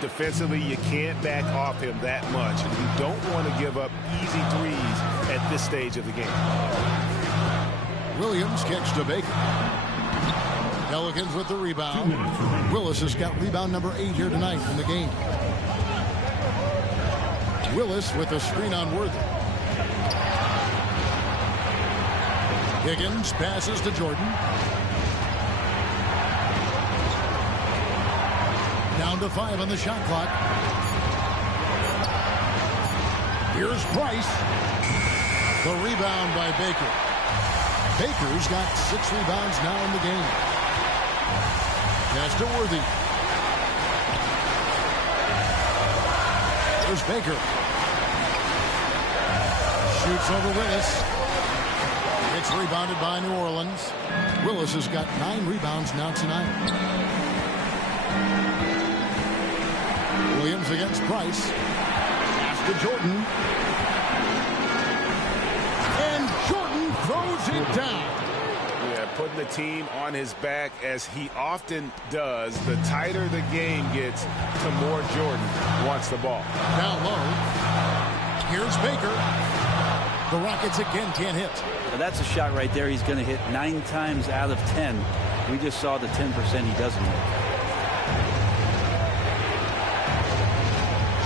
Defensively, you can't back off him that much. And you don't want to give up easy threes at this stage of the game. Williams kicks to Baker. Pelicans with the rebound. Willis has got rebound number 8 here tonight in the game. Willis with a screen on Worthy. Higgins passes to Jordan. Down to 5 on the shot clock. Here's Price. The rebound by Baker. Baker's got 6 rebounds now in the game. Pass to Worthy. There's Baker. Shoots over Willis. It's rebounded by New Orleans. Willis has got 9 rebounds now tonight. Williams against Price. Pass to Jordan. And Jordan throws it down. Putting the team on his back as he often does. The tighter the game gets, the more Jordan wants the ball. Down low. Here's Baker. The Rockets again can't hit. Now that's a shot right there. He's going to hit 9 times out of 10. We just saw the 10% he doesn't hit.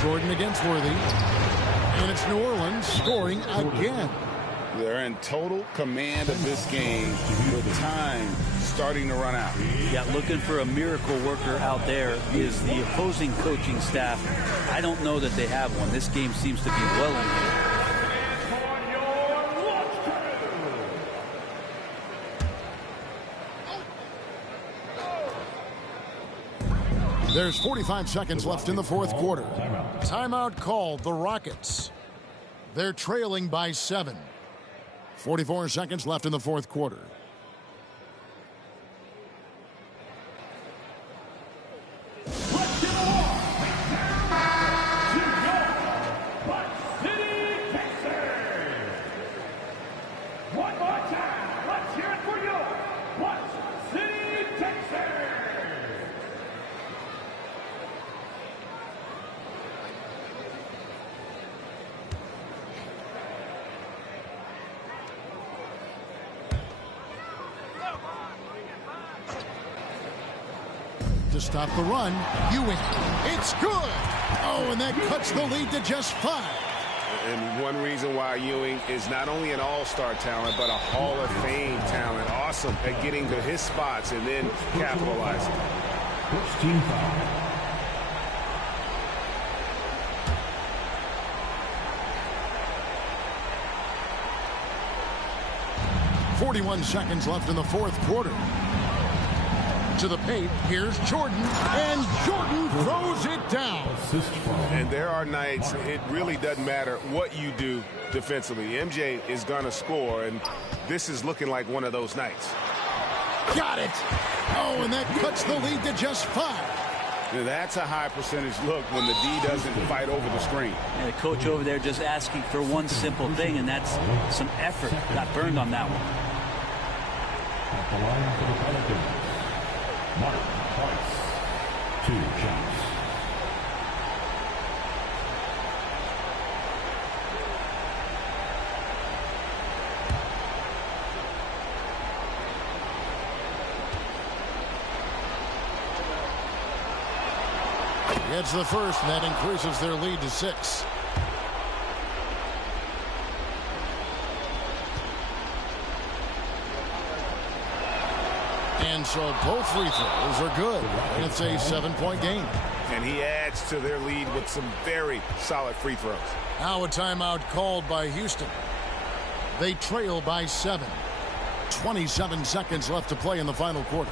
Jordan against Worthy. And it's New Orleans scoring again. They're in total command of this game with time starting to run out. Yeah, looking for a miracle worker out there is the opposing coaching staff. I don't know that they have one. This game seems to be well in hand. There's 45 seconds left in the fourth quarter. Timeout called the Rockets. They're trailing by 7. 44 seconds left in the fourth quarter. To stop the run, Ewing. It's good. Oh, and that cuts the lead to just 5. And one reason why Ewing is not only an all-star talent, but a Hall of Fame talent. Awesome at getting to his spots and then capitalizing. First team foul. .41 seconds left in the fourth quarter. To the paint, here's Jordan, and Jordan throws it down. And there are nights it really doesn't matter what you do defensively. MJ is going to score, and this is looking like one of those nights. Got it. Oh, and that cuts the lead to just 5. Now, that's a high percentage look when the D doesn't fight over the screen. And the coach over there just asking for one simple thing, and that's some effort. Got burned on that one. At the line for the Pelicans, Mark Price, 2 shots. Gets the first, and that increases their lead to 6. And so both free throws are good. And it's a 7-point game. And he adds to their lead with some very solid free throws. Now a timeout called by Houston. They trail by 7. 27 seconds left to play in the final quarter.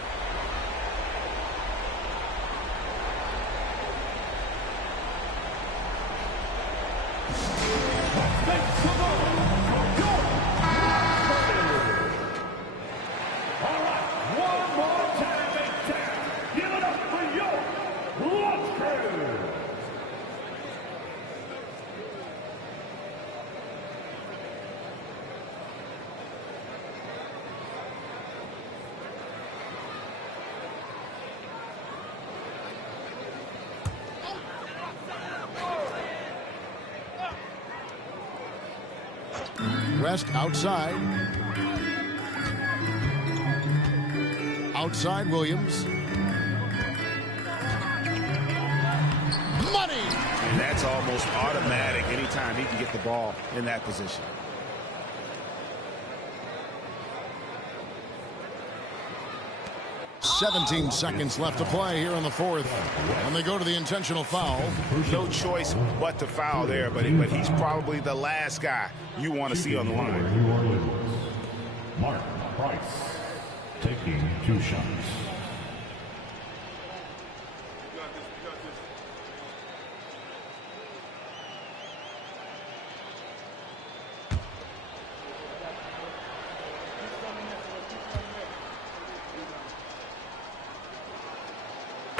Rest outside. Outside Williams. Money! And that's almost automatic anytime he can get the ball in that position. .17 seconds left to play here in the fourth. And they go to the intentional foul. No choice but to foul there, but he's probably the last guy you want to see on the line. New Orleans, Mark Price, taking 2 shots.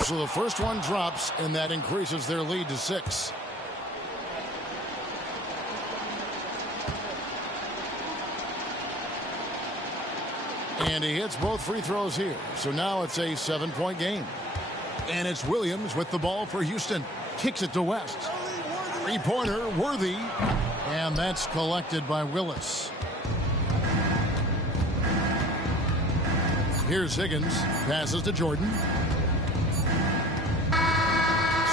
So the first one drops, and that increases their lead to 6. And he hits both free throws here. So now it's a 7-point game. And it's Williams with the ball for Houston. Kicks it to West. 3-pointer, Worthy. And that's collected by Willis. Here's Higgins. Passes to Jordan.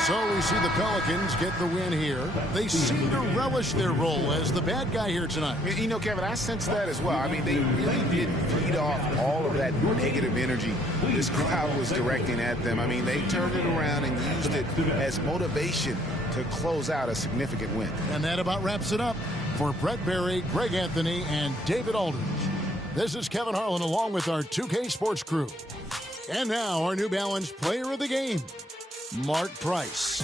So we see the Pelicans get the win here. They seem to relish their role as the bad guy here tonight. You know, Kevin, I sense that as well. I mean, they really did feed off all of that negative energy this crowd was directing at them. I mean, they turned it around and used it as motivation to close out a significant win. And that about wraps it up for Brett Berry, Greg Anthony, and David Aldridge. This is Kevin Harlan along with our 2K Sports crew. And now our New Balance Player of the Game. Mark Price.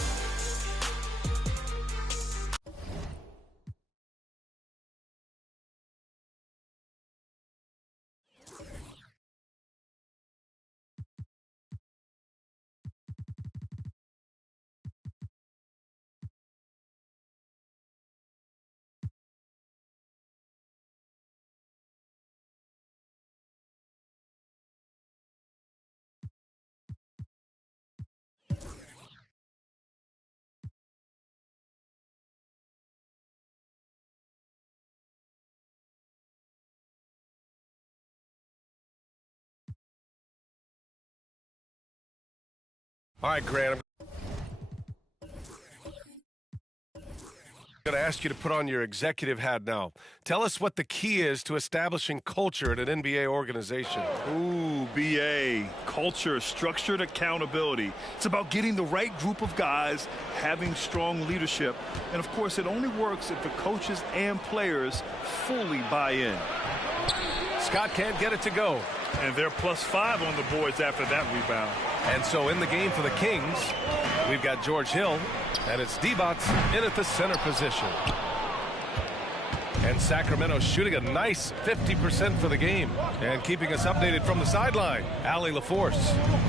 All right, Grant. I'm going to ask you to put on your executive hat now. Tell us what the key is to establishing culture at an NBA organization. Ooh, BA. Culture, structured accountability. It's about getting the right group of guys, having strong leadership. And, of course, it only works if the coaches and players fully buy in. Scott can't get it to go. And they're +5 on the boards after that rebound. And so in the game for the Kings, we've got George Hill, and it's D-Bots in at the center position. And Sacramento shooting a nice 50% for the game. And keeping us updated from the sideline, Allie LaForce.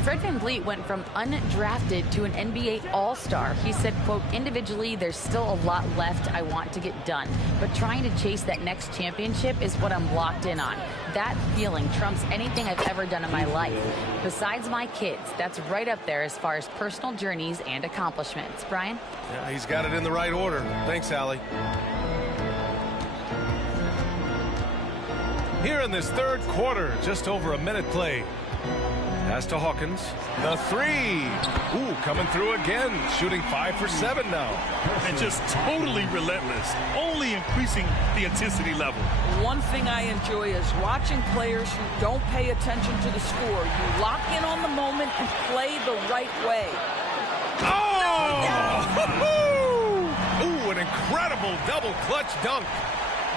Fred VanVleet went from undrafted to an NBA All-Star. He said, quote, individually, there's still a lot left I want to get done. But trying to chase that next championship is what I'm locked in on. That feeling trumps anything I've ever done in my life. Besides my kids, that's right up there as far as personal journeys and accomplishments. Brian? Yeah, he's got it in the right order. Thanks, Allie. Here in this third quarter, just over a minute played. Pass to Hawkins. The three. Ooh, coming through again. Shooting 5 for 7 now. And just totally relentless. Only increasing the intensity level. One thing I enjoy is watching players who don't pay attention to the score. You lock in on the moment and play the right way. Oh! Ooh, an incredible double clutch dunk.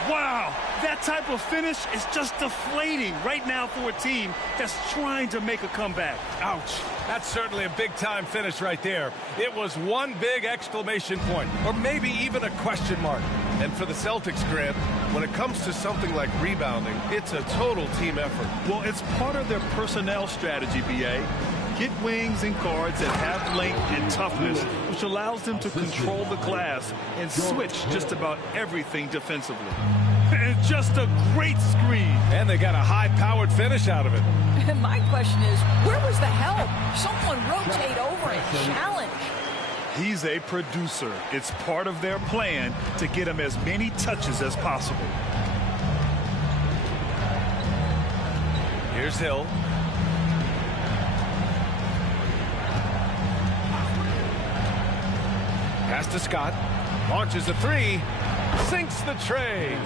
Wow, that type of finish is just deflating right now for a team that's trying to make a comeback. Ouch. That's certainly a big-time finish right there. It was one big exclamation point, or maybe even a question mark. And for the Celtics, Grant, when it comes to something like rebounding, it's a total team effort. Well, it's part of their personnel strategy, BA. Get wings and guards that have length and toughness, which allows them to control the glass and switch just about everything defensively. And just a great screen. And they got a high-powered finish out of it. My question is, where was the help? Someone rotate over and challenge. He's a producer. It's part of their plan to get him as many touches as possible. Here's Hill. Pass to Scott. Launches a three. Sinks the tray.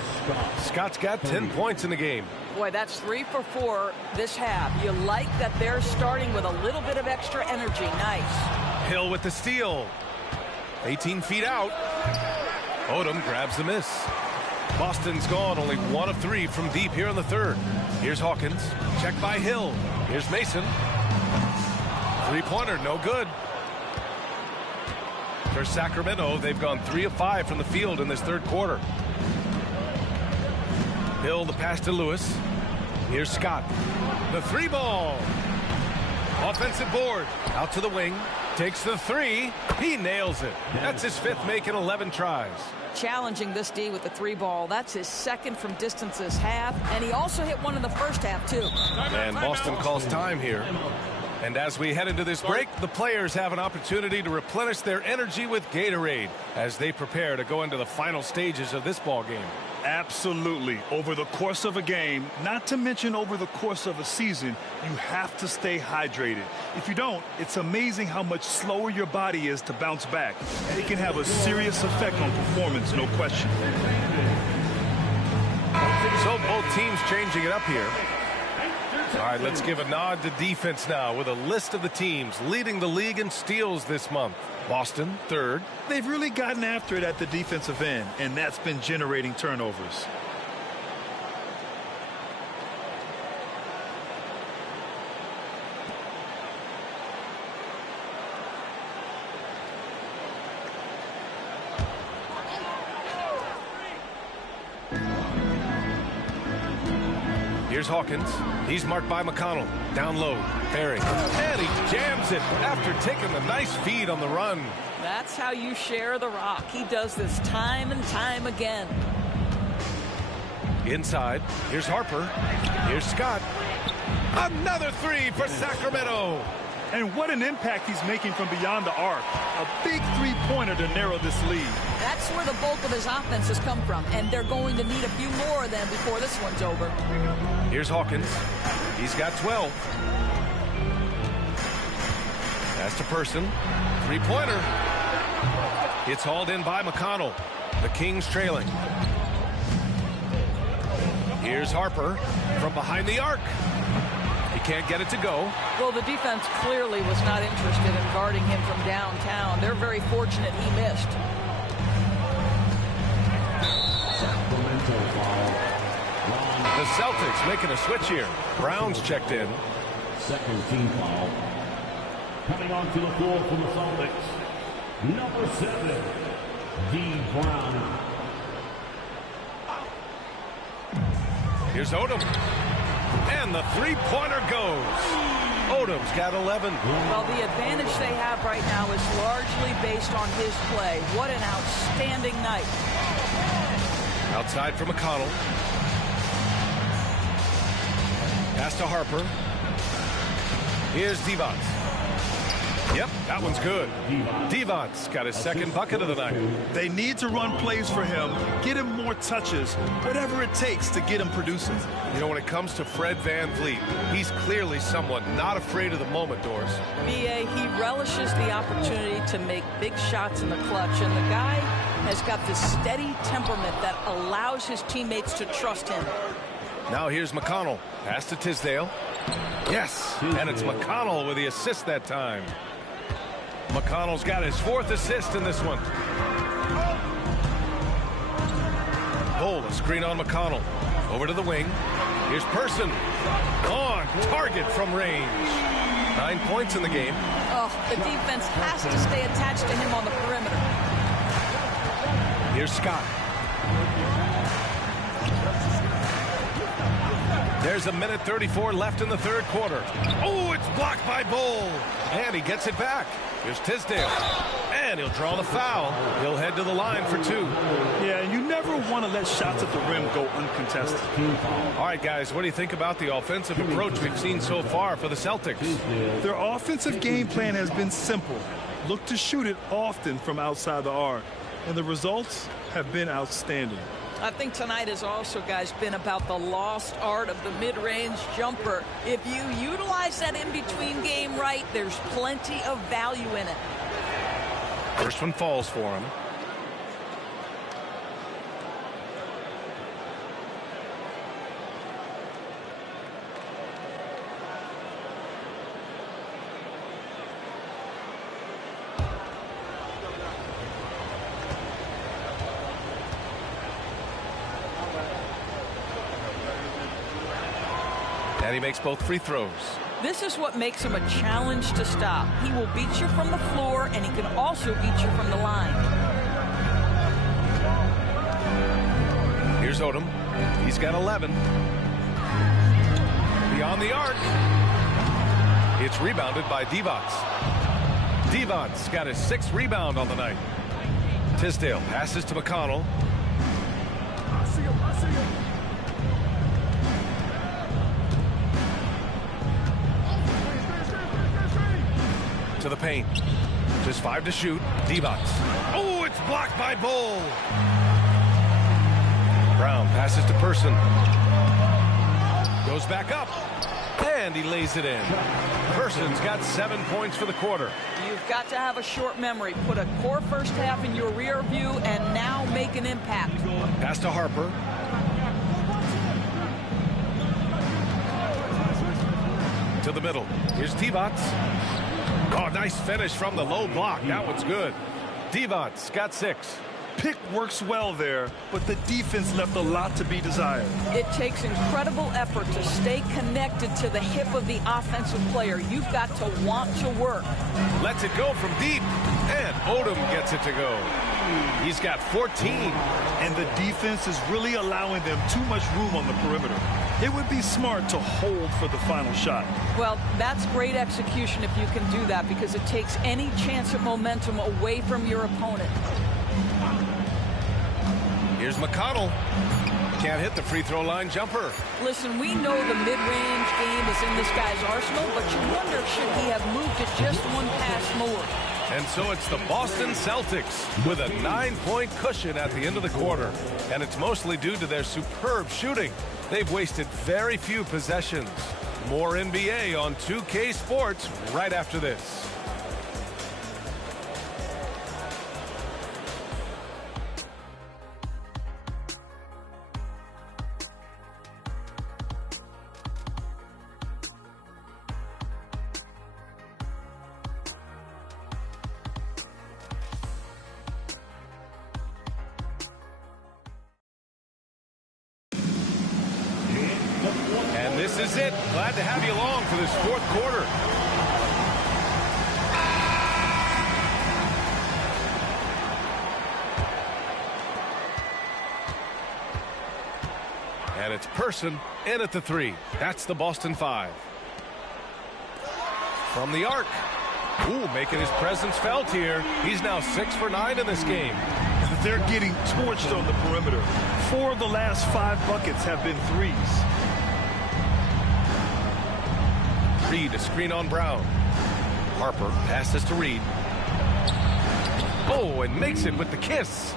Scott's got 10 points in the game. Boy, that's 3 for 4 this half. You like that they're starting with a little bit of extra energy. Nice. Hill with the steal. 18 feet out. Odom grabs the miss. Boston's gone only 1 of 3 from deep here in the third. Here's Hawkins. Checked by Hill. Here's Mason. Three-pointer, no good. For Sacramento, they've gone 3 of 5 from the field in this third quarter. Hill, the pass to Lewis. Here's Scott. The three ball. Offensive board. Out to the wing. Takes the three. He nails it. That's his 5th make in 11 tries. Challenging this D with the 3 ball. That's his 2nd from distance this half. And he also hit one in the first half, too. And Boston calls time here. And as we head into this break, the players have an opportunity to replenish their energy with Gatorade as they prepare to go into the final stages of this ball game. Absolutely. Over the course of a game, not to mention over the course of a season, you have to stay hydrated. If you don't, it's amazing how much slower your body is to bounce back. It can have a serious effect on performance, no question. So both teams changing it up here. All right, let's give a nod to defense now with a list of the teams leading the league in steals this month. Boston, 3rd. They've really gotten after it at the defensive end, and that's been generating turnovers. Here's Hawkins. He's marked by McConnell. Down low. Berry. And he jams it after taking the nice feed on the run. That's how you share the rock. He does this time and time again. Inside. Here's Harper. Here's Scott. Another three for Sacramento. And what an impact he's making from beyond the arc. A big three-pointer to narrow this lead. That's where the bulk of his offense has come from, and they're going to need a few more of them before this one's over. Here's Hawkins. He's got 12. Pass to Person. Three-pointer. It's hauled in by McConnell. The Kings trailing. Here's Harper from behind the arc. He can't get it to go. Well, the defense clearly was not interested in guarding him from downtown. They're very fortunate he missed. The Celtics making a switch here. Brown's checked in. Second team foul. Coming onto the floor from the Celtics, number 7, D. Brown. Here's Odom. And the three-pointer goes. Odom's got 11. Well, the advantage they have right now is largely based on his play. What an outstanding night. Outside for McConnell. Pass to Harper. Here's Divac. Yep, that one's good. Divac's got his second bucket of the night. They need to run plays for him, get him more touches, whatever it takes to get him producing. You know, when it comes to Fred VanVleet, he's clearly someone not afraid of the moment, Doris. B.A., he relishes the opportunity to make big shots in the clutch, and the guy has got this steady temperament that allows his teammates to trust him. Now here's McConnell. Pass to Tisdale. Yes, and it's McConnell with the assist that time. McConnell's got his 4th assist in this one. Bull, a screen on McConnell. Over to the wing. Here's Person. On target from range. 9 points in the game. Oh, the defense has to stay attached to him on the perimeter. Here's Scott. There's a minute 34 left in the third quarter. Oh, it's blocked by Bull. And he gets it back. Here's Tisdale. And he'll draw the foul. He'll head to the line for 2. Yeah, you never want to let shots at the rim go uncontested. All right, guys, what do you think about the offensive approach we've seen so far for the Celtics? Their offensive game plan has been simple. Look to shoot it often from outside the arc. And the results have been outstanding. I think tonight has also, guys, been about the lost art of the mid-range jumper. If you utilize that in-between game right, there's plenty of value in it. First one falls for him. And he makes both free throws. This is what makes him a challenge to stop. He will beat you from the floor, and he can also beat you from the line. Here's Odom. He's got 11. Beyond the arc. It's rebounded by Divac. Divac's got his 6th rebound on the night. Tisdale passes to McConnell. To the paint. Just 5 to shoot. Divac. Oh, it's blocked by Bull. Brown passes to Person. Goes back up. And he lays it in. Person's got 7 points for the quarter. You've got to have a short memory. Put a core first half in your rear view and now make an impact. Pass to Harper. To the middle. Here's Divac. Oh, nice finish from the low block. That one's good. Divac's got 6. Pick works well there, but the defense left a lot to be desired. It takes incredible effort to stay connected to the hip of the offensive player. You've got to want to work. Lets it go from deep, and Odom gets it to go. He's got 14. And the defense is really allowing them too much room on the perimeter. it would be smart to hold for the final shot. Well, that's great execution if you can do that, because it takes any chance of momentum away from your opponent. Here's McConnell. Can't hit the free throw line jumper. Listen, we know the mid-range game is in this guy's arsenal, but you wonder, should he have moved it just one pass more? And so it's the Boston Celtics with a 9-point cushion at the end of the quarter. And it's mostly due to their superb shooting. They've wasted very few possessions. More NBA on 2K Sports right after this. This is it. Glad to have you along for this fourth quarter. And it's Person in at the 3. That's the Boston 5. From the arc. Ooh, making his presence felt here. He's now 6 for 9 in this game. They're getting torched on the perimeter. 4 of the last 5 buckets have been threes. Reed, a screen on Brown. Harper passes to Reed. Oh, and makes it with the kiss.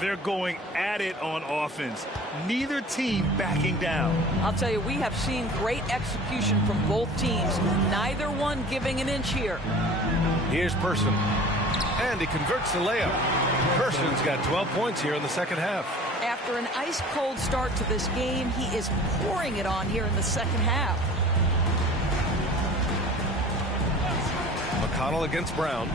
They're going at it on offense. Neither team backing down. I'll tell you, we have seen great execution from both teams. Neither one giving an inch here. Here's Person. And he converts the layup. Person's got 12 points here in the second half. After an ice-cold start to this game, he is pouring it on here in the second half. McConnell against Brown.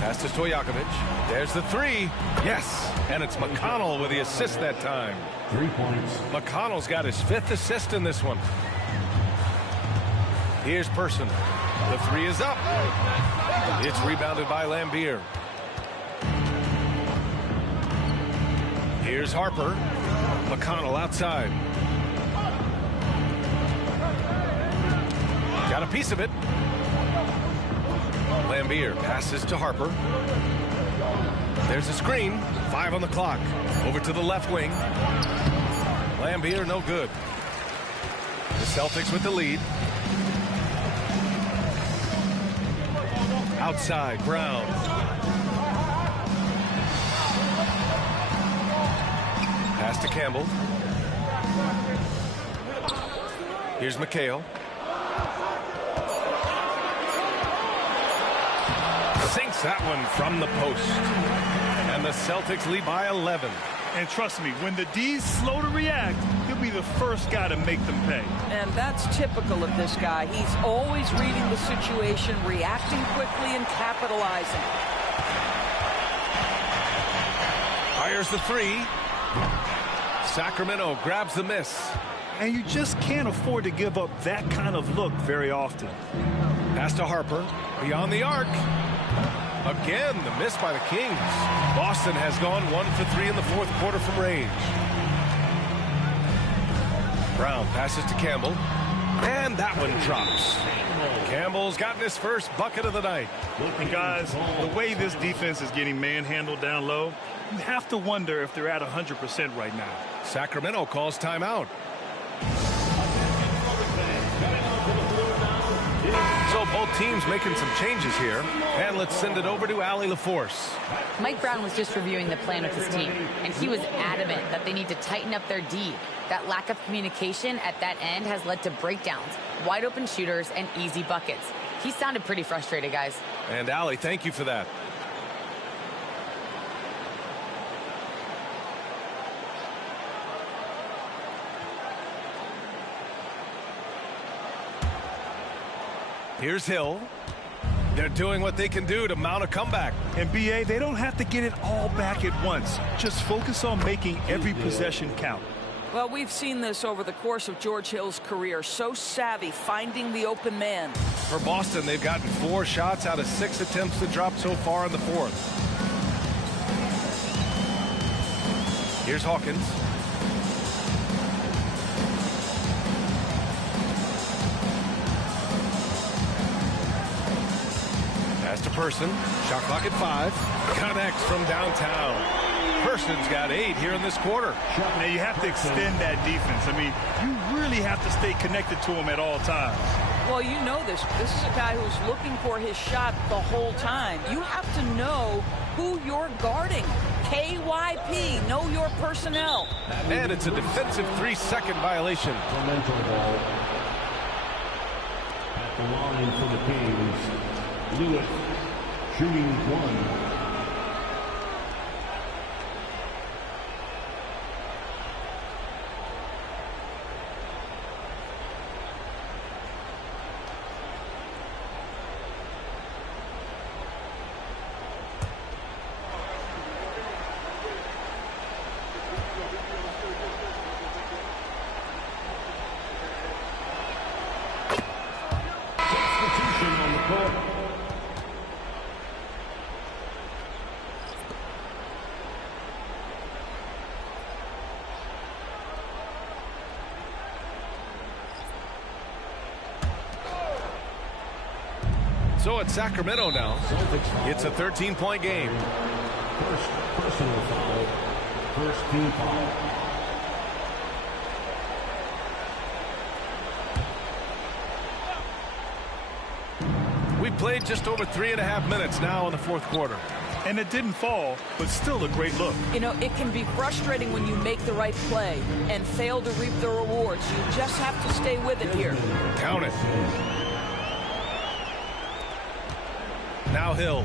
Pass to Stojakovic. There's the 3. Yes. And it's McConnell with the assist that time. 3 points. McConnell's got his 5th assist in this one. Here's Person. The 3 is up. It's rebounded by Lambier. Here's Harper. McConnell outside. Got a piece of it. Lambier passes to Harper. There's a screen. 5 on the clock. Over to the left wing. Lambier no good. The Celtics with the lead. Outside, Brown. Pass to Campbell. Here's McHale. Sinks that one from the post. And the Celtics lead by 11. And trust me, when the D's slow to react, he'll be the first guy to make them pay. And that's typical of this guy. He's always reading the situation, reacting quickly, and capitalizing. Fires the 3. Sacramento grabs the miss. And you just can't afford to give up that kind of look very often. Pass to Harper. Beyond the arc. Again, the miss by the Kings. Boston has gone 1 for 3 in the fourth quarter from range. Brown passes to Campbell. And that one drops. Campbell's gotten his first bucket of the night. And guys, the way this defense is getting manhandled down low, you have to wonder if they're at 100% right now. Sacramento calls timeout. So both teams making some changes here. And let's send it over to Allie LaForce. Mike Brown was just reviewing the plan with his team, and he was adamant that they need to tighten up their D. That lack of communication at that end has led to breakdowns, wide open shooters, and easy buckets. He sounded pretty frustrated, guys. And Allie, thank you for that. Here's Hill. They're doing what they can do to mount a comeback. And BA, they don't have to get it all back at once. Just focus on making every possession count. Well, we've seen this over the course of George Hill's career. So savvy, finding the open man. For Boston, they've gotten 4 shots out of 6 attempts to drop so far in the fourth. Here's Hawkins. Person, shot clock at 5. Connects from downtown. Person's got 8 here in this quarter. Now you have to extend that defense. I mean, you really have to stay connected to him at all times. Well, you know this. This is a guy who's looking for his shot the whole time. You have to know who you're guarding. KYP, know your personnel. And it's a defensive 3-second violation. Momentum ball. At the line for the Kings, Lewis shooting 1. So it's Sacramento now. It's a 13-point game. First personal foul. First team foul. We've played just over 3.5 minutes now in the fourth quarter. And it didn't fall, but still a great look. You know, it can be frustrating when you make the right play and fail to reap the rewards. You just have to stay with it here. Count it. Now Hill.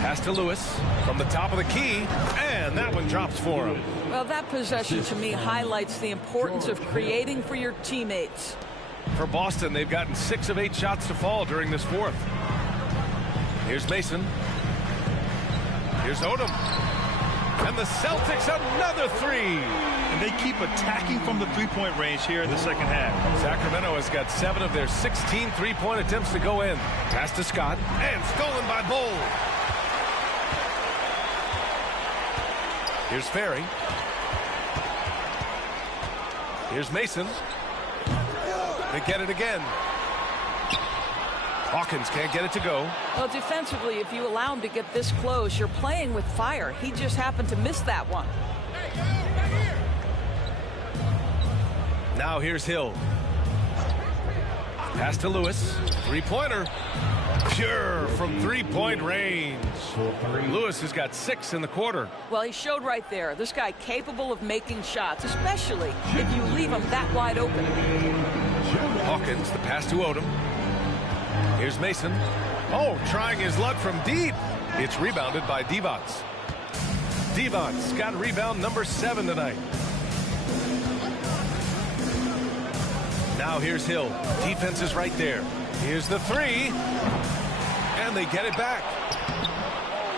Pass to Lewis from the top of the key, and that one drops for him. Well, that possession to me highlights the importance of creating for your teammates. For Boston, they've gotten 6 of 8 shots to fall during this fourth. Here's Mason. Here's Odom. And the Celtics another 3. And they keep attacking from the three-point range here in the second half. Sacramento has got 7 of their 16 three-point attempts to go in. Pass to Scott, and stolen by Bull. Here's Ferry. Here's Mason. They get it again. Hawkins can't get it to go. Well, defensively, if you allow him to get this close, you're playing with fire. He just happened to miss that one. Now here's Hill. Pass to Lewis. Three-pointer. Pure from three-point range. Lewis has got 6 in the quarter. Well, he showed right there. This guy capable of making shots, especially if you leave him that wide open. Hawkins, the pass to Odom. Here's Mason. Oh, trying his luck from deep. It's rebounded by Divac. Divac's got rebound number 7 tonight. Now here's Hill. Defense is right there. Here's the 3. And they get it back.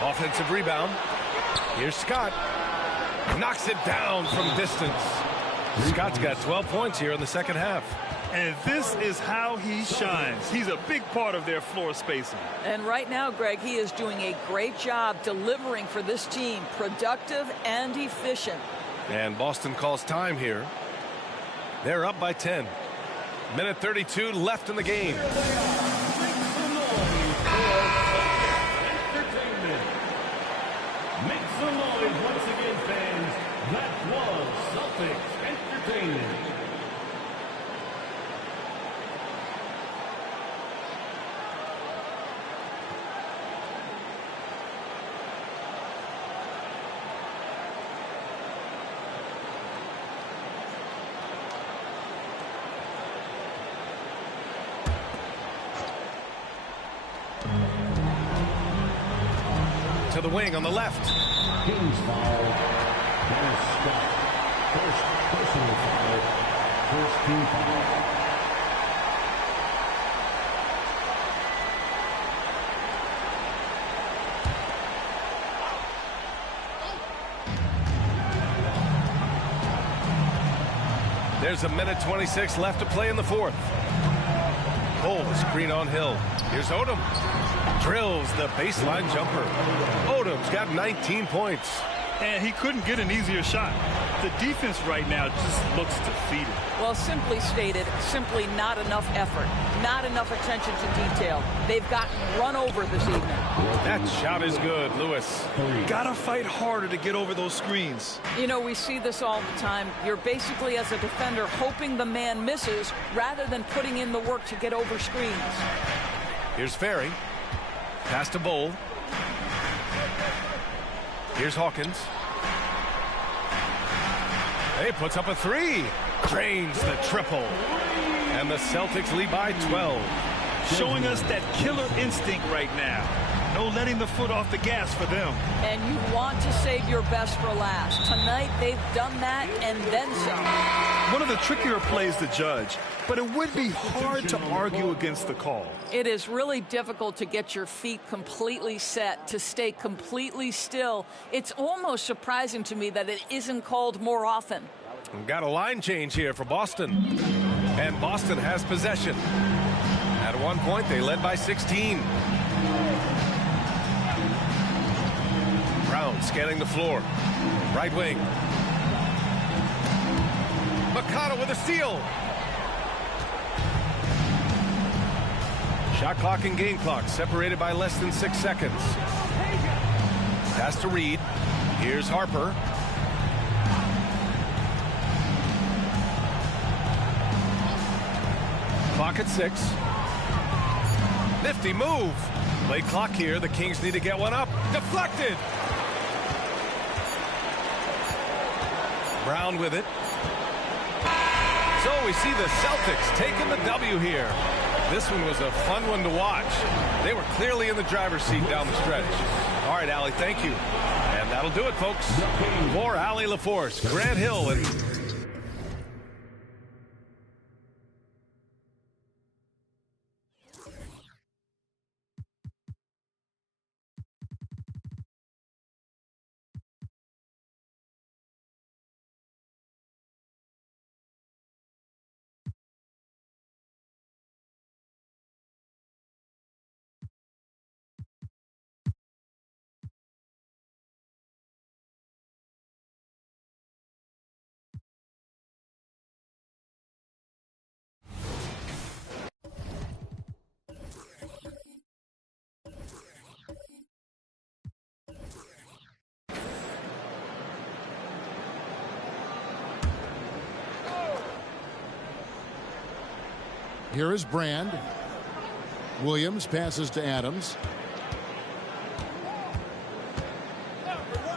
Offensive rebound. Here's Scott. Knocks it down from distance. Scott's got 12 points here in the second half. And this is how he shines. He's a big part of their floor spacing. And right now, Greg, he is doing a great job delivering for this team. Productive and efficient. And Boston calls time here. They're up by 10. Minute 32 left in the game. Make some noise once again, fans. That was Celtics Entertainment. To the wing on the left. Kings foul. Dennis Scott. First personal foul. First team foul. There's a minute 26 left to play in the fourth. Cole, the screen on Hill. Here's Odom. Drills the baseline jumper. Odom's got 19 points. And he couldn't get an easier shot. The defense right now just looks defeated. Well, simply stated, simply not enough effort, not enough attention to detail. They've gotten run over this evening. That shot is good, Lewis. Gotta fight harder to get over those screens. You know, we see this all the time. You're basically, as a defender, hoping the man misses rather than putting in the work to get over screens. Here's Ferry. Pass to Bowl. Here's Hawkins. He puts up a three. Drains the triple. And the Celtics lead by 12. Showing us that killer instinct right now. No letting the foot off the gas for them. And you want to save your best for last. Tonight, they've done that and then some. One of the trickier plays to judge, but it would be hard to argue against the call. It is really difficult to get your feet completely set, to stay completely still. It's almost surprising to me that it isn't called more often. We've got a line change here for Boston. And Boston has possession. At one point, they led by 16. Brown scanning the floor. Right wing. Mikata with a steal. Shot clock and game clock separated by less than 6 seconds. Pass to Reed. Here's Harper. Clock at 6. Nifty move. Late clock here. The Kings need to get one up. Deflected. Brown with it. So we see the Celtics taking the W here. This one was a fun one to watch. They were clearly in the driver's seat down the stretch. All right, Allie, thank you. And that'll do it, folks. For Allie LaForce, Grant Hill, and here is Brand. Williams passes to Adams.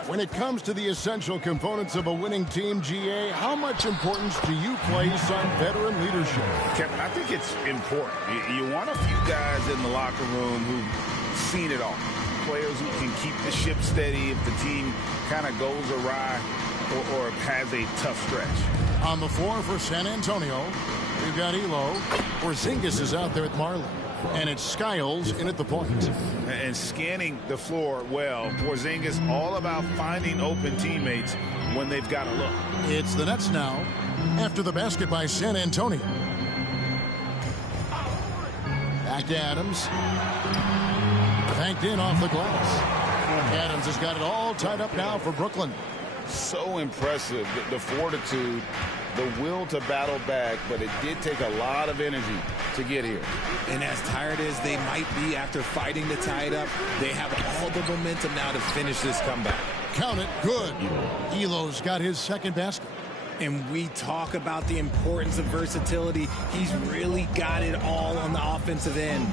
When it comes to the essential components of a winning team, GA, how much importance do you place on veteran leadership? Kevin, I think it's important. You want a few guys in the locker room who've seen it all. Players who can keep the ship steady if the team kind of goes awry or has a tough stretch. On the floor for San Antonio, we've got Elo. Porzingis is out there at Marlin. And it's Skiles in at the point. And scanning the floor well. Porzingis all about finding open teammates when they've got a look. It's the Nets now after the basket by San Antonio. Back to Adams. Banked in off the glass. Adams has got it all tied up now for Brooklyn. So impressive, the fortitude, the will to battle back, but it did take a lot of energy to get here. And as tired as they might be after fighting to tie it up, they have all the momentum now to finish this comeback. Count it, good. Elo's got his second basket. And we talk about the importance of versatility. He's really got it all on the offensive end.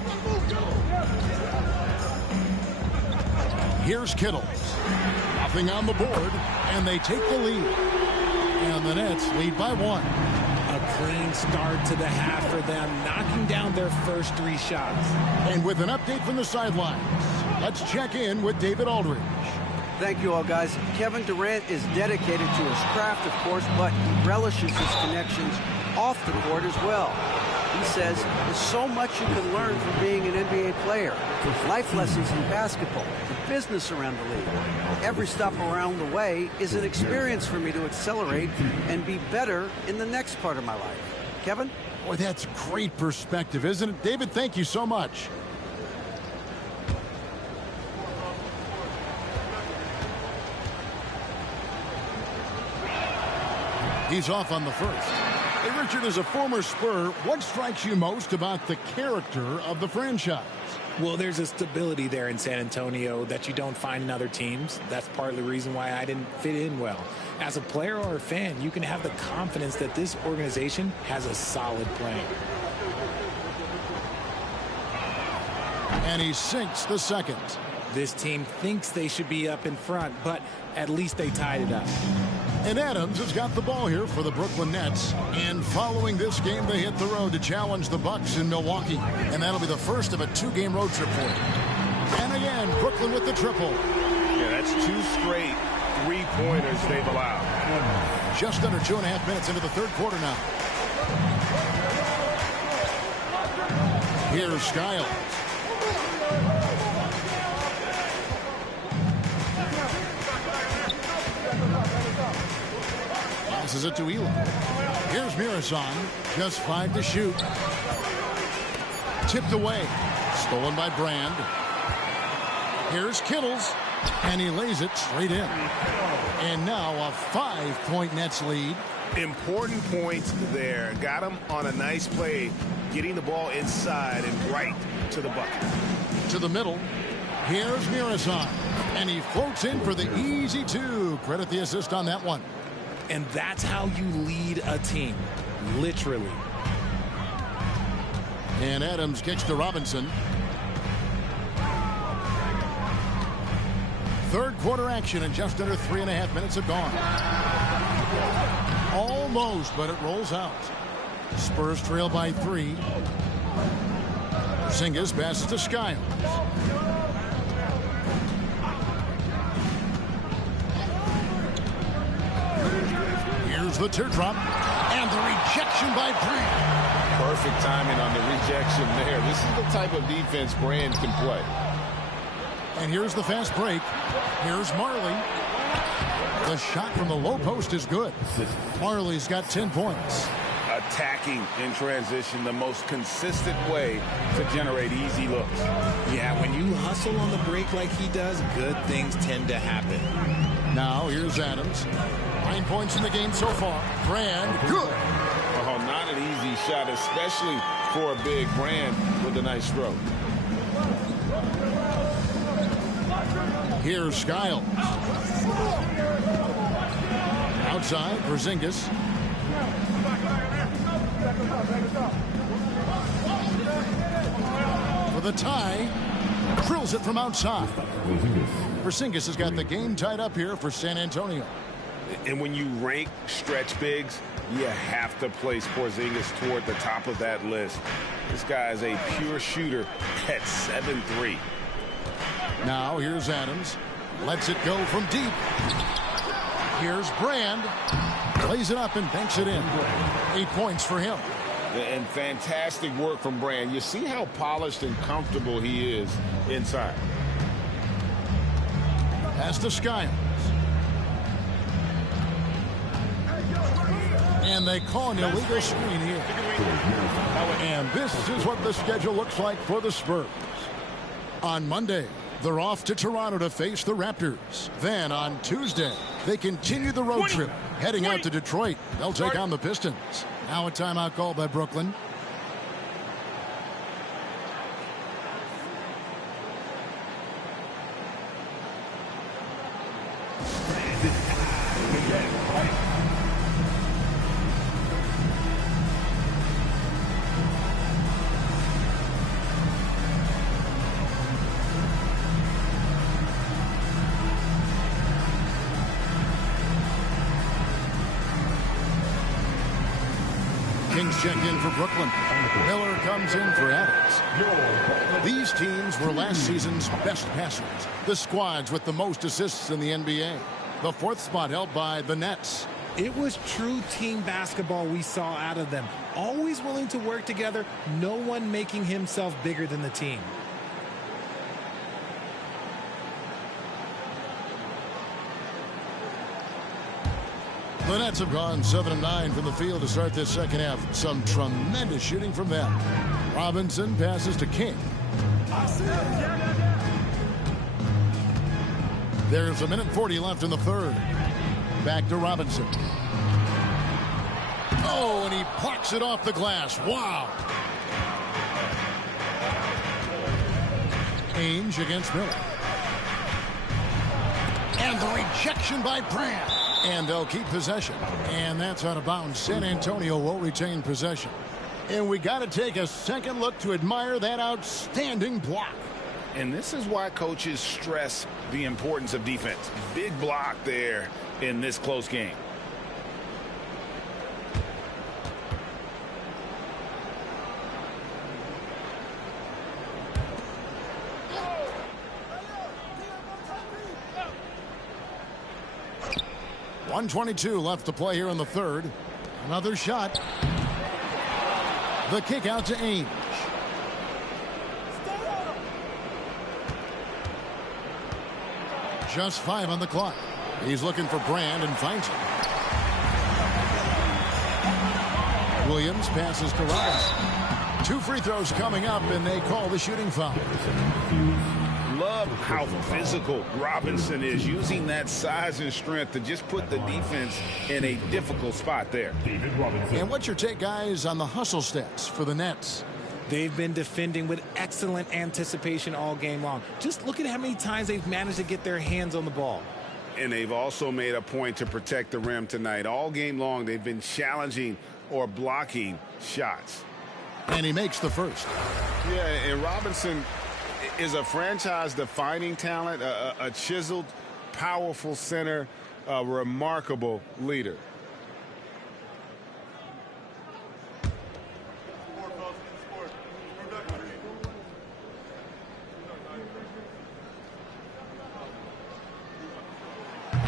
Here's Kittle. Nothing on the board, and they take the lead. And the Nets lead by 1. A clean start to the half for them, knocking down their first 3 shots. And with an update from the sidelines, let's check in with David Aldridge. Thank you all, guys. Kevin Durant is dedicated to his craft, of course, but he relishes his connections off the court as well. He says there's so much you can learn from being an NBA player. Life lessons in basketball, the business around the league. Every stop around the way is an experience for me to accelerate and be better in the next part of my life. Kevin? Boy, that's great perspective, isn't it? David, thank you so much. He's off on the first. Hey, Richard, as a former Spur, what strikes you most about the character of the franchise? Well, there's a stability there in San Antonio that you don't find in other teams. That's part of the reason why I didn't fit in well. As a player or a fan, you can have the confidence that this organization has a solid plan. And he sinks the second. This team thinks they should be up in front, but at least they tied it up. And Adams has got the ball here for the Brooklyn Nets. And following this game, they hit the road to challenge the Bucks in Milwaukee. And that'll be the first of a 2-game road trip for them. And again, Brooklyn with the triple. Yeah, that's 2 straight 3-pointers they've allowed. Just under 2.5 minutes into the third quarter now. Here's Skiles. Passes it to Elam. Here's Mirasan. Just 5 to shoot. Tipped away. Stolen by Brand. Here's Kittles. And he lays it straight in. And now a 5-point Nets lead. Important points there. Got him on a nice play. Getting the ball inside and right to the bucket. To the middle. Here's Mirasan. And he floats in for the easy 2. Credit the assist on that one. And that's how you lead a team. Literally. And Adams kicks to Robinson. Third quarter action and just under 3.5 minutes have gone. Almost, but it rolls out. Spurs trail by 3. Porzingis passes to Skiles. Here's the teardrop. And the rejection by Brand. Perfect timing on the rejection there. This is the type of defense Brand can play. And here's the fast break. Here's Marley. The shot from the low post is good. Marley's got 10 points. Attacking in transition, the most consistent way to generate easy looks. Yeah, when you hustle on the break like he does, good things tend to happen. Now here's Adams. 9 points in the game so far. Brand, good. Oh, not an easy shot, especially for a big Brand with a nice stroke. Here's Skiles. Outside, Porzingis. For the tie. Drills it from outside. Porzingis has got the game tied up here for San Antonio. And when you rank stretch bigs, you have to place Porzingis toward the top of that list. This guy is a pure shooter at 7'3". Now here's Adams. Lets it go from deep. Here's Brand. Plays it up and banks it in. 8 points for him. And fantastic work from Brand. You see how polished and comfortable he is inside. Pass to Skiles. And they call an illegal screen here. And this is what the schedule looks like for the Spurs. On Monday, they're off to Toronto to face the Raptors. Then on Tuesday, they continue the road trip, heading out to Detroit. They'll take on the Pistons. Now a timeout called by Brooklyn. Kings check in for Brooklyn. Miller comes in for Adams. These teams were last season's best passers. The squads with the most assists in the NBA. The fourth spot held by the Nets. It was true team basketball we saw out of them. Always willing to work together. No one making himself bigger than the team. The Nets have gone 7-9 from the field to start this second half. Some tremendous shooting from them. Robinson passes to King. There's 1:40 left in the third. Back to Robinson. Oh, and he blocks it off the glass. Wow. Ainge against Miller. And the rejection by Brand. And they'll keep possession. And that's out of bounds. San Antonio will retain possession. And we got to take a second look to admire that outstanding block. And this is why coaches stress the importance of defense. Big block there in this close game. .122 left to play here in the third. Another shot. The kick out to Ainge. Just 5 on the clock. He's looking for Brand and finds him. Williams passes to Robinson. 2 free throws coming up, and they call the shooting foul. Love how physical Robinson is, using that size and strength to just put the defense in a difficult spot there. And what's your take, guys, on the hustle stats for the Nets? They've been defending with excellent anticipation all game long. Just look at how many times they've managed to get their hands on the ball. And they've also made a point to protect the rim tonight. All game long, they've been challenging or blocking shots. And he makes the first. Yeah, and Robinson is a franchise-defining talent, a chiseled, powerful center, a remarkable leader.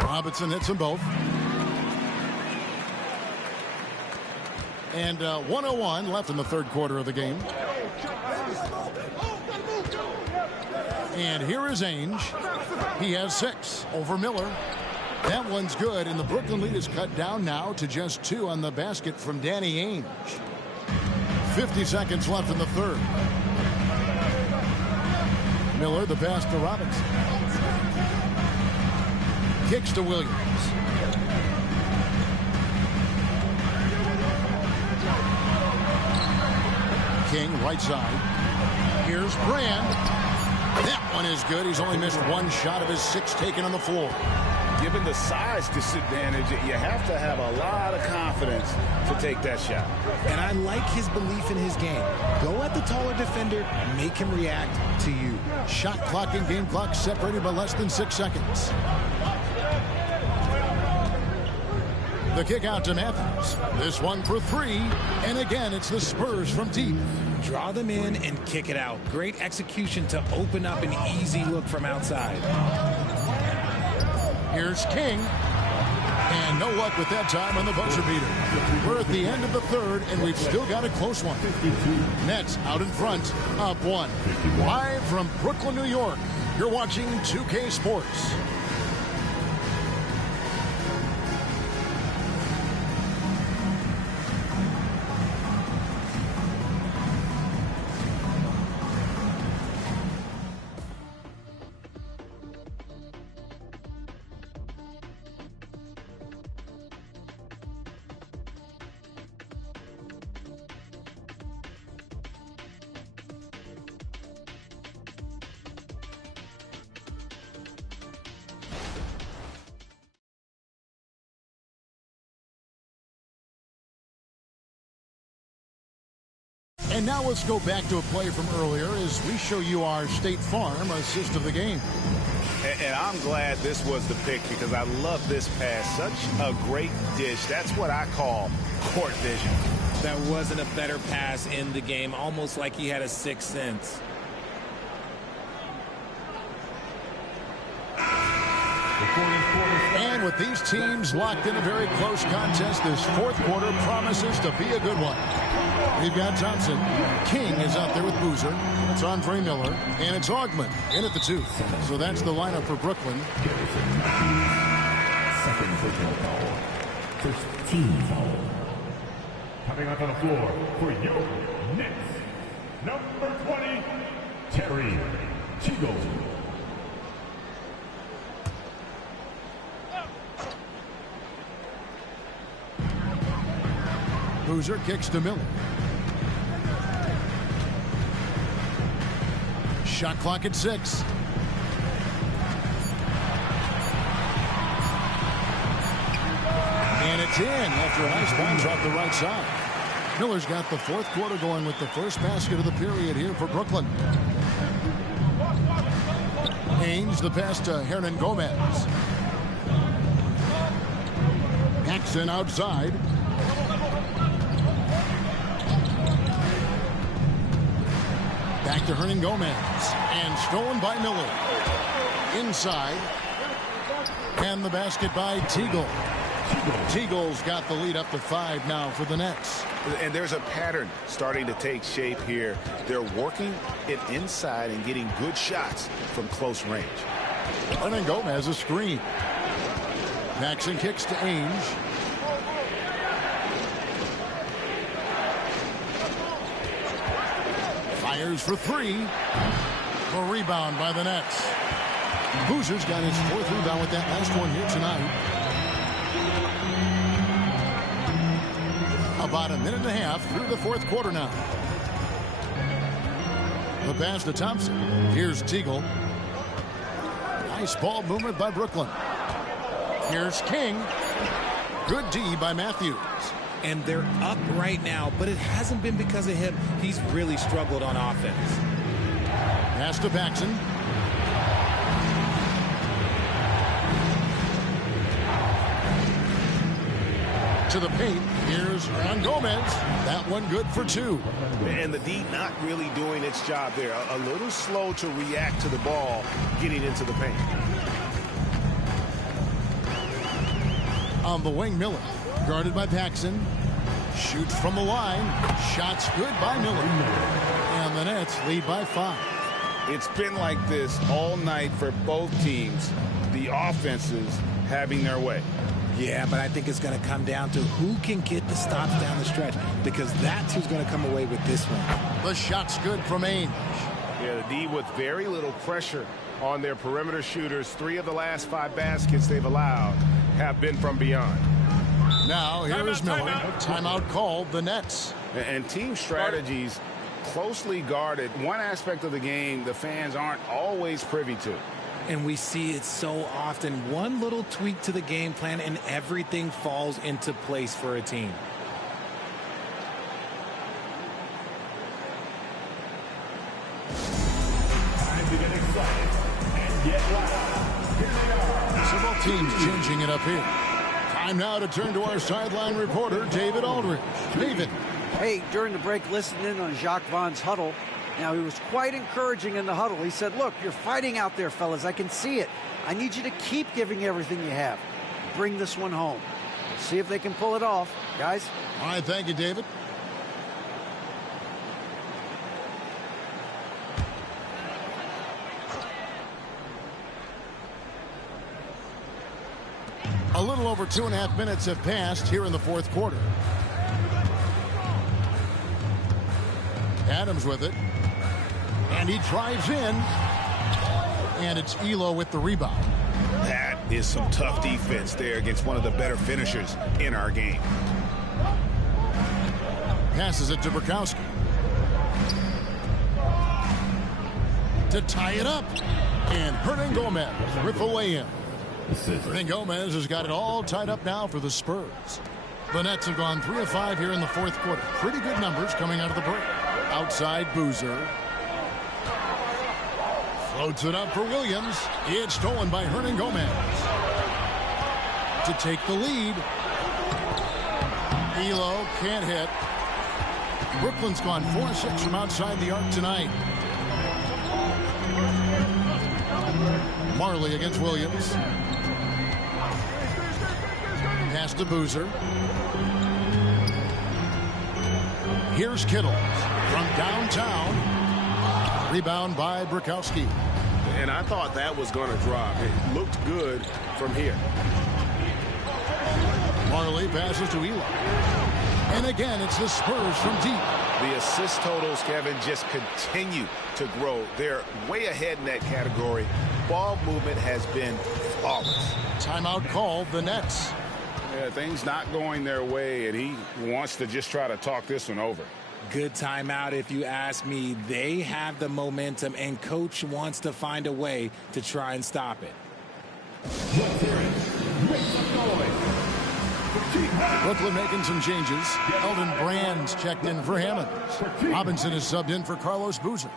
Robinson hits them both. And 1:01 left in the third quarter of the game. And here is Ainge. He has 6 over Miller. That one's good, and the Brooklyn lead is cut down now to just 2 on the basket from Danny Ainge. 50 seconds left in the third. Miller, the pass to Robinson. Kicks to Williams. King, right side. Here's Brand. That one is good. He's only missed 1 shot of his 6 taken on the floor. Given the size disadvantage, you have to have a lot of confidence to take that shot. And I like his belief in his game. Go at the taller defender, make him react to you. Shot clock and game clock separated by less than 6 seconds. The kick out to Matthews. This one for 3. And again, it's the Spurs from deep. Draw them in and kick it out. Great execution to open up an easy look from outside. Here's King. And no luck with that time on the buzzer beater. We're at the end of the third, and we've still got a close one. Nets out in front, up 1. Live from Brooklyn, New York, you're watching 2K Sports. And now let's go back to a play from earlier as we show you our State Farm assist of the game. And I'm glad this was the pick because I love this pass. Such a great dish. That's what I call court vision. That wasn't a better pass in the game, almost like he had a 6th sense. And with these teams locked in a very close contest, this fourth quarter promises to be a good one. We've got Thompson. King is out there with Boozer. It's Andre Miller. And it's Augment in at the 2. So that's the lineup for Brooklyn. Second personal foul. First team foul. Coming up on the floor for your Knicks, number 20, Terry Teagle. Boozer kicks to Miller. Shot clock at 6. And it's in after a nice bounce off the right side. Miller's got the fourth quarter going with the first basket of the period here for Brooklyn. Ainge, the pass to Hernan Gomez. Paxson outside. Back to Hernan Gomez. And stolen by Miller. Inside. And the basket by Teagle. Teagle's got the lead up to 5 now for the Nets. And there's a pattern starting to take shape here. They're working it inside and getting good shots from close range. Hernan Gomez a screen. Paxson kicks to Ainge. Fires for 3. A rebound by the Nets. Boozer's got his 4th rebound with that last one here tonight. About a minute and a half through the fourth quarter now. The pass to Thompson. Here's Teagle. Nice ball movement by Brooklyn. Here's King. Good D by Matthews. And they're up right now, but it hasn't been because of him. He's really struggled on offense. Pass to Paxson. To the paint. Here's Hernan Gomez. That one good for 2. And the D not really doing its job there. A little slow to react to the ball getting into the paint. On the wing, Miller. Guarded by Paxson. Shoots from the line. Shots good by Miller. And the Nets lead by 5. It's been like this all night for both teams. The offenses having their way. Yeah, but I think it's going to come down to who can get the stops down the stretch, because that's who's going to come away with this one. The shot's good from Ainge. Yeah, the D with very little pressure on their perimeter shooters. 3 of the last 5 baskets they've allowed have been from beyond. Now here is Miller. Timeout called, the Nets. And team strategies closely guarded. One aspect of the game the fans aren't always privy to. And we see it so often. One little tweak to the game plan and everything falls into place for a team. Time to get excited and get loud. Here they are. Several teams changing it up here. Time now to turn to our sideline reporter, David Aldridge. David. Hey, during the break, listened in on Jacques Vaughn's huddle. Now, he was quite encouraging in the huddle. He said, look, you're fighting out there, fellas. I can see it. I need you to keep giving everything you have. Bring this one home. See if they can pull it off, guys. All right, thank you, David. A little over 2.5 minutes have passed here in the fourth quarter. Adams with it. And he drives in. And it's Elo with the rebound. That is some tough defense there against one of the better finishers in our game. Passes it to Burkowski. To tie it up. And Hernan Gomez with the lay-in. Hernan Gomez has got it all tied up now for the Spurs. The Nets have gone 3 of 5 here in the fourth quarter. Pretty good numbers coming out of the break. Outside Boozer. Floats it up for Williams. It's stolen by Hernan Gomez. To take the lead. Elo can't hit. Brooklyn's gone 4-6 from outside the arc tonight. Marley against Williams. Pass to Boozer. Here's Kittle from downtown. Rebound by Burkowski. And I thought that was going to drop. It looked good from here. Marley passes to Eli. And again, it's the Spurs from deep. The assist totals, Kevin, just continue to grow. They're way ahead in that category. Ball movement has been flawless. Timeout called, the Nets. Yeah, things not going their way, and he wants to just try to talk this one over. Good timeout, if you ask me. They have the momentum, and coach wants to find a way to try and stop it. Brooklyn making some changes. Eldon Brand's checked in for Hammonds. Robinson is subbed in for Carlos Boozer.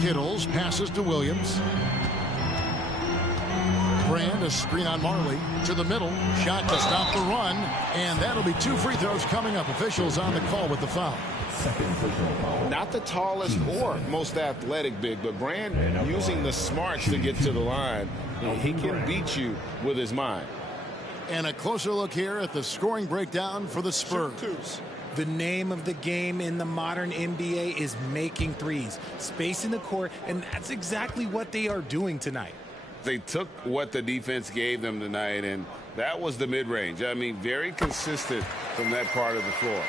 Kittles passes to Williams. Brand, a screen on Marley. To the middle. Shot to stop the run. And that'll be 2 free throws coming up. Officials on the call with the foul. Not the tallest or most athletic big, but Brand using the smarts to get to the line. He can beat you with his mind. And a closer look here at the scoring breakdown for the Spurs. The name of the game in the modern NBA is making threes, spacing the court, and that's exactly what they are doing tonight. They took what the defense gave them tonight, and that was the mid-range. I mean, very consistent from that part of the floor.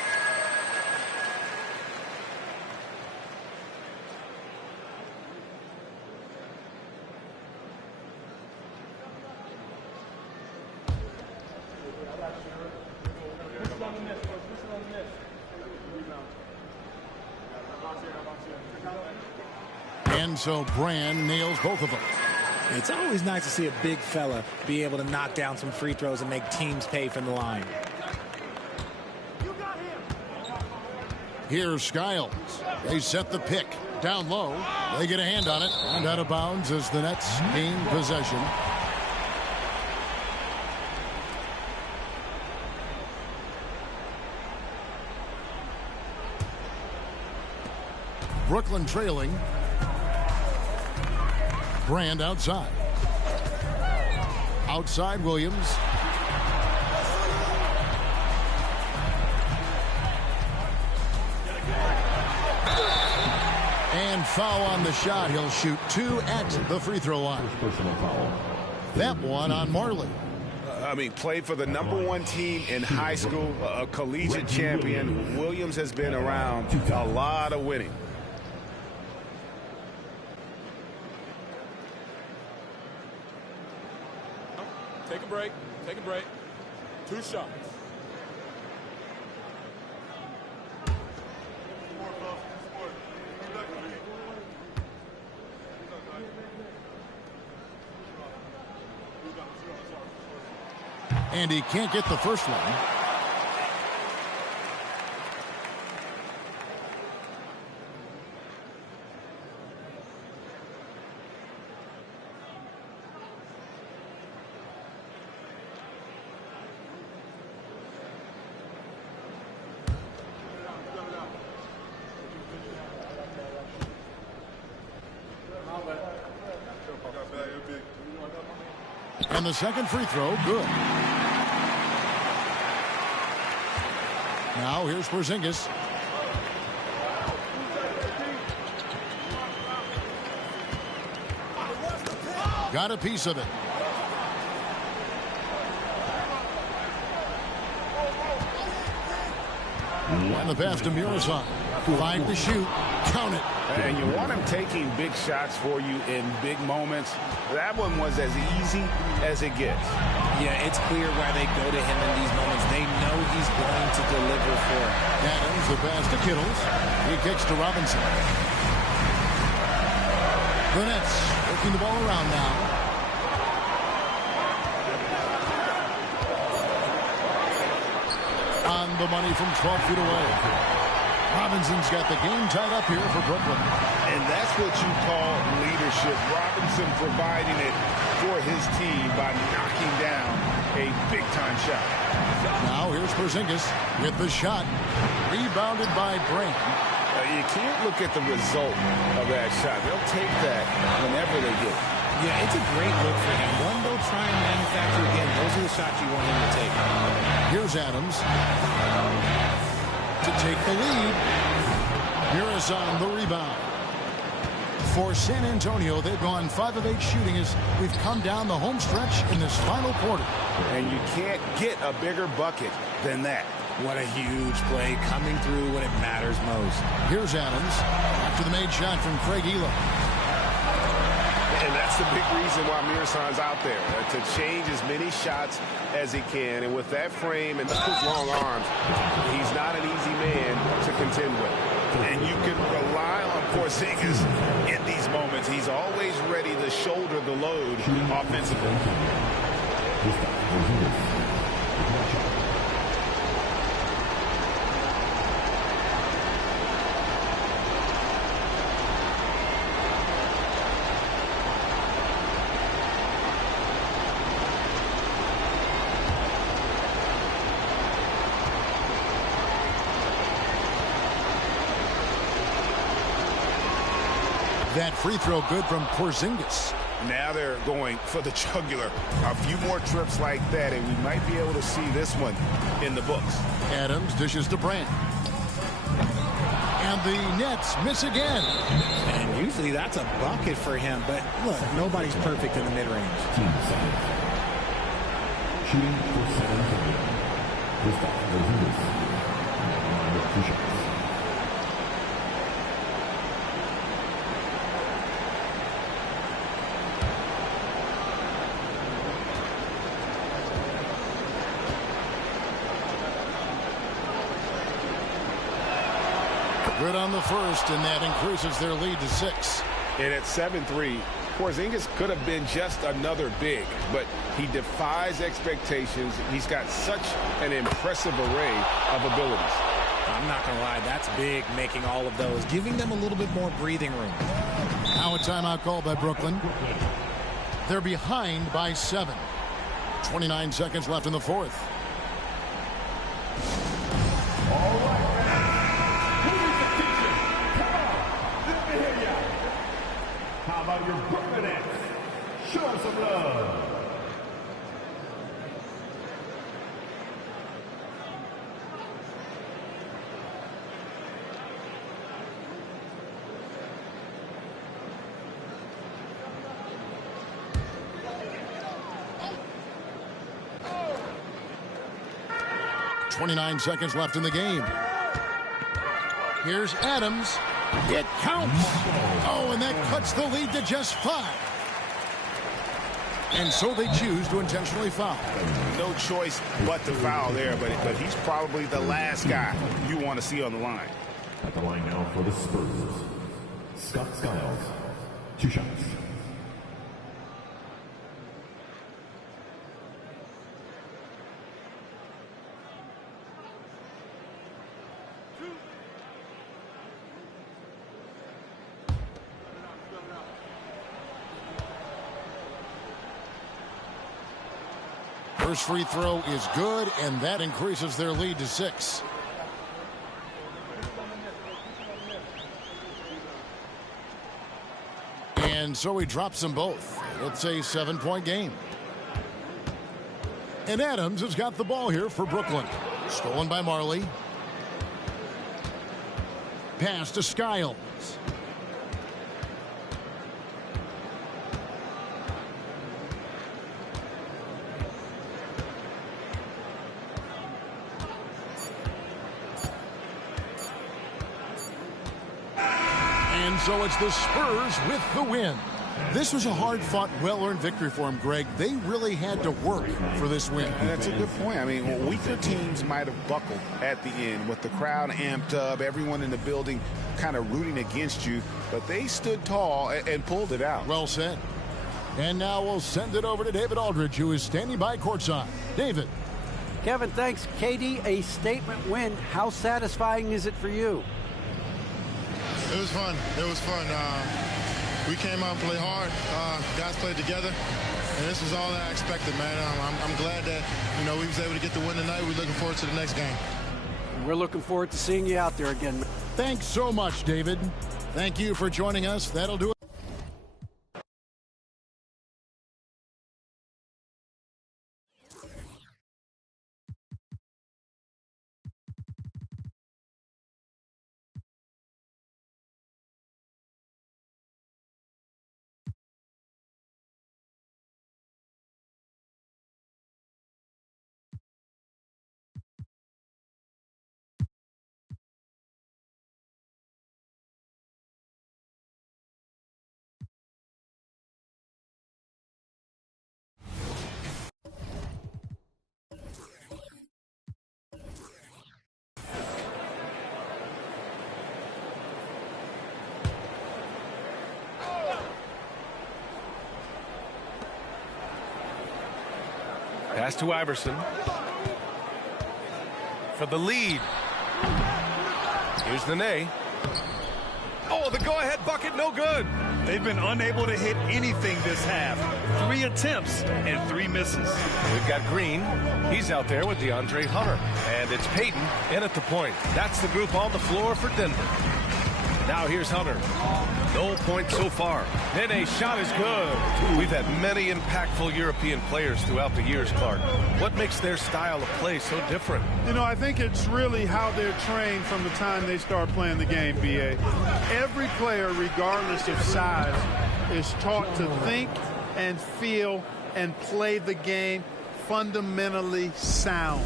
And so Brand nails both of them. It's always nice to see a big fella be able to knock down some free throws and make teams pay from the line. Here's Skiles. They set the pick. Down low. They get a hand on it. And out of bounds as the Nets gain possession. Brooklyn trailing. Brand outside. Outside Williams. And foul on the shot. He'll shoot 2 at the free throw line. That one on Marley. I mean, played for the #1 team in high school, a collegiate champion. Williams has been around a lot of winning. Take a break. Take a break. 2 shots. And he can't get the first one. And the second free throw, good. Now here's Porzingis. Got a piece of it. And the pass to Murasov. 5 to shoot. Count it. And you want him taking big shots for you in big moments. That one was as easy as it gets. Yeah, it's clear why they go to him in these moments. They know he's going to deliver for him. Adams, the pass to Kittles. He kicks to Robinson. The Nets working the ball around now. On the money from 12 feet away. Robinson's got the game tied up here for Brooklyn. And that's what you call leadership. Robinson providing it for his team by knocking down a big-time shot. Now here's Porzingis with the shot. Rebounded by Brand. You can't look at the result of that shot. They'll take that whenever they get it. Yeah, it's a great look for him. One they'll try and manufacture again. Those are the shots you want him to take. Here's Adams to take the lead. Here's on the rebound. For San Antonio, they've gone 5 of 8 shooting as we've come down the home stretch in this final quarter. And you can't get a bigger bucket than that. What a huge play coming through when it matters most. Here's Adams after the made shot from Craig Elam. And that's the big reason why Mearsan's out there, to change as many shots as he can. And with that frame and those long arms, he's not an easy man to contend with. And you can rely on Porzingis in these moments. He's always ready to shoulder the load offensively. That free throw good from Porzingis. Now they're going for the jugular. A few more trips like that, and we might be able to see this one in the books. Adams dishes to Brand. And the Nets miss again. And usually that's a bucket for him, but look, nobody's perfect in the mid-range. Shooting for San Antonio. Good on the first, and that increases their lead to 6. And at 7-3, Porzingis could have been just another big, but he defies expectations. He's got such an impressive array of abilities. I'm not going to lie, that's big, making all of those, giving them a little bit more breathing room. Now a timeout call by Brooklyn. They're behind by 7. 29 seconds left in the fourth. All right. How about your Brooklyn Nets? Show them some love. Oh. 29 seconds left in the game. Here's Adams. It counts. Oh, and that cuts the lead to just 5. And so they choose to intentionally foul. No choice but to foul there, but he's probably the last guy you want to see on the line. At the line now for the Spurs, Scott Skiles. 2 shots. First free throw is good, and that increases their lead to 6. And so he drops them both. It's a 7-point game. And Adams has got the ball here for Brooklyn. Stolen by Marley. Pass to Skiles. And so it's the Spurs with the win. This was a hard-fought, well-earned victory for them, Greg. They really had to work for this win. And that's a good point. I mean, weaker teams might have buckled at the end with the crowd amped up, everyone in the building kind of rooting against you, but they stood tall and pulled it out. Well said. And now we'll send it over to David Aldridge, who is standing by courtside. David. Kevin, thanks. KD, a statement win. How satisfying is it for you? It was fun. It was fun. We came out and played hard. Guys played together, and this was all I expected, man. I'm glad that we was able to get the win tonight. We're looking forward to the next game. We're looking forward to seeing you out there again. Thanks so much, David. Thank you for joining us. That'll do it. Pass to Iverson. For the lead. Here's Nene. Oh, the go-ahead bucket, no good. They've been unable to hit anything this half. 3 attempts and 3 misses. We've got Green. He's out there with DeAndre Hunter. And it's Payton in at the point. That's the group on the floor for Denver. Now here's Hunter. No point so far. Nene's shot is good. We've had many impactful European players throughout the years, Clark. What makes their style of play so different? You know, I think it's really how they're trained from the time they start playing the game, B.A. Every player, regardless of size, is taught to think and feel and play the game fundamentally sound.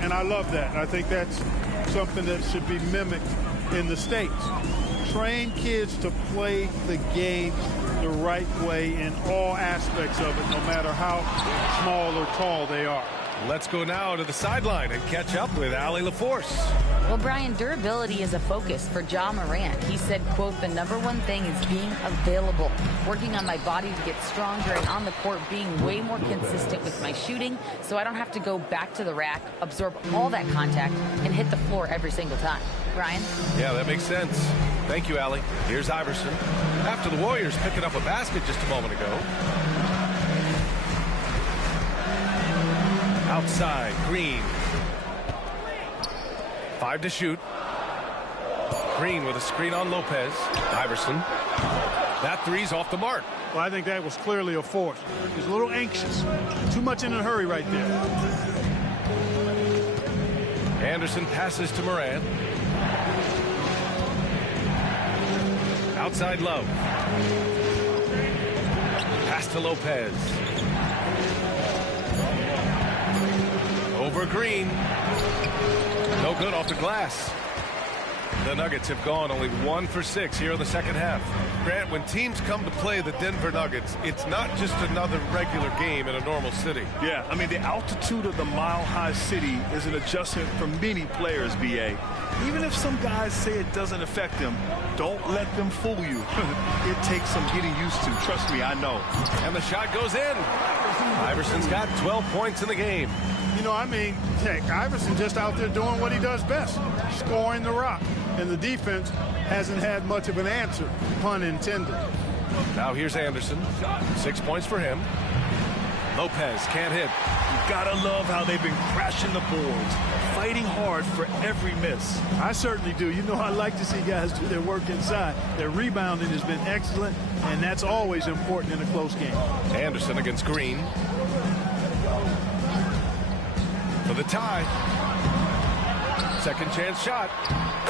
And I love that. I think that's something that should be mimicked in the States. Train kids to play the game the right way in all aspects of it, no matter how small or tall they are. Let's go now to the sideline and catch up with Allie LaForce. Well, Brian, durability is a focus for Ja Morant. He said, quote, the #1 thing is being available, working on my body to get stronger, and on the court being way more consistent with my shooting so I don't have to go back to the rack, absorb all that contact, and hit the floor every single time. Brian? Yeah, that makes sense. Thank you, Allie. Here's Iverson. After the Warriors picking up a basket just a moment ago. Outside, Green. 5 to shoot. Green with a screen on Lopez. Iverson. That three's off the mark. Well, I think that was clearly a force. He's a little anxious. Too much in a hurry right there. Anderson passes to Morant. Outside Love. Pass to Lopez. Over Green. No good off the glass. The Nuggets have gone only 1 for 6 here in the second half. Grant, when teams come to play the Denver Nuggets, it's not just another regular game in a normal city. Yeah, I mean, the altitude of the mile-high city is an adjustment for many players, B.A. Even if some guys say it doesn't affect them, don't let them fool you. It takes some getting used to. Trust me, I know. And the shot goes in. Iverson's got 12 points in the game. You know, I mean, heck, Iverson just out there doing what he does best, scoring the rock. And the defense hasn't had much of an answer, pun intended. Now here's Anderson. 6 points for him. Lopez can't hit. You gotta love how they've been crashing the boards, fighting hard for every miss. I certainly do. You know, I like to see guys do their work inside. Their rebounding has been excellent, and that's always important in a close game. Anderson against Green. For the tie. Second chance shot.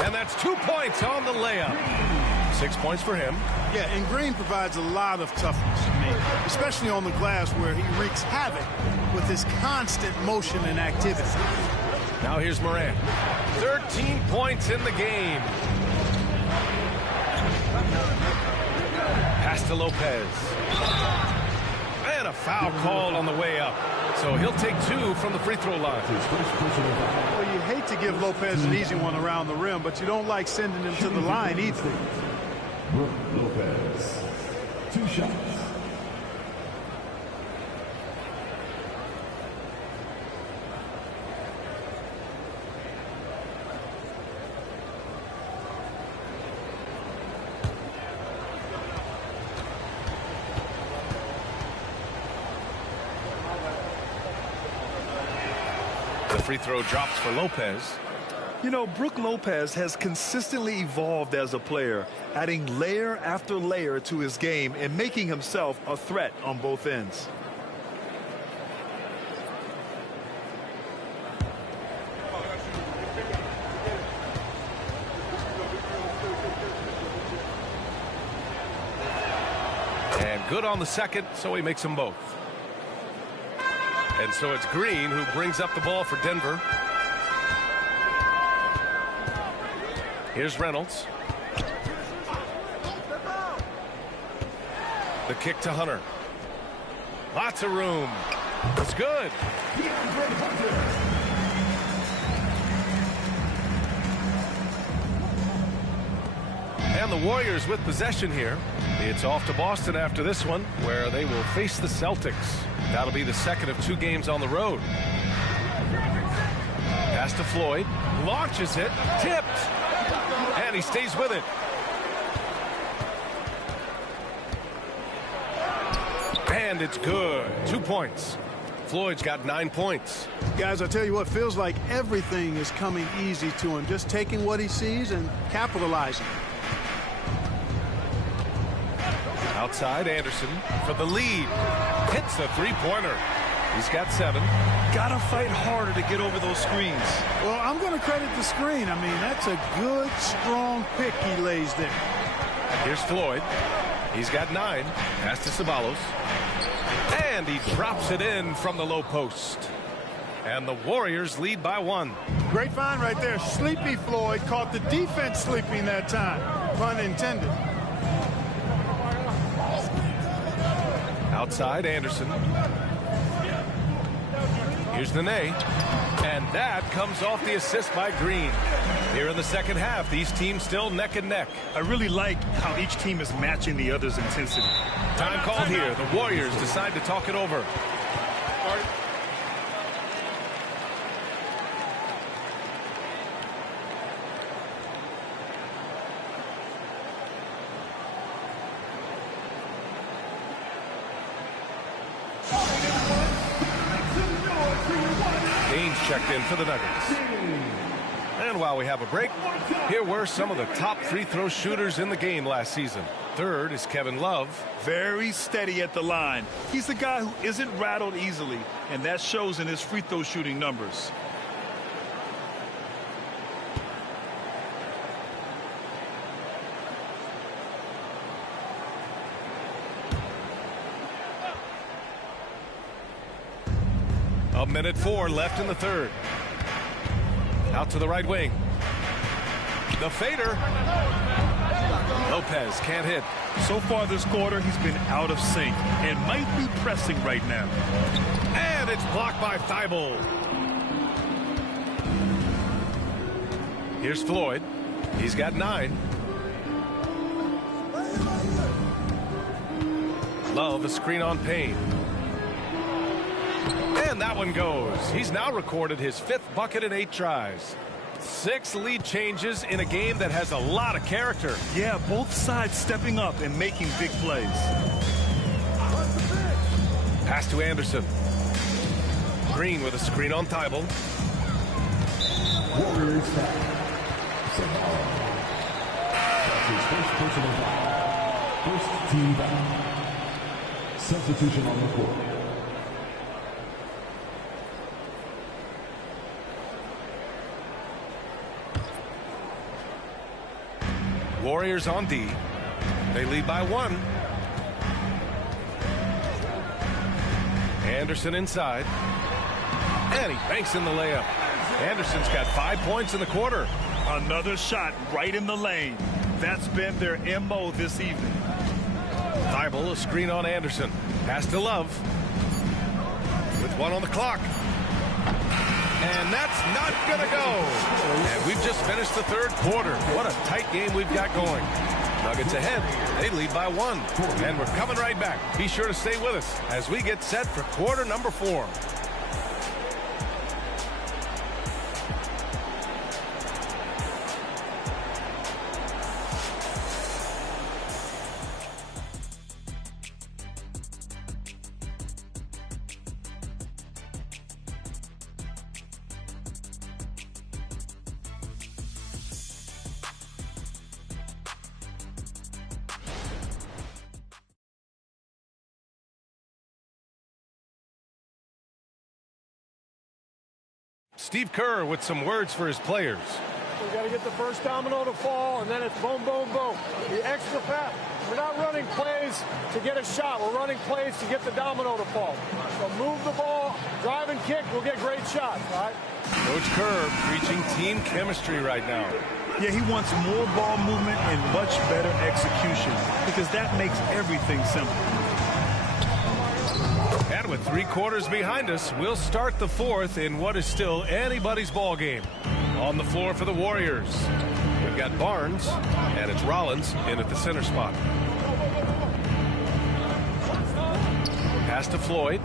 And that's 2 points on the layup. 6 points for him. Yeah, and Green provides a lot of toughness to me, especially on the glass where he wreaks havoc with his constant motion and activity. Now here's Morant. 13 points in the game. Pass to Lopez. And a foul called on the way up. So he'll take 2 from the free throw line. Well, you hate to give Lopez an easy one around the rim, but you don't like sending him to the line either. Lopez, 2 shots. The free throw drops for Lopez. You know, Brook Lopez has consistently evolved as a player, adding layer after layer to his game and making himself a threat on both ends. And good on the second, so he makes them both. And so it's Green who brings up the ball for Denver. Here's Reynolds. The kick to Hunter. Lots of room. It's good. And And the Warriors with possession here. It's off to Boston after this one, where they will face the Celtics. That'll be the second of 2 games on the road. Pass to Floyd. Launches it. Tipped. And he stays with it. And it's good. 2 points. Floyd's got 9 points. Guys, I tell you what, feels like everything is coming easy to him. Just taking what he sees and capitalizing. Outside, Anderson for the lead. Hits a 3-pointer. He's got 7. Gotta fight harder to get over those screens. Well, I'm going to credit the screen. I mean, that's a good, strong pick he lays there. Here's Floyd. He's got 9. Pass to Ceballos. And he drops it in from the low post. And the Warriors lead by 1. Great find right there. Sleepy Floyd caught the defense sleeping that time. Pun intended. Outside, Anderson. Here's Nene. And that comes off the assist by Green. Here in the second half, these teams still neck and neck. I really like how each team is matching the other's intensity. Time called here. The Warriors decide to talk it over. Checked in for the Nuggets. And while we have a break, here were some of the top free throw shooters in the game last season. Third is Kevin Love. Very steady at the line. He's the guy who isn't rattled easily, and that shows in his free throw shooting numbers. A minute 4 left in the third. Out to the right wing. The fader. Lopez can't hit. So far this quarter, he's been out of sync and might be pressing right now. And it's blocked by Thibault. Here's Floyd. He's got 9. Love a screen on Payne. And that one goes. He's now recorded his 5th bucket in 8 tries. 6 lead changes in a game that has a lot of character. Yeah, both sides stepping up and making big plays. Pass to Anderson. Green with a screen on Thibault. Warriors foul. That's his first personal foul. First team foul. Substitution on the court. Warriors on D. They lead by 1. Anderson inside. And he banks in the layup. Anderson's got 5 points in the quarter. Another shot right in the lane. That's been their MO this evening. Thibault, a screen on Anderson. Pass to Love. With 1 on the clock. And that's not going to go. And we've just finished the third quarter. What a tight game we've got going. Nuggets ahead. They lead by 1. And we're coming right back. Be sure to stay with us as we get set for quarter number 4. Steve Kerr with some words for his players. We got to get the first domino to fall, and then it's boom, boom, boom. The extra pass. We're not running plays to get a shot. We're running plays to get the domino to fall. So move the ball, drive and kick. We'll get great shots, all right? Coach Kerr preaching team chemistry right now. Yeah, he wants more ball movement and much better execution because that makes everything simple. And with 3 quarters behind us, we'll start the 4th in what is still anybody's ball game. On the floor for the Warriors, we've got Barnes, and it's Rollins in at the center spot. Pass to Floyd.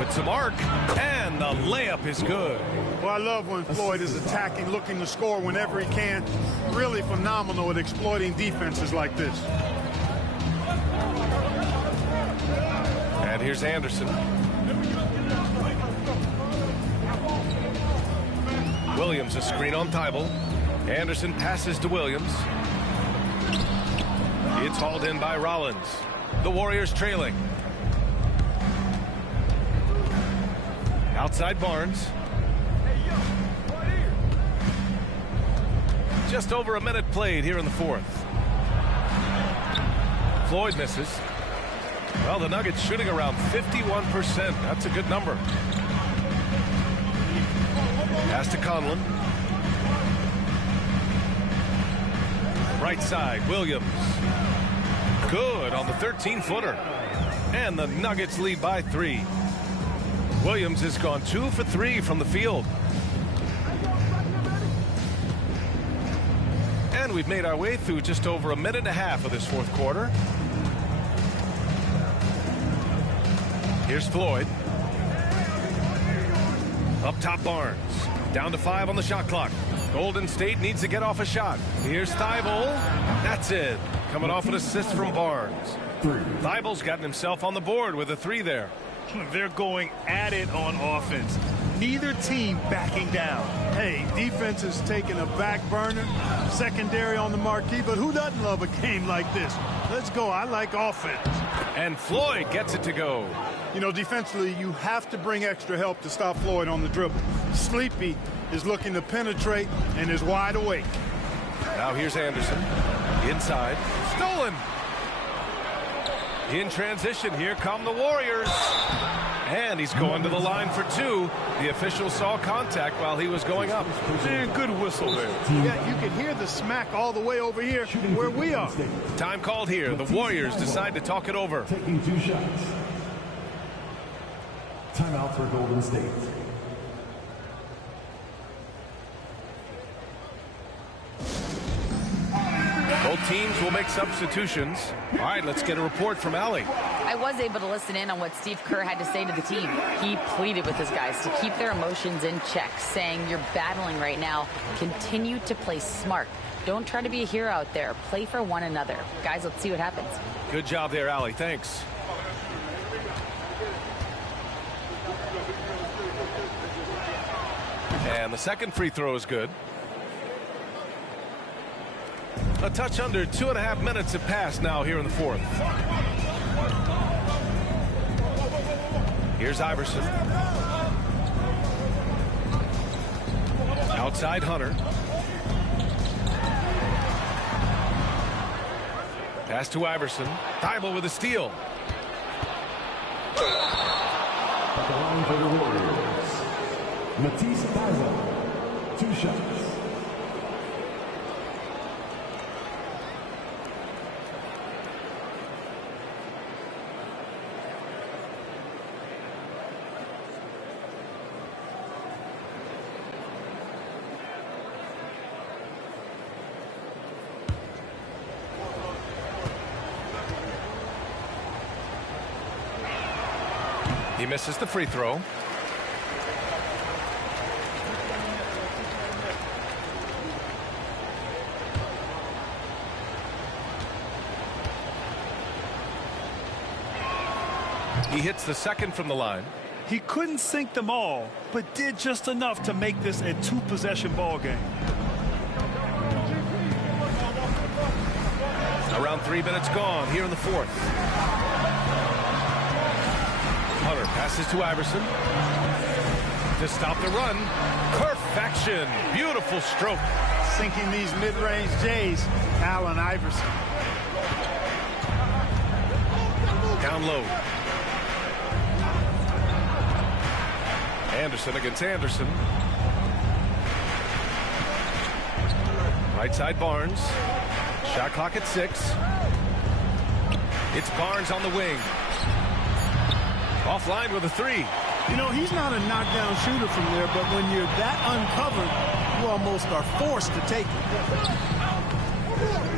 With some arc, and the layup is good. Well, I love when Floyd is attacking, looking to score whenever he can. Really phenomenal at exploiting defenses like this. And here's Anderson. Williams, a screen on Thibault. Anderson passes to Williams. It's hauled in by Rollins. The Warriors trailing. Outside Barnes. Just over a minute played here in the fourth. Floyd misses. Well, the Nuggets shooting around 51%. That's a good number. Pass to Conlon. Right side, Williams. Good on the 13-footer. And the Nuggets lead by 3. Williams has gone 2 for 3 from the field. And we've made our way through just over a minute and a half of this fourth quarter. Here's Floyd. Up top, Barnes. Down to 5 on the shot clock. Golden State needs to get off a shot. Here's Thibault. That's it. Coming off an assist from Barnes. Thibault's gotten himself on the board with a 3 there. They're going at it on offense. Neither team backing down. Hey, defense is taking a back burner, secondary on the marquee, but who doesn't love a game like this? Let's go. I like offense. And Floyd gets it to go. You know, defensively, you have to bring extra help to stop Floyd on the dribble. Sleepy is looking to penetrate and is wide awake. Now here's Anderson. Inside. Stolen. In transition, here come the Warriors. And he's going to the line for 2. The official saw contact while he was going up. Man, good whistle there. Yeah, you can hear the smack all the way over here where we are. Time called here. The Warriors decide to talk it over. Taking 2 shots. Timeout for Golden State. Both teams will make substitutions. All right, let's get a report from Allie. I was able to listen in on what Steve Kerr had to say to the team. He pleaded with his guys to keep their emotions in check, saying, you're battling right now. Continue to play smart. Don't try to be a hero out there. Play for one another. Guys, let's see what happens. Good job there, Allie. Thanks. And the second free throw is good. A touch under 2.5 minutes have passed now here in the fourth. Here's Iverson. Outside Hunter. Pass to Iverson. Thibault with a steal. At the line for the Warriors, Matisse Thybulle, 2 shots. He misses the free throw. He hits the second from the line. He couldn't sink them all, but did just enough to make this a 2-possession ball game. Around 3 minutes gone here in the fourth. Hunter passes to Iverson to stop the run. Perfection. Beautiful stroke. Sinking these mid-range J's, Allen Iverson. Down low. Anderson against Anderson. Right side Barnes. Shot clock at 6. It's Barnes on the wing. Offline with a 3. You know, he's not a knockdown shooter from there, but when you're that uncovered, You almost are forced to take it.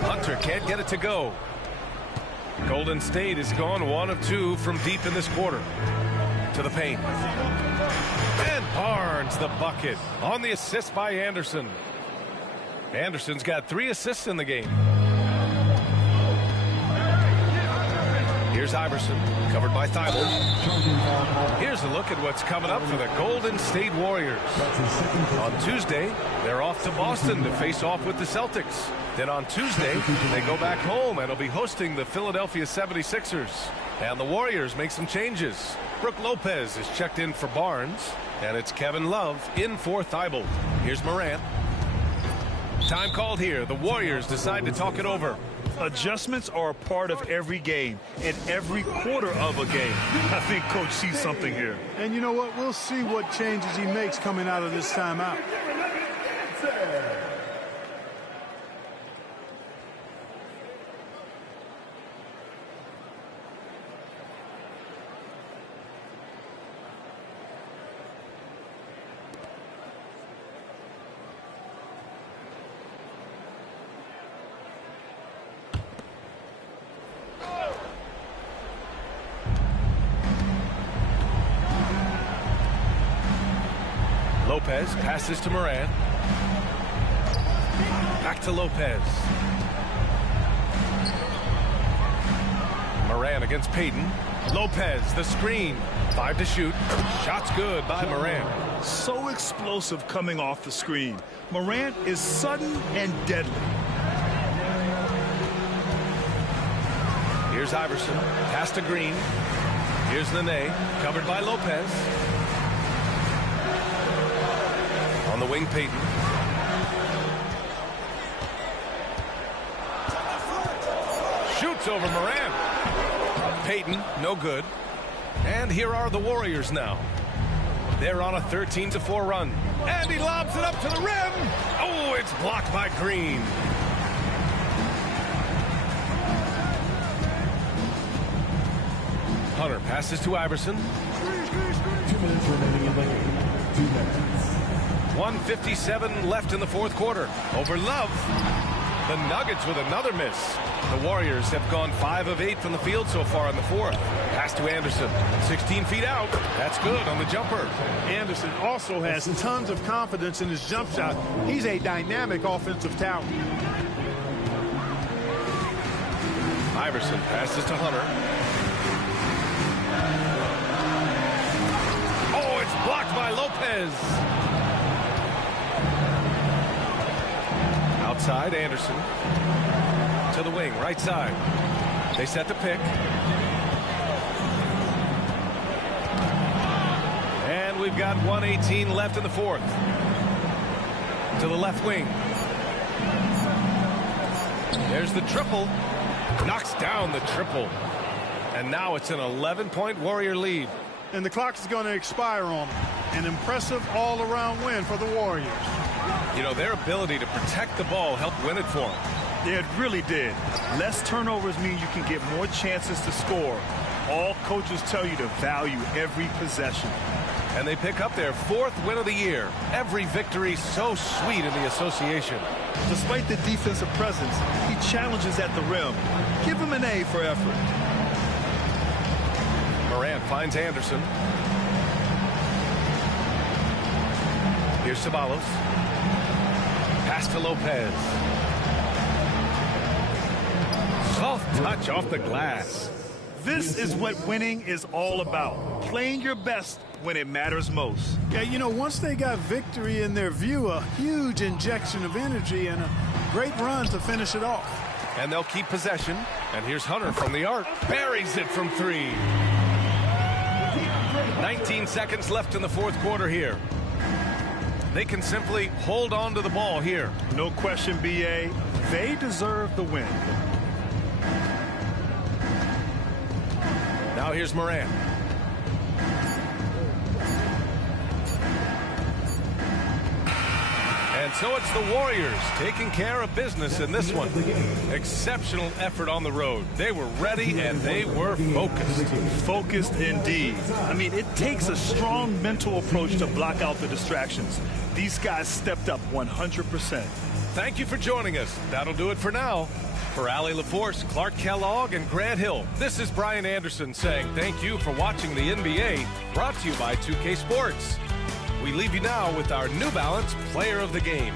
Hunter can't get it to go. Golden State has gone 1 of 2 from deep in this quarter. To the paint. And Barnes the bucket on the assist by Anderson. Anderson's got 3 assists in the game. Here's Iverson, covered by Thibault. Here's a look at what's coming up for the Golden State Warriors. On Tuesday, they're off to Boston to face off with the Celtics. Then on Tuesday, they go back home and will be hosting the Philadelphia 76ers. And the Warriors make some changes. Brook Lopez is checked in for Barnes, and it's Kevin Love in for Thibault. Here's Morant. Time called here. The Warriors decide to talk it over. Adjustments are a part of every game and every quarter of a game. I think Coach sees something here. And you know what? We'll see what changes he makes coming out of this timeout. Lopez passes to Morant. Back to Lopez. Morant against Payton. Lopez, the screen. 5 to shoot. Shot's good by Morant. So explosive coming off the screen. Morant is sudden and deadly. Here's Iverson. Pass to Green. Here's Nene. Covered by Lopez. On the wing, Payton. Shoots over Morant. Payton, no good. And here are the Warriors now. They're on a 13-4 run. And he lobs it up to the rim. Oh, it's blocked by Green. Hunter passes to Iverson. 2 minutes remaining in the game. 2 minutes. 1:57 left in the fourth quarter. Over Love. The Nuggets with another miss. The Warriors have gone 5 of 8 from the field so far in the fourth. Pass to Anderson. 16 feet out. That's good on the jumper. Anderson also has tons of confidence in his jump shot. He's a dynamic offensive talent. Iverson passes to Hunter. Oh, it's blocked by Lopez. Outside, Anderson. To the wing, right side. They set the pick. And we've got 1:18 left in the fourth. To the left wing. There's the triple. Knocks down the triple. And now it's an 11-point Warrior lead. And the clock is going to expire on them. An impressive all-around win for the Warriors. You know, their ability to protect the ball helped win it for them. Yeah, it really did. Less turnovers mean you can get more chances to score. All coaches tell you to value every possession. And they pick up their 4th win of the year. Every victory so sweet in the association. Despite the defensive presence, he challenges at the rim. Give him an A for effort. Morant finds Anderson. Here's Ceballos. Pass to Lopez. Soft touch off the glass. This is what winning is all about. Playing your best when it matters most. Yeah, you know, once they got victory in their view, a huge injection of energy and a great run to finish it off. And they'll keep possession. And here's Hunter from the arc. Buries it from 3. 19 seconds left in the fourth quarter here. They can simply hold on to the ball here. No question, B.A. They deserve the win. Now here's Morant. And so it's the Warriors taking care of business in this one. Exceptional effort on the road. They were ready and they were focused. Focused indeed. I mean, it takes a strong mental approach to block out the distractions. These guys stepped up 100%. Thank you for joining us. That'll do it for now. For Allie LaForce, Clark Kellogg, and Grant Hill, this is Brian Anderson saying thank you for watching the NBA, brought to you by 2K Sports. We leave you now with our New Balance Player of the Game.